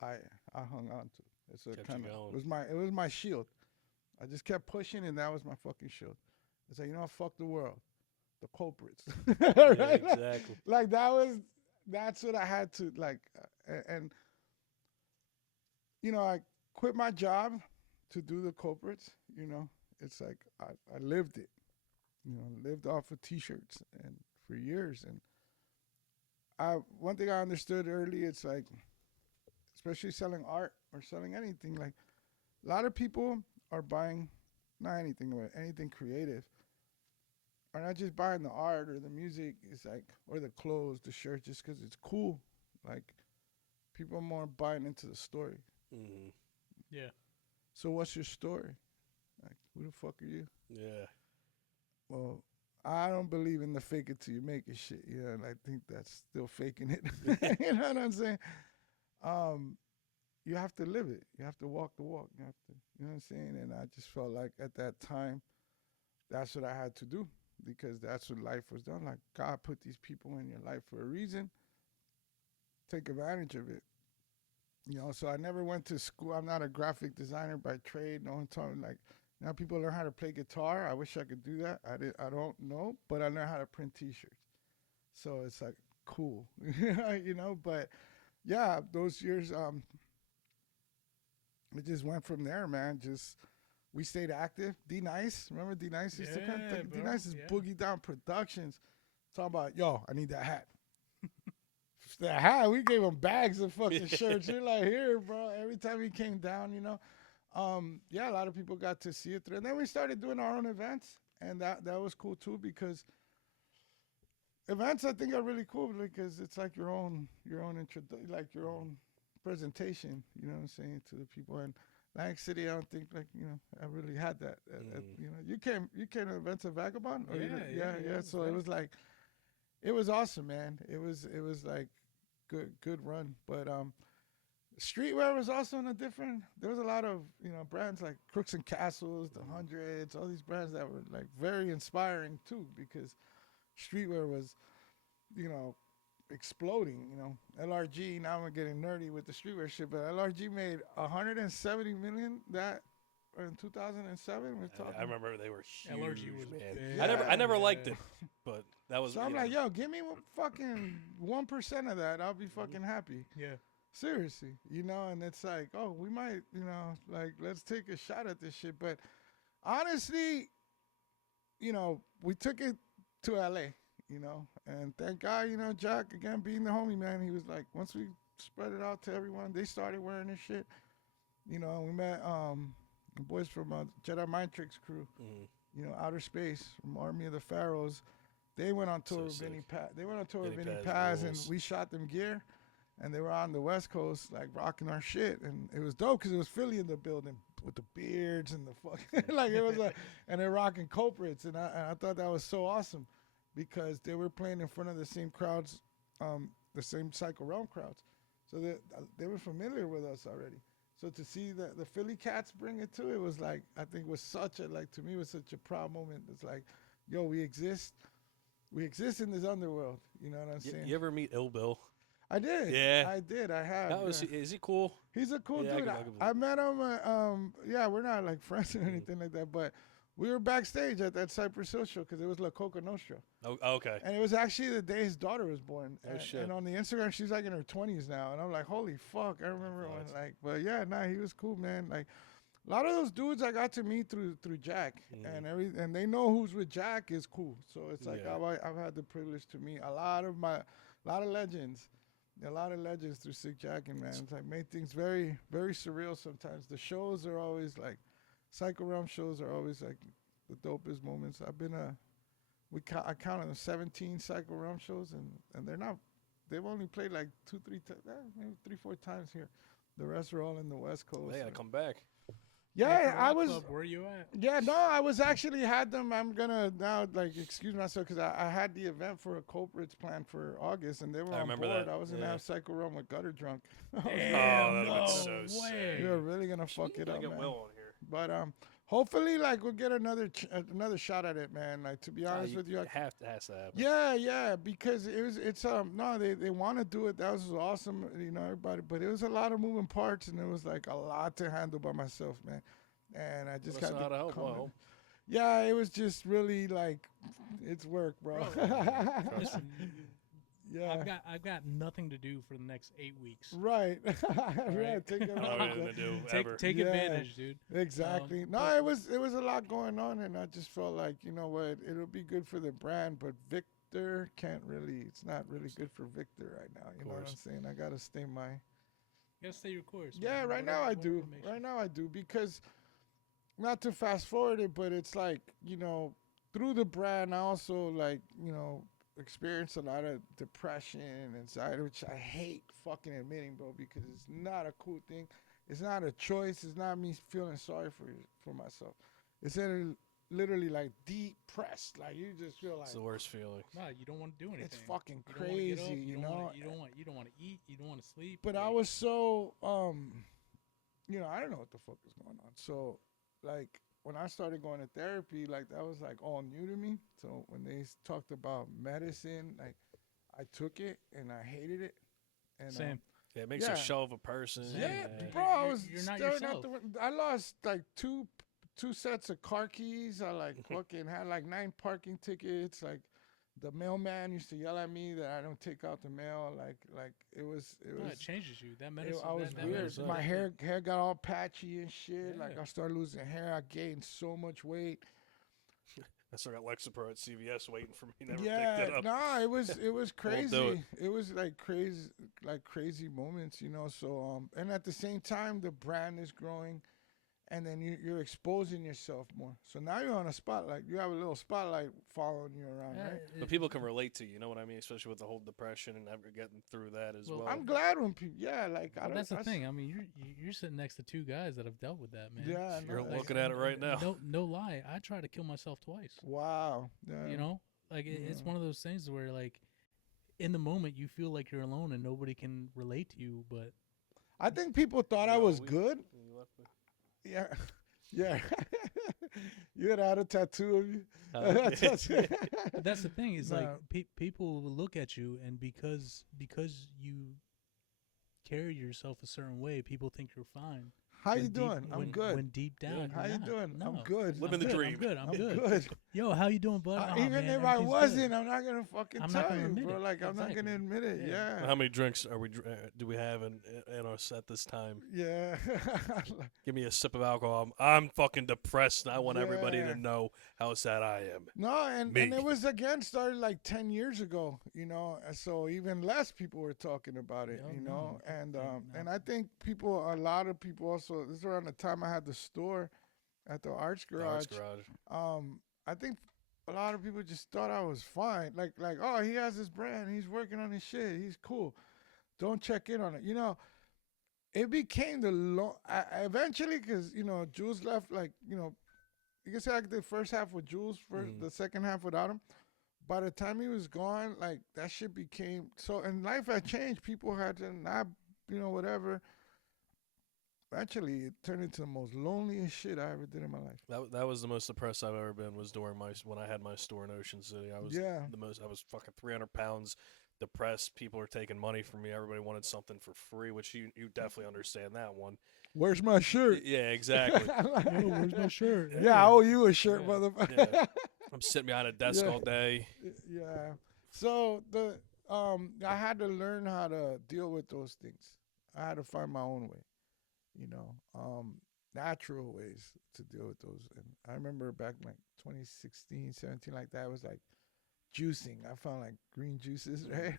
I I hung on to. It's a Kept kind you of going. it was my shield. I just kept pushing, and that was my fucking shield. It's like, you know what, fuck the world, the culprits, Yeah, right? exactly. Like that's what I had to like, and you know, I quit my job to do the culprits. You know, it's like I lived it. You know, lived off of t-shirts and for years. And I one thing I understood early, it's like, especially selling art or selling anything, like a lot of people are buying not anything but anything creative, are not just buying the art or the music. It's like, or the clothes, the shirt, just because it's cool. Like, people are more buying into the story. Mm-hmm. Yeah. So what's your story? Like, who the fuck are you? Yeah. Well, I don't believe in the fake it till you make it shit. Yeah, and I think that's still faking it. You know what I'm saying? Um, you have to live it. You have to walk the walk. You have to, you know what I'm saying? And I just felt like at that time, that's what I had to do, because that's what life was done. Like, God put these people in your life for a reason. Take advantage of it. You know, so I never went to school. I'm not a graphic designer by trade. No one taught me, like, now people learn how to play guitar. I wish I could do that. I don't know, but I learned how to print T-shirts. So it's like cool, you know. But yeah, those years, it just went from there, man. Just we stayed active. D Nice, remember D Nice used to come? Yeah, D bro. Nice is Yeah. Boogie Down Productions. Talking about, yo, I need that hat. That hat, we gave him bags of fucking shirts. You're like, here, bro. Every time he came down, you know. Yeah, a lot of people got to see it through. And then we started doing our own events, and that was cool too, because events I think are really cool, because it's like your own like your own presentation. You know what I'm saying, to the people. And Atlantic City, I don't think, like, you know, I really had that. You know, you came to events at Vagabond, or yeah. So it was like, it was awesome, man. It was like good run, but streetwear was also in a different. There was a lot of, you know, brands like Crooks and Castles, the Hundreds, all these brands that were like very inspiring too, because streetwear was, you know, exploding. You know, LRG. Now I'm getting nerdy with the streetwear shit, but LRG made 170 million that in 2007. We're talking. I remember they were huge, LRG was man. big. I never liked Yeah. it, but that was. So I'm like, yo, give me fucking 1% of that. I'll be fucking happy. Yeah. Seriously, you know, and it's like, oh, we might, you know, like, let's take a shot at this shit. But honestly, you know, we took it to LA, you know, and thank God, you know, Jack, again, being the homie, man, he was like, once we spread it out to everyone, they started wearing this shit. You know, we met the boys from Jedi Mind Tricks crew, you know, Outer Space, from Army of the Pharaohs. They went on tour with sick. Vinny Paz. They went on tour with Vinny Vinny Paz Paz, and rules. we shot them gear. And they were on the West Coast, like, rocking our shit, and it was dope because it was Philly in the building with the beards and the fucking like, it was and they're rocking Culprits, and I thought that was so awesome, because they were playing in front of the same crowds, the same Psycho Realm crowds, so they were familiar with us already. So to see the Philly cats bring it too, it was like, I think was such a, like, to me, was such a proud moment. It's like, yo, we exist in this underworld. You know what I'm saying? You ever meet Ill Bill? I did. Yeah. I did. I have. That was. Yeah. Is he cool? He's a cool Yeah, dude. I can I believe met him. Yeah, we're not like friends or anything like that, but we were backstage at that Cypress Hill show because it was La Coca Nostra, Oh, okay. and it was actually the day his daughter was born. Oh, and, shit. And on the Instagram, she's like in her 20s now, and I'm like, holy fuck! I remember when, Nice. like, but yeah, nah, he was cool, man. Like, a lot of those dudes I got to meet through Jack, and they know who's with Jack is cool. So it's like, Yeah. I've had the privilege to meet a lot of legends. A lot of legends through Sick Jack, and man, it's like made things very, very surreal sometimes. The shows are always like, Psycho Realm shows are always like the dopest moments. I counted them 17 Psycho Realm shows, and they've only played like 2-3 times, maybe 3-4 times here. The rest are all in the West Coast. They gotta come back. Yeah, I Rock was. Club, where you at? Yeah, no, I was actually had them. I'm gonna now like excuse myself because I had the event for a Culprits planned for August, and they were I on remember board. that, I was gonna yeah. have Psycho Realm with Gutter Drunk. Damn, that'd no have been so way. We were really gonna fuck it Gotta up, get man. Will on here. But hopefully, like we'll get another shot at it, man. Like to be honest with you, it has to happen. yeah, because it's no, they want to do it. That was awesome, everybody. But it was a lot of moving parts, and it was like a lot to handle by myself, man. And I just had to help. Well, yeah, it was just really like it's work, bro. Listen, yeah, I've got nothing to do for the next 8 weeks. right. Yeah, right. take advantage. Take Yeah. advantage, dude. Exactly. No, it was a lot going on, and I just felt like you know what, it'll be good for the brand, but Victor can't really. It's not really good for Victor right now. You know what I'm saying? I gotta stay my. You gotta stay your course. Yeah, man. right now I do. Information. Right now I do because not to fast forward it, but it's like through the brand, I also like experienced a lot of depression and anxiety, which I hate fucking admitting, bro, because it's not a cool thing. It's not a choice. It's not me feeling sorry for myself. It's literally like depressed. Like you just feel like it's the worst feeling. No, you don't want to do anything. it's fucking You don't wanna get up, crazy, you don't want to eat. You don't want to sleep. But I was so I don't know what the fuck is going on. So like when I started going to therapy, like that was like all new to me. So when they talked about medicine, like I took it and I hated it. And Same. Yeah, it makes a shell of a person. Yeah, Yeah. bro, I was You're not staring yourself. out I lost like two sets of car keys. I like fucking had like 9 parking tickets. Like the mailman used to yell at me that I don't take out the mail. Like it was. No, it changes you. That medicine. I was that weird. medicine- My hair got all patchy and shit. Yeah. Like I started losing hair. I gained so much weight. I still got Lexapro at CVS waiting for me. Never picked it Yeah, up. no, it was crazy. it. It was like crazy moments, So and at the same time, the brand is growing, and then you're exposing yourself more. So now you're on a spotlight. You have a little spotlight following you around, right? But people can relate to you know what I mean, especially with the whole depression and ever getting through that as well. I'm glad when people, That's the thing. I mean, you're sitting next to 2 guys that have dealt with that, man. Yeah, You're no, looking at it right now. No lie. I tried to kill myself twice. Wow. Yeah. It's one of those things where like, in the moment you feel like you're alone and nobody can relate to you, but I think people thought I was good. You left me. Yeah. Yeah. You had a tattoo of you. But that's the thing is like people will look at you, and because you carry yourself a certain way, people think you're fine. How you doing? I'm good. When deep down, How you doing? No. I'm good. Living the dream. I'm good. Yo, how you doing, bud? Oh, Even man, if I everything's wasn't, good. I'm not gonna fucking I'm not tell gonna you, admit bro. it. Like I'm not gonna admit it. Yeah. How many drinks are do we have in our set this time? Yeah. Give me a sip of alcohol. I'm fucking depressed, and I want everybody Yeah. to know how sad I am. No, and Me. it was started like 10 years ago, and so even less people were talking about it, and I think a lot of people also, this is around the time I had the store at the Arts Garage. I think a lot of people just thought I was fine. Like, oh, he has his brand, he's working on his shit, he's cool. Don't check in on it. It became eventually, because, Jules left, like, you can say like the first half with Jules, the second half without him. By the time he was gone, like that shit became so, and life had changed. People had to not, whatever. Eventually, it turned into the most loneliest shit I ever did in my life. That was the most depressed I've ever been. Was during when I had my store in Ocean City. I was I was fucking 300 pounds depressed. People were taking money from me. Everybody wanted something for free, which you definitely understand that one. Where's my shirt? Yeah, exactly. Yo, where's my shirt? Yeah, I owe you a shirt, motherfucker. Yeah. I'm sitting behind a desk all day. Yeah. So I had to learn how to deal with those things. I had to find my own way, natural ways to deal with those. And I remember back in like 2016, 17, like that, it was like juicing. I found like green juices, right?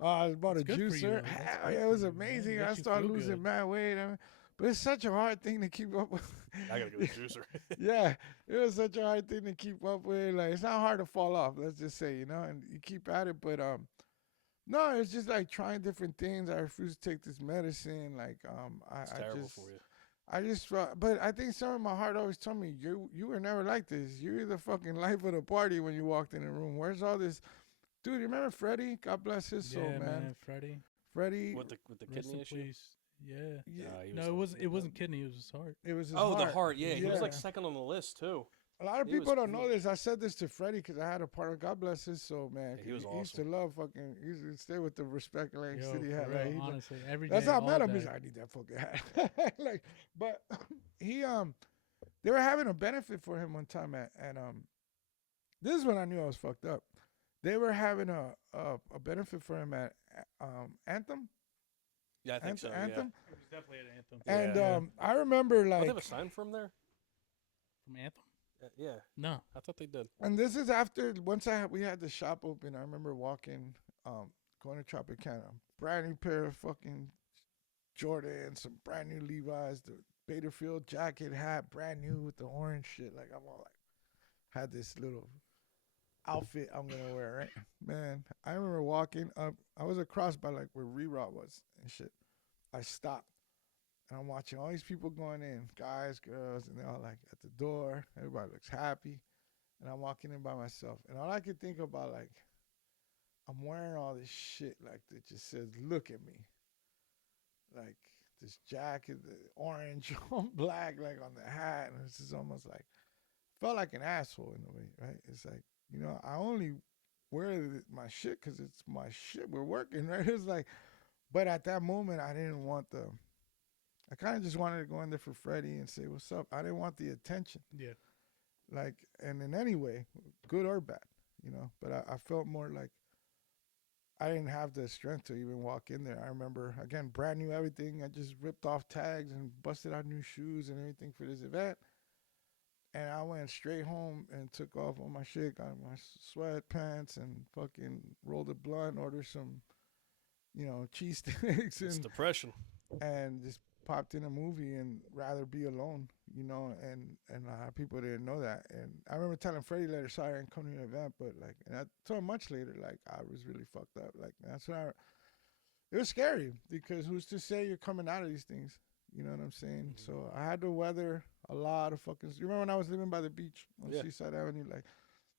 I bought a juicer. It was amazing. I started losing mad weight. But it's such a hard thing to keep up with. I gotta get a juicer. Yeah, it was such a hard thing to keep up with. Like, it's not hard to fall off, let's just say, and you keep at it. But no, it's just like trying different things. I refuse to take this medicine. Like, It's terrible for you. I just felt, but I think some of my heart always told me, you were never like this. You were the fucking life of the party when you walked in the room. Where's all this? Dude, you remember Freddie? God bless his soul, man. Freddie. Freddie. With the Rest kidney in issue. peace. Yeah. Yeah, Nah, he No, it wasn't kidney. It was his heart. it was his Oh, heart. the heart. Yeah, he was like Yeah. second on the list too. A lot of He was- people don't he know was- this. I said this to Freddie because I had a partner. God bless his soul, man. Yeah, he was He used to awesome. love fucking. He used to stay with the respect like Yo, city for hat. real, Right? He's like, honestly, every day. that's how I all met him. day. He's like, I need that fucking hat. Like, but he they were having a benefit for him one time at this is when I knew I was fucked up. They were having a benefit for him at Anthem. Yeah, I think so. Anthem. It was definitely an Anthem. And Yeah. I remember Yeah. Oh, they have a like, sign from there. From Anthem? Yeah, No. I thought they did. and this is after once we had the shop open. I remember walking, going to Tropicana, brand new pair of fucking Jordans, some brand new Levi's, the Baderfield jacket, hat, brand new with the orange shit. Like I'm all like, had this little outfit I'm gonna wear, right? Man, I remember walking up. I was across by like where Rerot was and shit. I stopped and I'm watching all these people going in, guys, girls, and they're all like at the door. Everybody looks happy, and I'm walking in by myself. And all I could think about, like, I'm wearing all this shit like that just says, "Look at me." Like this jacket, the orange on black, like on the hat, and it's just almost like felt like an asshole in a way, right? It's like, you know, I only wear my shit because it's my shit. We're working, right? It's like, but at that moment, I didn't want I kind of just wanted to go in there for Freddie and say, what's up? I didn't want the attention. Yeah. Like, and in any way, good or bad, you know, but I felt more like I didn't have the strength to even walk in there. I remember, again, brand new everything. I just ripped off tags and busted out new shoes and everything for this event. And I went straight home and took off all my shit, got my sweatpants and fucking rolled a blunt, ordered some, you know, cheese sticks It's and depression. just popped in a movie and rather be alone, you know, and a lot of people didn't know that. And I remember telling Freddie later, sorry I didn't come to your event, but like, and I told him much later, like, I was really fucked up. Like, that's when it was scary because who's to say you're coming out of these things? You know what I'm saying? Mm-hmm. So I had to weather a lot of fucking. You remember when I was living by the beach on Yeah. Seaside Avenue? Like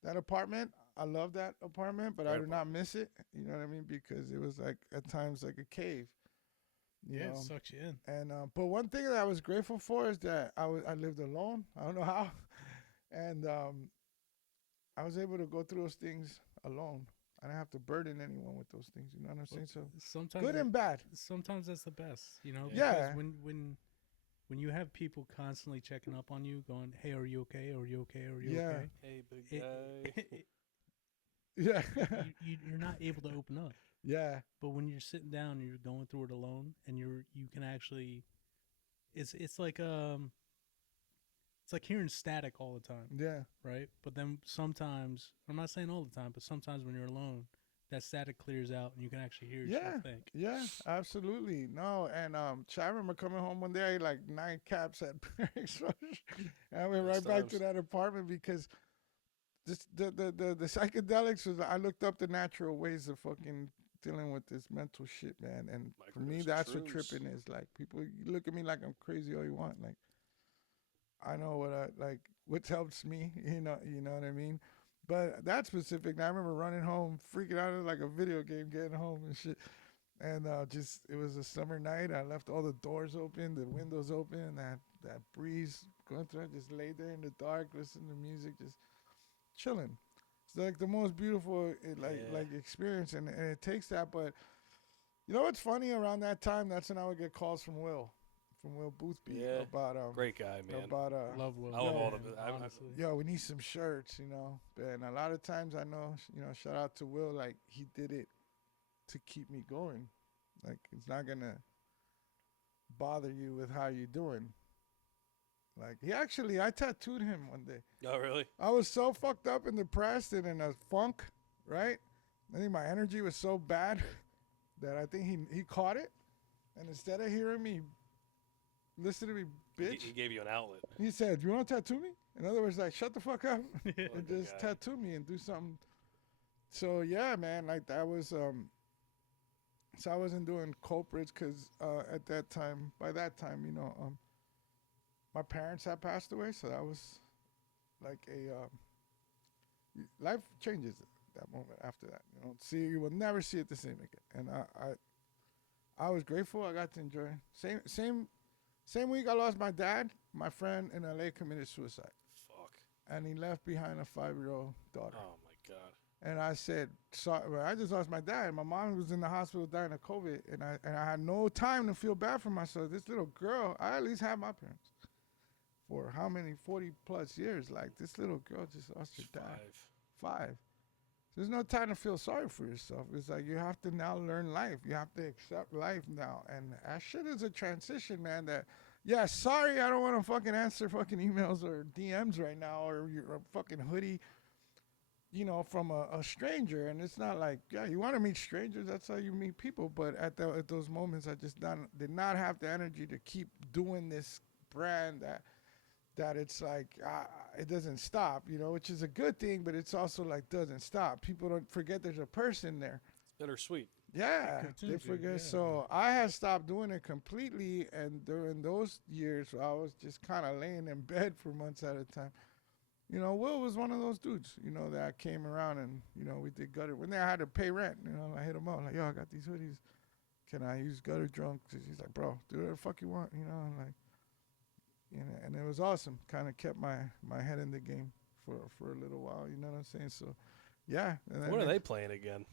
that apartment, I love that apartment, but I Great do not miss it. You know what I mean? Because it was like at times like a cave. You Yeah, know? it sucks you in. And but one thing that I was grateful for is that I lived alone. I don't know how, and I was able to go through those things alone. I didn't have to burden anyone with those things. You know what I'm saying? So Sometimes good and bad. sometimes that's the best, you know. Yeah. Because when you have people constantly checking up on you, going, "Hey, are you okay? Are you okay? Are you Yeah. okay?" Hey, big It- guy. Yeah, you're not able to open up. yeah, But when you're sitting down and you're going through it alone, and you can actually, it's like hearing static all the time, yeah. right? But then sometimes, I'm not saying all the time, but sometimes when you're alone, that static clears out and you can actually hear yourself think. Yeah, absolutely. No, and I remember coming home one day, I ate like 9 caps at Paris Rush, and I went right Best back times. to that apartment because the psychedelics was. I looked up the natural ways of fucking dealing with this mental shit, man. And for me, Microdose that's what truths. tripping is. Like people you look at me like I'm crazy all you want. Like I know what helps me. You know what I mean. But that specific, I remember running home, freaking out like a video game, getting home and shit. And just it was a summer night. I left all the doors open, the windows open, and that breeze going through. I just laid there in the dark, listening to music, just chilling. It's like the most beautiful like experience, and it takes that. But you know what's funny? Around that time, that's when I would get calls from Will Boothby Yeah. about Great guy, man. about Love Will. I love all man, of it. honestly. yo, we need some shirts, you know. And a lot of times I know, you know, shout out to Will, like he did it to keep me going. Like it's not gonna bother you with how you're doing. Like I tattooed him one day. Oh, really? I was so fucked up and depressed and in a funk, right? I think my energy was so bad that I think he caught it. And instead of hearing me listen to me, bitch, He gave you an outlet. he said, "You want to tattoo me?" In other words, like, shut the fuck up and Good just guy. tattoo me and do something. So yeah, man, like that was so I wasn't doing Culprits because at that time, by that time, you know, my parents had passed away, so that was like a life changes at that moment after that. You will never see it the same again. And I was grateful. I got to enjoy. Same week I lost my dad. My friend in LA committed suicide, Fuck. and he left behind a 5-year-old daughter. Oh my god. And I said, sorry, I just lost my dad. My mom was in the hospital dying of COVID, and I had no time to feel bad for myself. This little girl, I at least had my parents for how many 40 plus years. Like this little girl just lost her dad. 5. There's no time to feel sorry for yourself. It's like you have to now learn life. You have to accept life now. And that shit is a transition, man. That, yeah, sorry, I don't want to fucking answer fucking emails or DMs right now or your fucking hoodie, you know, from a stranger. And it's not like, yeah, you want to meet strangers. That's how you meet people. But at those moments, I just did not have the energy to keep doing this brand that it's like it doesn't stop, you know, which is a good thing, but it's also like doesn't stop. People don't forget there's a person there. It's bittersweet. Yeah, they forget. Yeah. So I had stopped doing it completely, and during those years, I was just kind of laying in bed for months at a time. You know, Will was one of those dudes, you know, that came around and, you know, we did gutter. When I had to pay rent, you know, I hit him up, like, yo, I got these hoodies. Can I use gutter drunk? He's like, bro, do whatever the fuck you want, you know, and like, you know, and it was awesome. Kind of kept my head in the game for a little while. You know what I'm saying? So, yeah. When are they playing again?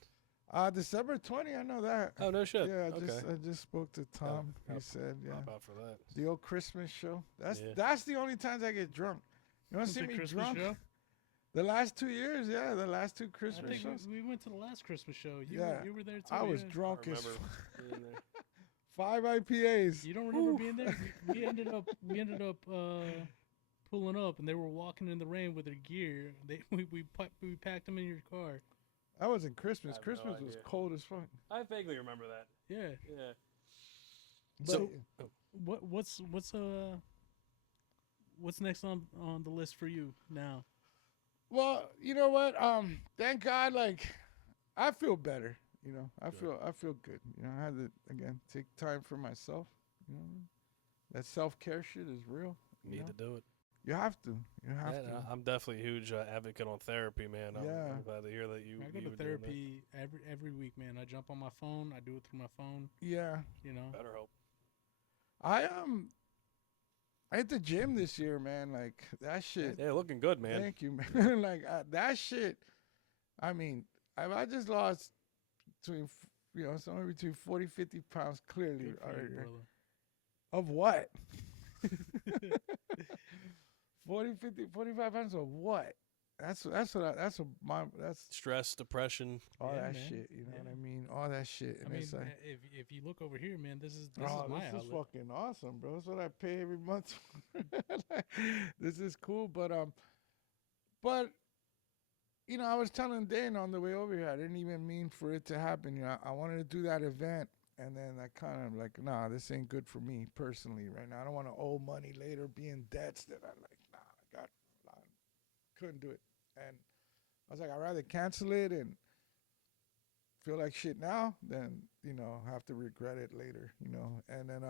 December 20. I know that. Oh no shit. Yeah, I I just spoke to Tom. He said, yeah. Pop out for that. The old Christmas show. That's the only times I get drunk. You want to see me Christmas drunk? Show? The last 2 years, yeah, the last 2 Christmas shows. We went to the last Christmas show. You were there too. I was drunk as being there. 5 IPAs. You don't remember being there? We ended up pulling up, and they were walking in the rain with their gear. We packed them in your car. That wasn't Christmas. no Christmas was idea. cold as fuck. I vaguely remember that. Yeah. Yeah. But what's next on the list for you now? well, you know what? Thank God, like, I feel better. You know, I feel good. You know, I had to again take time for myself. You know, that self-care shit is real. Need to do it. You have to. You have to. I'm definitely a huge advocate on therapy, man. Yeah. I'm glad to hear that you. I go to therapy every week, man. I jump on my phone. I do it through my phone. Yeah. You know. Better hope. I hit the gym this year, man. Like that shit. Yeah, looking good, man. Thank you, man. Like that shit. I mean, I just lost between, you know, somewhere between 40, 50 pounds clearly. Good for you, brother. Of what? 40, 50, 45 pounds of what? That's Stress, depression, all Yeah, that man. shit. You know what I mean? All that shit. And I mean, it's like, if you look over here, man, this is my this is outlet. fucking awesome, bro. That's what I pay every month. Like, this is cool, but you know, I was telling Dane on the way over here, I didn't even mean for it to happen. You know, I wanted to do that event, and then I kind of like, nah, this ain't good for me personally right now. I don't want to owe money later, be in debts that I like. Nah, I couldn't do it, and I was like, I'd rather cancel it and feel like shit now than, you know, have to regret it later. You know, and then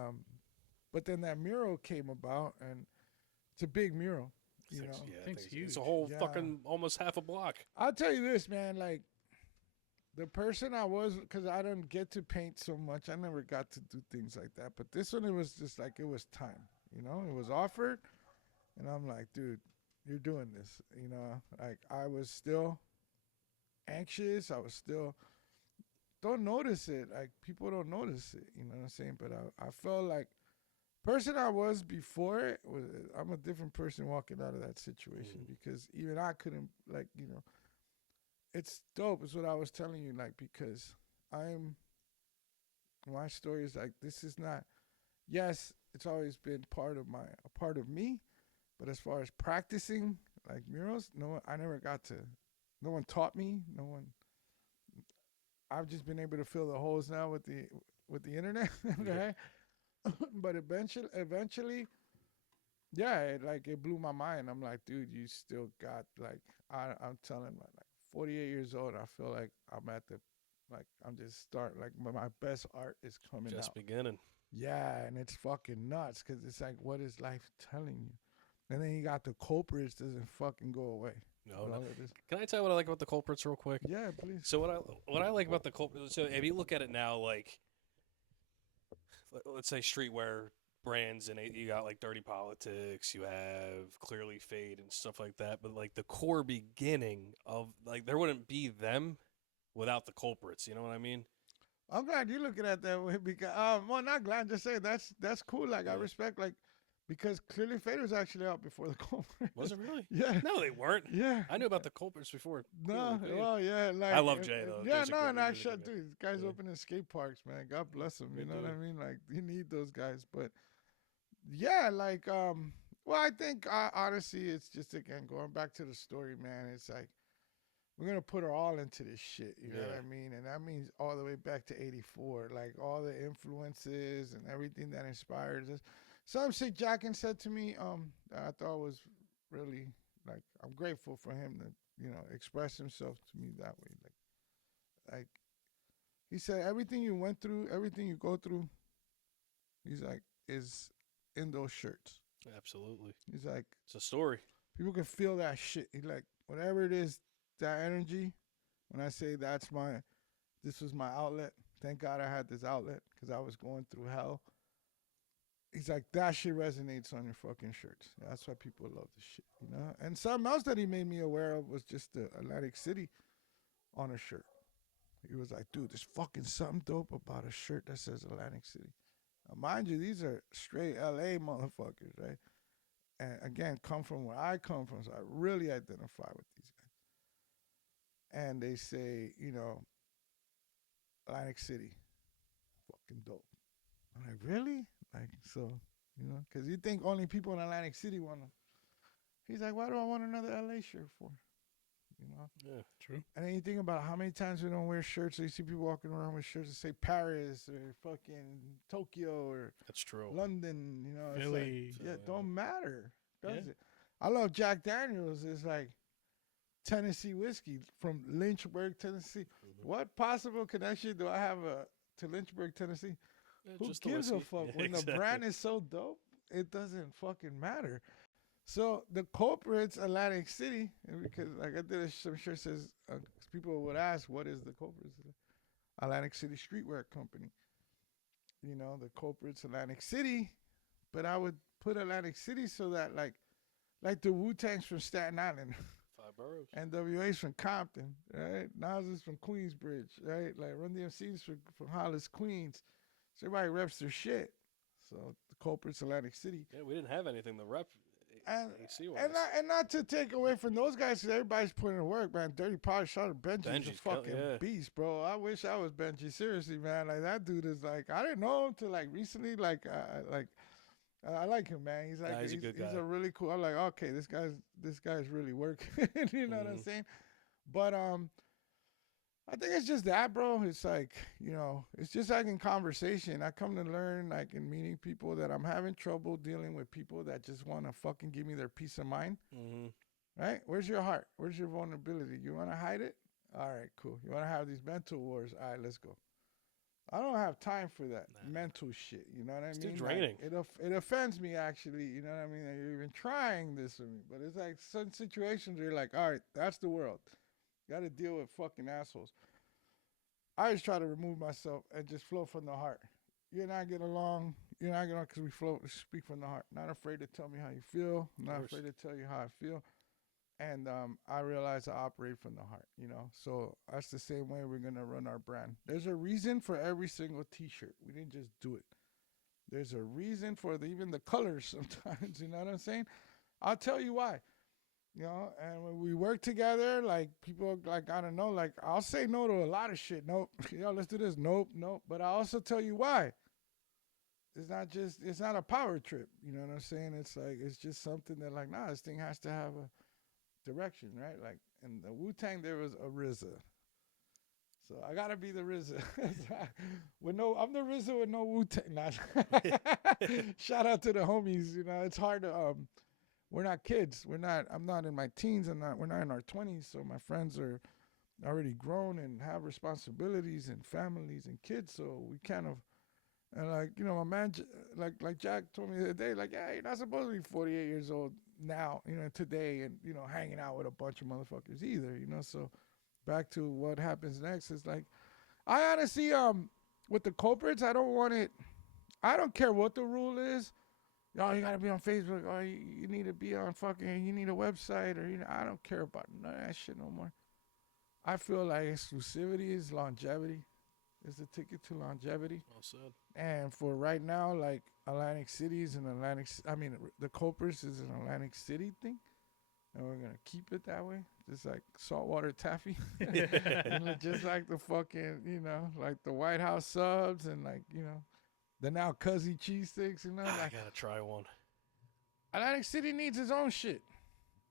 but then that mural came about, and it's a big mural. You know, yeah, Thing's huge. it's a whole Yeah. fucking almost half a block. I'll tell you this, man. Like, the person I was, because I didn't get to paint so much. I never got to do things like that. But this one, it was just like, it was time. You know, it was offered. And I'm like, dude, you're doing this. You know, like, I was still anxious. I was still, don't notice it. Like, people don't notice it. You know what I'm saying? But I felt like, person I was before it was, I'm a different person walking out of that situation because even I couldn't, like, you know, it's dope. It's what I was telling you, like, because my story is like, this is not, yes, it's always been a part of me, but as far as practicing like murals, I never got to, no one taught me, I've just been able to fill the holes now with the internet, okay? But eventually, yeah, it blew my mind. I'm like, dude, you still got, like, I'm telling my, like, 48 years old, I feel like I'm just starting, like, my best art is coming Just out. beginning. Yeah, and it's fucking nuts because it's like, what is life telling you? And then you got the Culprits doesn't fucking go away. No. Can I tell you what I like about the Culprits real quick? Yeah, please. So what I like about the Culprits, so if you look at it now, like, let's say streetwear brands, and you got like Dirty Politics, you have Clearly Fade and stuff like that. But like the core beginning of like there wouldn't be them without the Culprits. You know what I mean? I'm glad you're looking at that way because, well, not glad, just saying that's cool. Like, I Yeah. respect, like, because Clearly Fade was actually out before the Culprits. Was it really? Yeah. No, they weren't. Yeah. I knew about the Culprits before. No, Clearly Fade. well, yeah, like I love Jay, though. Yeah, Jay's a no, great and I musician, shut, man. dude. These guys Yeah. opening skate parks, man. God bless them. They You know what do. I mean? Like, you need those guys, but yeah, like, well, I think honestly, it's just again going back to the story, man. It's like we're gonna put our all into this shit. You know what Yeah. I mean? And that means all the way back to '84, like all the influences and everything that inspires us. Some shit Jackin said to me, that I thought was really like I'm grateful for him to express himself to me that way. Like he said, everything you went through, everything you go through, he's like is in those shirts. Absolutely. He's like, It's a story. people can feel that shit. He's like, whatever it is, that energy. When I say this was my outlet. Thank God I had this outlet because I was going through hell. He's like, that shit resonates on your fucking shirts. That's why people love this shit, you know? And something else that he made me aware of was just the Atlantic City on a shirt. He was like, dude, there's fucking something dope about a shirt that says Atlantic City. Now, mind you, these are straight LA motherfuckers, right? And again, come from where I come from, so I really identify with these guys. And they say, Atlantic City, fucking dope. I'm like, really? Like, so, because you think only people in Atlantic City want to. He's like, why do I want another LA shirt for? Yeah. True. And then you think about how many times we don't wear shirts. So you see people walking around with shirts that say Paris or fucking Tokyo or That's true. London. It's Philly. like, yeah, Philly. don't matter, does Yeah. it? I love Jack Daniels. It's like Tennessee whiskey from Lynchburg, Tennessee. Mhm. What possible connection do I have to Lynchburg, Tennessee? Yeah, Who just the gives a whiskey. fuck? Yeah, When exactly. the brand is so dope, it doesn't fucking matter. So the Culprits, Atlantic City, and because like I did some shirt says, people would ask, what is the Culprits? Atlantic City Streetwear Company. The Culprits, Atlantic City, but I would put Atlantic City so that like the Wu-Tangs from Staten Island, 5 boroughs. NWA's from Compton, right? Nas is from Queensbridge, right? Like Run DMC's from Hollis, Queens. So everybody reps their shit. So the Culprits, Atlantic City. Yeah, we didn't have anything to rep. And, AC and not to take away from those guys, because everybody's putting in work, man. Dirty Pod, shout out Benji's a Benji's fucking yeah. beast, bro. I wish I was Benji. Seriously, man. Like that dude is like, I didn't know him till like recently. I like him, man. He's like, He's a good guy. He's a really cool. I'm like, okay, this guy's really working. You know what I'm saying? But I think it's just that, bro. It's like, it's just like in conversation. I come to learn, like in meeting people, that I'm having trouble dealing with people that just want to fucking give me their peace of mind. Mm-hmm. Right? Where's your heart? Where's your vulnerability? You want to hide it? All right, cool. You want to have these mental wars? All right, let's go. I don't have time for that mental shit. You know what I It's mean? too draining. Like, it offends me, actually. You know what I mean? That you're even trying this with me. But it's like some situations where you're like, all right, that's the world. Got to deal with fucking assholes. I just try to remove myself and just flow from the heart. You and I get along. You and I get along because we speak from the heart. Not afraid to tell me how you feel. Not afraid to tell you how I feel. And I realize I operate from the heart, So that's the same way we're going to run our brand. There's a reason for every single T-shirt. We didn't just do it. There's a reason for even the colors sometimes, you know what I'm saying? I'll tell you why. And when we work together, like, people, like, I don't know, like, I'll say no to a lot of shit. Nope. Let's do this. Nope. But I also tell you why. It's not a power trip. You know what I'm saying? It's like, it's just something that, like, nah, this thing has to have a direction, right? Like, in the Wu-Tang, there was a RZA. So I gotta be the RZA. I'm the RZA with no Wu-Tang. Nah. Shout out to the homies. It's hard to, we're not kids. I'm not in my teens. We're not in our 20s. So my friends are already grown and have responsibilities and families and kids. So we kind of, and like, my man, like Jack told me the other day, like, yeah, you're not supposed to be 48 years old now, today, and, hanging out with a bunch of motherfuckers either, So back to what happens next is like, I honestly, with the Culprits, I don't want it. I don't care what the rule is. Oh, you gotta be on Facebook. Oh, you need to be on fucking. You need a website, or I don't care about none of that shit no more. I feel like exclusivity is longevity. It's the ticket to longevity. Well said. And for right now, like Atlantic City is an Atlantic. I mean, the Culprits is an Atlantic City thing, and we're gonna keep it that way. Just like saltwater taffy, just like the fucking, like the White House subs and like the now Cuzzy cheese sticks. I Like gotta try one. Atlantic City needs its own shit.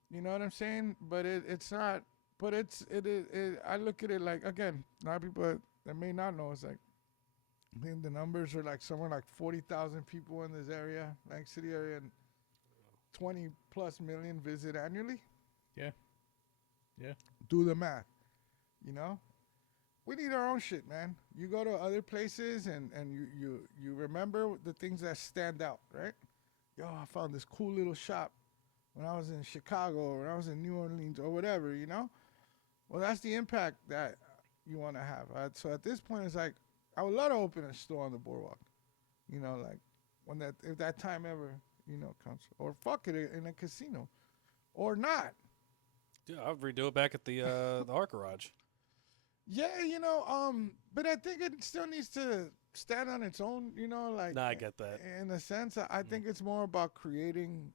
You know what I'm saying? But it's not. But it. I look at it like, again, a lot of people that may not know, it's like, I think the numbers are like somewhere like 40,000 people in this area, Atlantic City area, and 20 plus million visit annually. Yeah. Do the math. We need our own shit, man. You go to other places and you remember the things that stand out, right? Yo, I found this cool little shop when I was in Chicago or when I was in New Orleans or whatever, Well, that's the impact that you want to have. So at this point, it's like, I would love to open a store on the boardwalk, like if that time ever, comes. Or fuck it, in a casino. Or not. Yeah, I'll redo it back at the art garage. Yeah, but I think it still needs to stand on its own, like. Nah, I get that. In a sense, I think it's more about creating,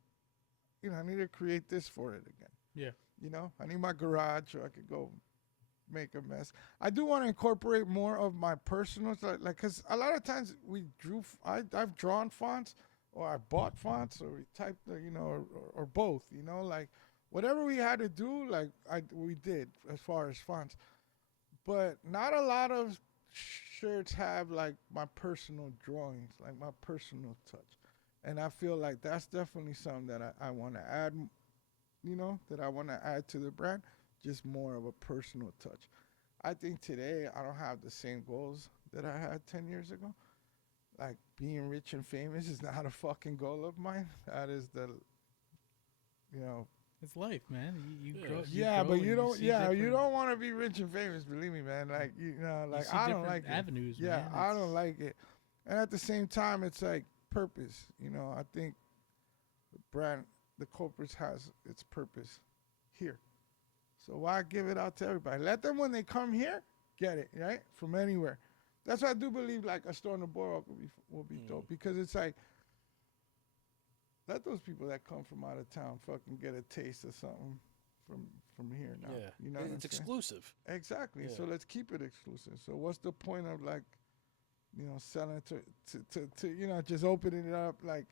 I need to create this for it again. Yeah. I need my garage so I could go make a mess. I do want to incorporate more of my personal, because a lot of times I've drawn fonts, or I bought fonts, or we typed, or both, like whatever we had to do, like we did as far as fonts. But not a lot of shirts have like my personal drawings, like my personal touch. And I feel like that's definitely something that I want to add, that I want to add to the brand, just more of a personal touch. I think today I don't have the same goals that I had 10 years ago. Like being rich and famous is not a fucking goal of mine. That is It's life, man. You Yeah. grow. but you don't. see You different- don't want to be rich and famous. Believe me, man. Like like see I don't different like avenues, it. Yeah, man. I don't It's- like it. And at the same time, it's like purpose. I think the brand, the Culprits, has its purpose here. So why give it out to everybody? Let them, when they come here, get it right from anywhere. That's why I do believe like a store on the boardwalk will be dope, because it's like, let those people that come from out of town fucking get a taste of something from here now. Yeah, You know what I'm it's saying? exclusive. Exactly. Yeah. So let's keep it exclusive. So what's the point of like, selling it to just opening it up? Like,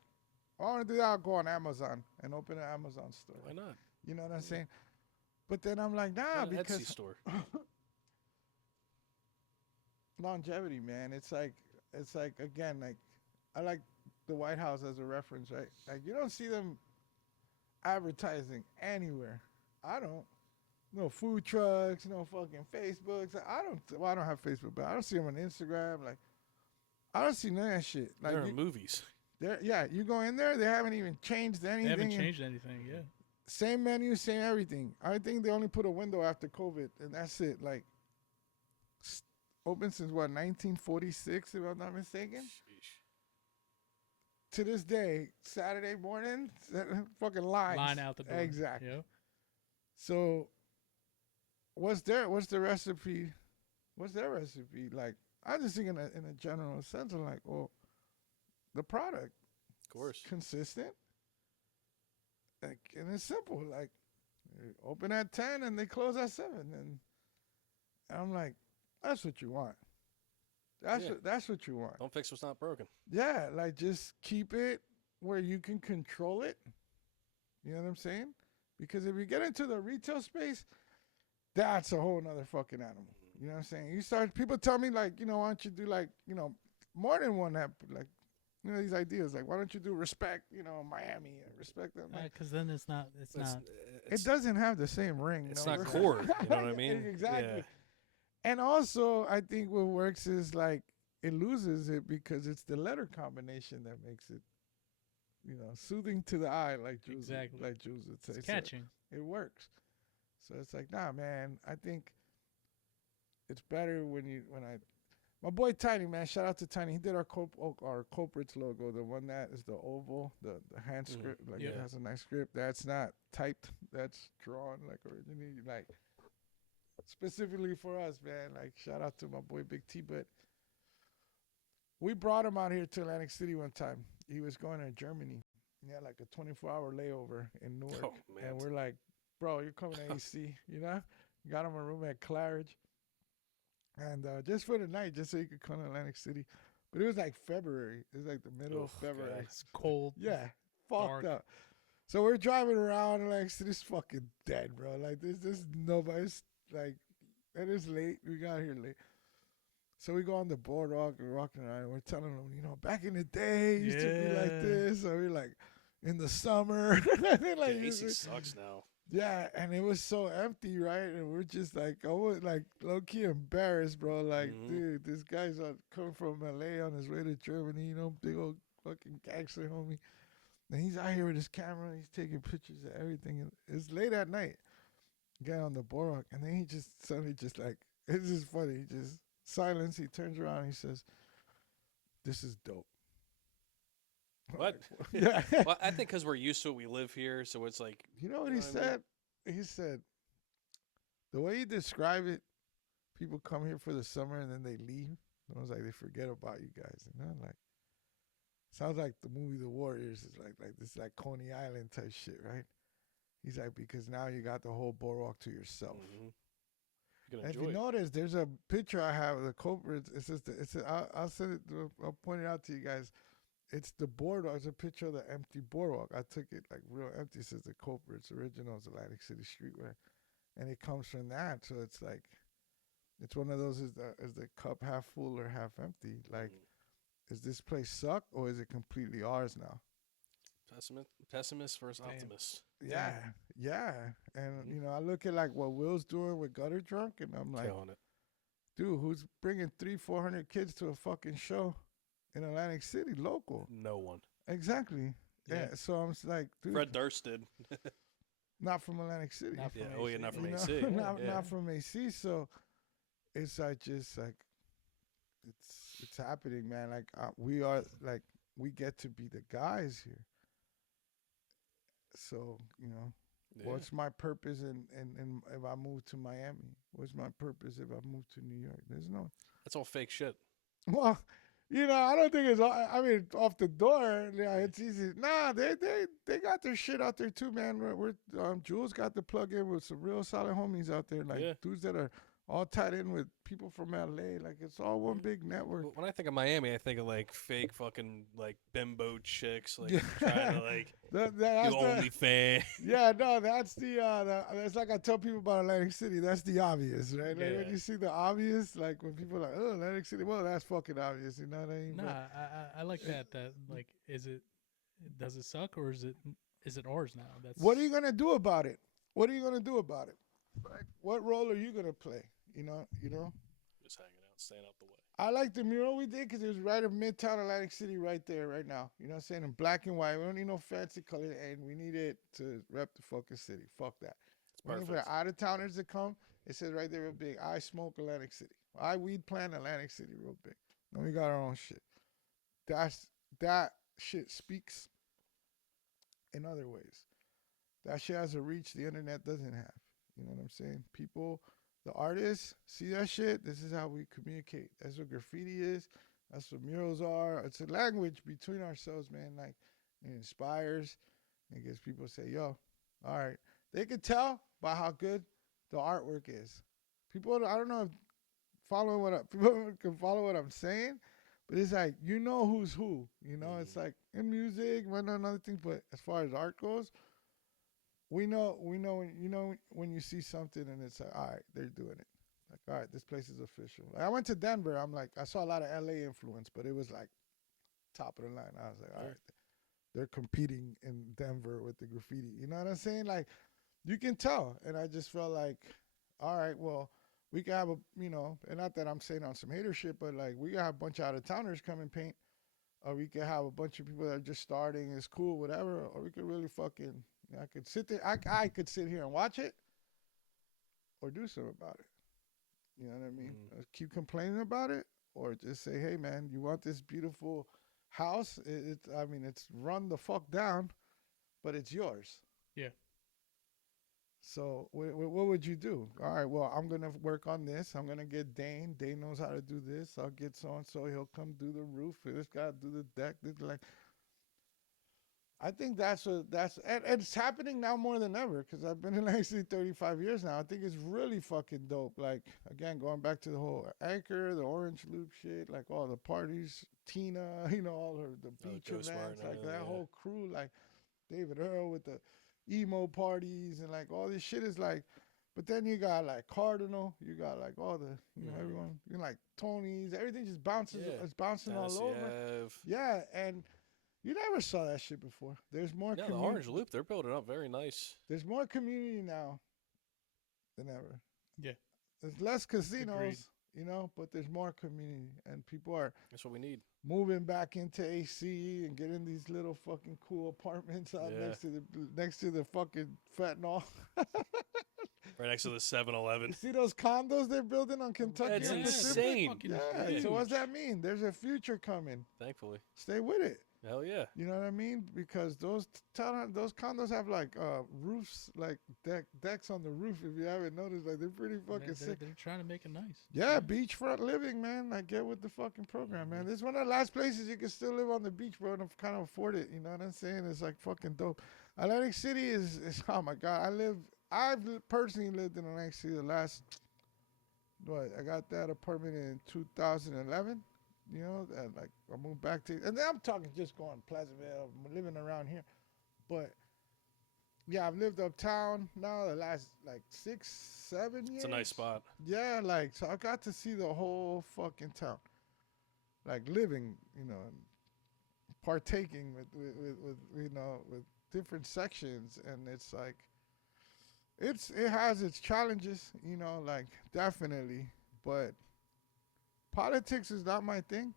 I want to do that. I'll go on Amazon and open an Amazon store. Why not? You know what I'm saying? But then I'm like, nah, An Etsy because store. longevity, man. It's like again, like I like the White House as a reference, right? Like you don't see them advertising anywhere. I don't. No food trucks, no fucking Facebooks. I don't have Facebook, but I don't see them on Instagram. Like I don't see none of that shit. Like They're in movies. you go in there, they haven't even changed anything. They haven't changed anything. Yeah. Same menu, same everything. I think they only put a window after COVID, and that's it. Like open since what, 1946, if I'm not mistaken. Sheesh. To this day, Saturday morning, fucking lines. Line out the door. Exactly. Yeah. So, what's the recipe? What's their recipe? Like, I just think in a general sense, I'm like, well, the product, Of course. consistent, like, and it's simple. Like, they open at 10 and they close at 7, and I'm like, that's what you want. That's what you want. Don't fix what's not broken. Yeah, like just keep it where you can control it. You know what I'm saying? Because if you get into the retail space, that's a whole nother fucking animal. You know what I'm saying? People tell me like, why don't you do like, more than one app, like, these ideas. Like, why don't you do Respect, Miami, and Respect them? Like, Because then it's not. it doesn't have the same ring. It's not core. You know what I mean? Exactly. Yeah. And also, I think what works is like it loses it because it's the letter combination that makes it, soothing to the eye, like Jules, Exactly. like Jules would say. It's So catching. it works. So it's like, nah, man. I think it's better when My boy Tiny, man. Shout out to Tiny. He did our Culprits logo, the one that is the oval, the hand script. Like it has a nice script. That's not typed. That's drawn like originally, like specifically for us, man. Like shout out to my boy Big T. But we brought him out here to Atlantic City one time. He was going to Germany. He had like a 24-hour layover in Newark. Oh, man. And we're like, bro, you're coming to AC, you know? Got him a room at Claridge. And just for the night, just so he could come to Atlantic City. But it was like February. It was like the middle of February. It's cold. Yeah, dark. fucked up. So we're driving around and Atlantic City's fucking dead, bro. Like there's nobody's like, and it's late. We got here late. So we go on the boardwalk and we're walking around and we're telling them, you know, back in the day, it used to be like this. So we're like, in the summer. Like, AC sucks now. Yeah, and it was so empty, right? And we're just like, I was like low-key embarrassed, bro. Like, dude, this guy's coming from LA on his way to Germany, you know, big old fucking gangster homie. And he's out here with his camera, and he's taking pictures of everything. And it's late at night. Get on the boardwalk, and then he just suddenly just like, it's just funny. He just silence. He turns around, and he says, "This is dope." What? Yeah. Well, I think because we're used to it, we live here, so it's like. You know what he said? He said, the way you describe it, people come here for the summer and then they leave. I was like, they forget about you guys. You know, like, sounds like the movie The Warriors is like this like Coney Island type shit, right? He's like, because now you got the whole boardwalk to yourself. And if you notice, there's a picture I have of the Culprits. It's just I'll send it. I'll point it out to you guys. It's the boardwalk. It's a picture of the empty boardwalk. I took it like real empty. It says the Culprits Originals Atlantic City Streetwear, and it comes from that. So it's like, it's one of those. Is the cup half full or half empty? Like, is this place suck or is it completely ours now? Pessimist versus optimist. Yeah. And you know, I look at like what Will's doing with Gutter Drunk, and I'm like, dude, who's bringing 300-400 kids to a fucking show in Atlantic City, local? No one. Exactly. Yeah. So I'm like, dude. Fred Durst did. Not from Atlantic City. Not from AC. Not from AC. Not from AC. So it's like just like it's happening, man. Like we get to be the guys here. So you know, what's my purpose? And if I move to Miami, what's my purpose if I move to New York? There's no. That's all fake shit. Well, you know, I don't think it's. I mean, off the door, yeah, it's easy. Nah, they got their shit out there too, man. We're Jules got the plug in with some real solid homies out there, like dudes that are all tied in with people from LA. Like it's all one big network. When I think of Miami, I think of like fake fucking like bimbo chicks, like trying to like do OnlyFans. Yeah, no, that's it's like I tell people about Atlantic City. That's the obvious, right? Like when you see the obvious, like when people are like, oh, Atlantic City, well, that's fucking obvious. You know what I mean? Nah, I like that. That like, does it suck or is it ours now? That's what are you gonna do about it? What are you gonna do about it? Like, what role are you gonna play? You know. Just hanging out, staying out the way. I like the mural we did because it was right in Midtown Atlantic City, right there, right now. You know what I'm saying? In black and white. We don't need no fancy color, and we need it to rep the fucking city. Fuck that. Waiting for the out-of-towners to come. It says right there real big, I smoke Atlantic City. I weed plant Atlantic City real big. And we got our own shit. That shit speaks in other ways. That shit has a reach the internet doesn't have. You know what I'm saying? People, the artists, see that shit. This is how we communicate. That's what graffiti is. That's what murals are. It's a language between ourselves, man. Like, it inspires. It gets people to say, yo, all right. They can tell by how good the artwork is. People, I don't know if people can follow what I'm saying, but it's like, you know who's who. You know, it's like in music, we know other things, but as far as art goes, we know when you see something and it's like, all right, they're doing it. Like, all right, this place is official. Like, I went to Denver. I'm like, I saw a lot of LA influence, but it was like top of the line. I was like, all right, they're competing in Denver with the graffiti. You know what I'm saying? Like, you can tell. And I just felt like, all right, well, we can have and not that I'm saying on some hater shit, but like we can have a bunch of out-of-towners come and paint, or we can have a bunch of people that are just starting, it's cool, whatever, or we could really fucking, I could sit there, I could sit here and watch it, or do something about it. You know what I mean? Keep complaining about it, or just say, hey man, you want this beautiful house? I mean, it's run the fuck down, but it's yours. Yeah. So what would you do? All right, well, I'm gonna work on this. I'm gonna get Dane. Dane knows how to do this. I'll get so and so. He'll come do the roof. This guy do the deck. This like. I think and it's happening now more than ever because I've been in actually 35 years now. I think it's really fucking dope. Like again, going back to the whole Anchor, the Orange Loop shit, like all the parties, Tina, all the beach events, like that whole crew, like David Earl with the emo parties and like all this shit is like. But then you got like Cardinal, you got like all the everyone, like Tony's, everything just bounces, it's bouncing all over. Yeah, and. You never saw that shit before. There's more. Yeah, the Orange Loop, they're building up very nice. There's more community now than ever. Yeah. There's less casinos, but there's more community, and people are. That's what we need. Moving back into AC and getting these little fucking cool apartments out next to the fucking fentanyl. Right next to the 7-Eleven. You see those condos they're building on Kentucky? That's insane. Yeah. So what's that mean? There's a future coming. Thankfully. Stay with it. Hell yeah. You know what I mean? Because those condos have like roofs, like decks on the roof. If you haven't noticed, like they're pretty fucking sick. They're trying to make it nice. Yeah, beachfront living, man. Like get with the fucking program, man. This is one of the last places you can still live on the beach, bro, and kind of afford it. You know what I'm saying? It's like fucking dope. Atlantic City is oh my god. I've personally lived in Atlantic City the last. I got that apartment in 2011. And like I moved back to, and then I'm talking just going Pleasantville, living around here, but yeah, I've lived uptown now the last like 6-7 years. It's a nice spot. Yeah, like so I got to see the whole fucking town, like living, and partaking with different sections, and it's like, it has its challenges, like definitely, but. Politics is not my thing.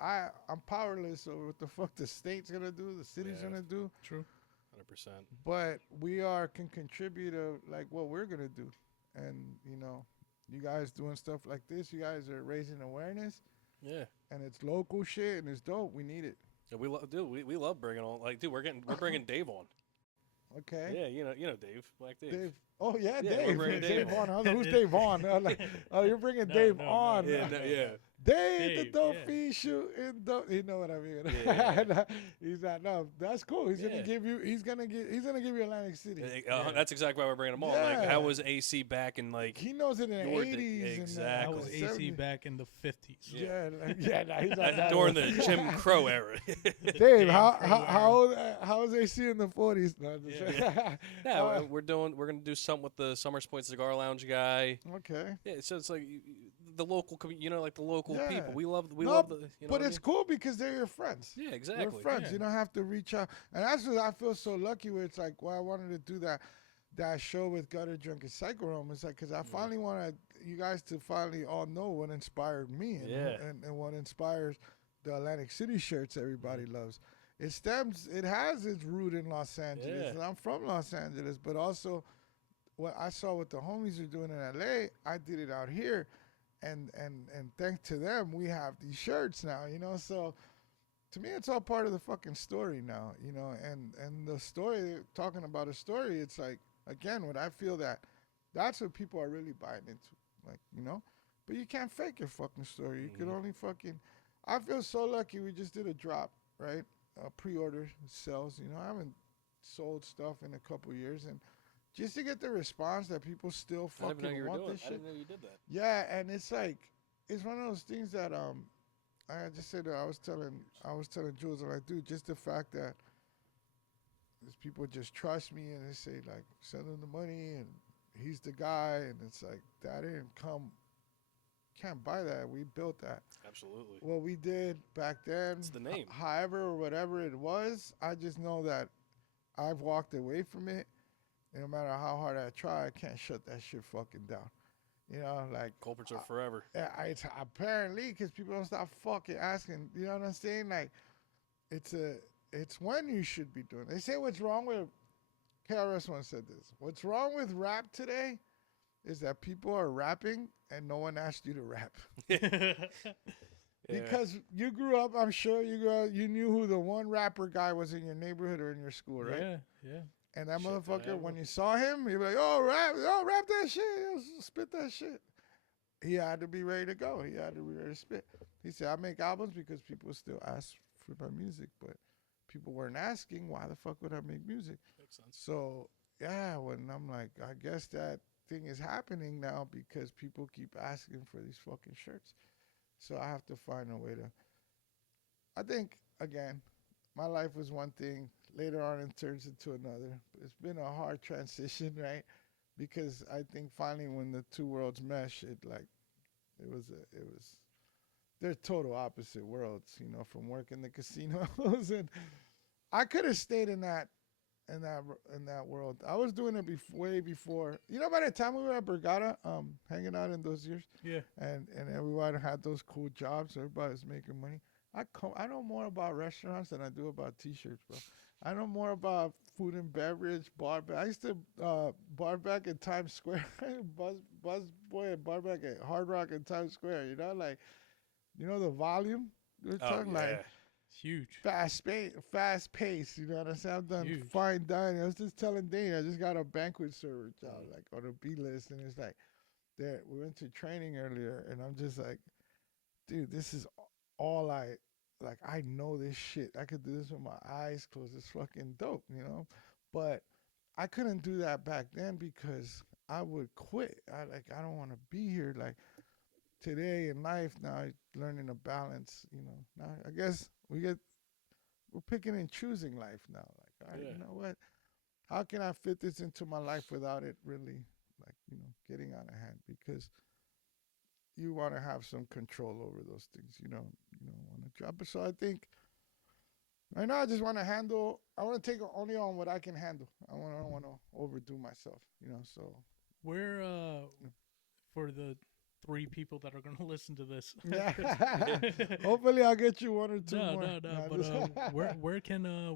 I'm powerless over what the fuck the state's gonna do, the city's gonna do. True. 100%. But can contribute to like what we're gonna do, and you guys doing stuff like this. You guys are raising awareness. Yeah. And it's local shit, and it's dope. We need it. Yeah, we love bringing on we're bringing Dave on. Okay. Yeah, you know Dave, Black Dave. Oh yeah, yeah, Dave. Dave on. Who's Dave on? You're bringing Dave on. Yeah. Dave, the dope fiend shooting dope. You know what I mean? Yeah. He's not. No, that's cool. He's gonna give you. He's gonna give you Atlantic City. That's exactly why we're bringing him on. Like, how was AC back in like? He knows it in the 80s. Exactly. How was AC back in the 50s? Yeah. Nah, he's not during the Jim Crow era. Dave, how was AC in the 40s? No, we're gonna do something with the Summers Point Cigar Lounge guy. Okay. Yeah, so it's like the local, like the local people. We love the. But it's cool because they're your friends. Yeah, exactly. We're friends. Yeah. You don't have to reach out, and that's what I feel so lucky with. It's like, I wanted to do that show with Gutter Drunk and Psycho Rome. It's like because I finally wanted you guys to finally all know what inspired me and what inspires the Atlantic City shirts everybody loves. It has its root in Los Angeles, and I'm from Los Angeles, but also what I saw what the homies are doing in LA, I did it out here, and thanks to them, we have these shirts now, so to me, it's all part of the fucking story now, and the story, talking about a story, it's like, again, what I feel that's what people are really buying into, like, but you can't fake your fucking story. You can only I feel so lucky we just did a drop, right? Pre-order sales, I haven't sold stuff in a couple years, and just to get the response that people still fucking want this shit. I didn't know you did that. Yeah, and it's like, it's one of those things that I just said that I was telling Jules, I'm like, dude, just the fact that these people just trust me and they say like, send him the money and he's the guy, and it's like, that didn't come. Can't buy that. We built that. Absolutely. What we did back then. It's the name. However or whatever it was, I just know that I've walked away from it. And no matter how hard I try, I can't shut that shit fucking down. Like Culprits are forever. It's apparently because people don't stop fucking asking. You know what I'm saying? Like, it's when you should be doing it. They say what's wrong with KRS One said this. What's wrong with rap today is that people are rapping and no one asked you to rap. Yeah. Because you grew up, I'm sure you knew who the one rapper guy was in your neighborhood or in your school, right? Yeah, yeah. And that Shit, motherfucker, when was- you saw him, you'd be like, rap that shit, spit that shit. He had to be ready to go. He had to be ready to spit. He said, I make albums because people still ask for my music, but people weren't asking, why the fuck would I make music? Makes sense. So, yeah, when I'm like, I guess that thing is happening now because people keep asking for these fucking shirts. So I have to find a way to. I think, again, my life was one thing. Later on, it turns into another. It's been a hard transition, right? Because I think finally, when the two worlds mesh, they're total opposite worlds. From working the casinos, and I could have stayed in that world. I was doing it way before. By the time we were at Brigada, hanging out in those years, Yeah. and everyone had those cool jobs. Everybody was making money. I know more about restaurants than I do about T-shirts, bro. I know more about food and beverage, bar back. I used to bar back in Times Square, buzz boy and bar back at Hard Rock in Times Square. The volume. We're Oh talking like yeah. It's huge. fast pace. You know what I'm saying? I've done Huge. fine dining. I was just telling Dane, I just got a banquet server job, like on a B list, and it's like, there. We went to training earlier, and I'm just like, dude, this is all I like. I know this shit. I could do this with my eyes closed. It's fucking dope. But I couldn't do that back then because I would quit. I don't want to be here. Like today in life now, learning to balance. Now I guess we're picking and choosing life now. Like, all right, Yeah. you know what? How can I fit this into my life without it really, getting out of hand? Because you want to have some control over those things. You don't want to drop it. So I think right now I just want to handle. I want to take only on what I can handle. I don't want to overdo myself. So Where for the 3 people that are going to listen to this. yeah. Hopefully I'll get you 1 or 2 No, more. no. Nah, But just-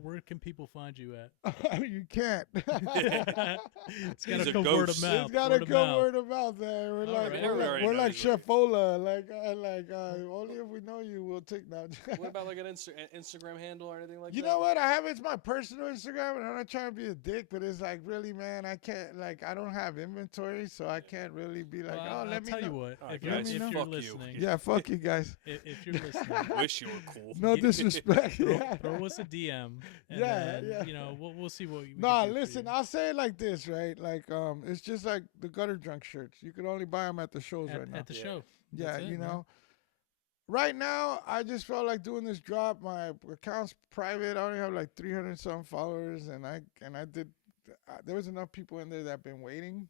where can people find you at? you can't. It's got He's to a come word of ghost. mouth. It's gotta word of come mouth. word of mouth, man. We're All like right. we're Everybody like, already we're like knows where- Chef Ola. Only if we know you, we'll take now. What about like an Instagram handle or anything like You that? know what? It's my personal Instagram, and I'm not trying to be a dick, but it's like really, man. I can't I don't have inventory, so I can't really be like, Well, let I'll me tell know. you what. All right, If guys, you're fuck you. listening, Yeah, fuck you guys. if you're listening, Wish you were cool. No Get- disrespect. throw us a DM, and Yeah, then yeah. we'll see what we Nah, can do for listen, you. I'll say it like this, right? It's just like the gutter drunk shirts. You can only buy them at the shows right now. at the Yeah. show. Yeah, That's it, man. right now I just felt like doing this drop. My account's private. I only have like 300 some followers, and I did. There was enough people in there that have been waiting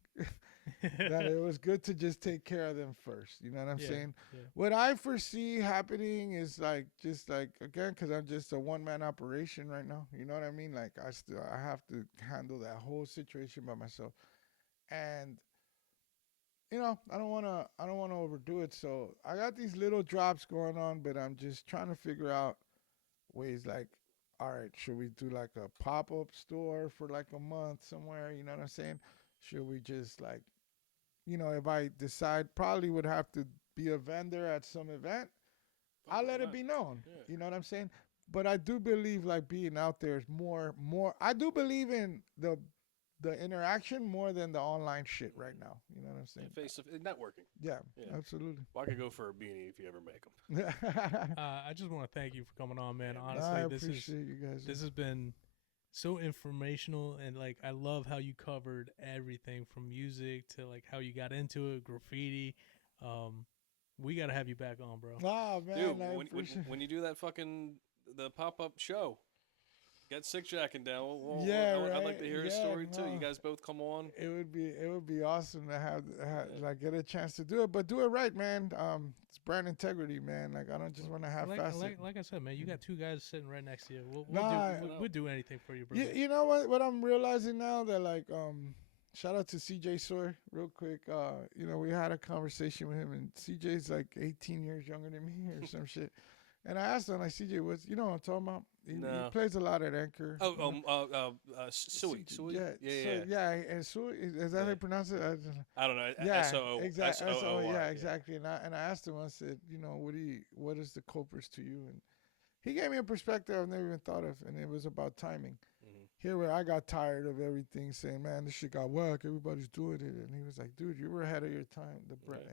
that it was good to just take care of them first. You know what I'm Yeah, saying? yeah. What I foresee happening is just again, because I'm just a one man operation right now. You know what I mean? Like I have to handle that whole situation by myself, and I don't wanna overdo it. So I got these little drops going on, but I'm just trying to figure out ways like, all right, should we do like a pop up store for like a month somewhere? You know what I'm saying? Should we just if I decide, probably would have to be a vendor at some event, I'll let it be known. Yeah. You know what I'm saying? But I do believe like being out there is more. I do believe in the interaction more than the online shit right now. You know what I'm saying? Face of networking. Yeah, Yeah. absolutely. Well, I could go for a beanie if you ever make them. I just want to thank you for coming on, man. Yeah, Honestly, I this appreciate you guys. has been so informational, and like I love how you covered everything from music to like how you got into it, graffiti. We got to have you back on, bro. Oh man, Dude, I when, appreciate. when you do that the pop up show, get Sick Jacking down. Yeah, I'd like right. to hear a Yeah, story too. no. You guys both come on. It would be awesome to have Yeah. get a chance to do it, but do it right, man. It's brand integrity, man. Like I don't just want to have fast. Like I said, man, you got 2 guys sitting right next to you. We'll Nah, we'll do anything for you, bro. You know what I'm realizing now that shout out to CJ Sawyer real quick. We had a conversation with him, and CJ's like 18 years younger than me or some shit. And I asked him, like, CJ, what's, you know what I'm talking about? He No. plays a lot at Anchor. Sui. Yeah, and Sui, is that how you pronounce it? I don't know. Yeah, SOO. exactly. SOOY, Yeah, exactly. And I asked him, I said, you know, what is the Culprits to you? And he gave me a perspective I've never even thought of, and it was about timing. Here where I got tired of everything, saying, man, this shit got whack, everybody's doing it. And he was like, dude, you were ahead of your time.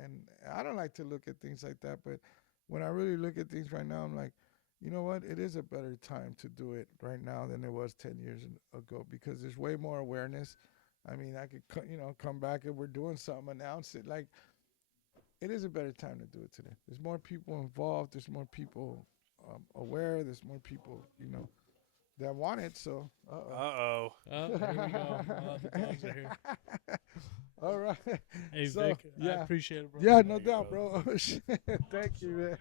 And I don't like to look at things like that, but when I really look at things right now, I'm like, you know what? It is a better time to do it right now than it was 10 years ago because there's way more awareness. I mean, I could, come back and we're doing something, announce it. Like, it is a better time to do it today. There's more people involved. There's more people aware. There's more people, that want it. So, Uh-oh. Oh, here we go. The dogs are here. all right. Hey, So, Vic, I yeah. appreciate it, bro. Yeah, no doubt, bro. Oh, shit. Thank you, man.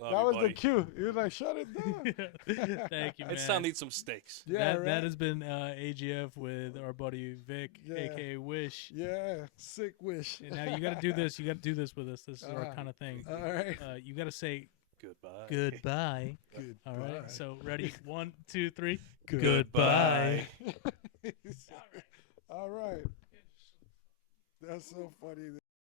Love That you, was buddy. the cue. He was like, shut it down. Thank you, man. It's time to eat some steaks. Yeah, that, right? that has been AGF with our buddy Vic, Yeah. aka Wish. Yeah, sick wish. And now you got to do this. You got to do this with us. This is our kind of thing. All right. You got to say Goodbye. goodbye. Goodbye. All right. So ready? 1, 2, 3. Goodbye. All right. That's so funny.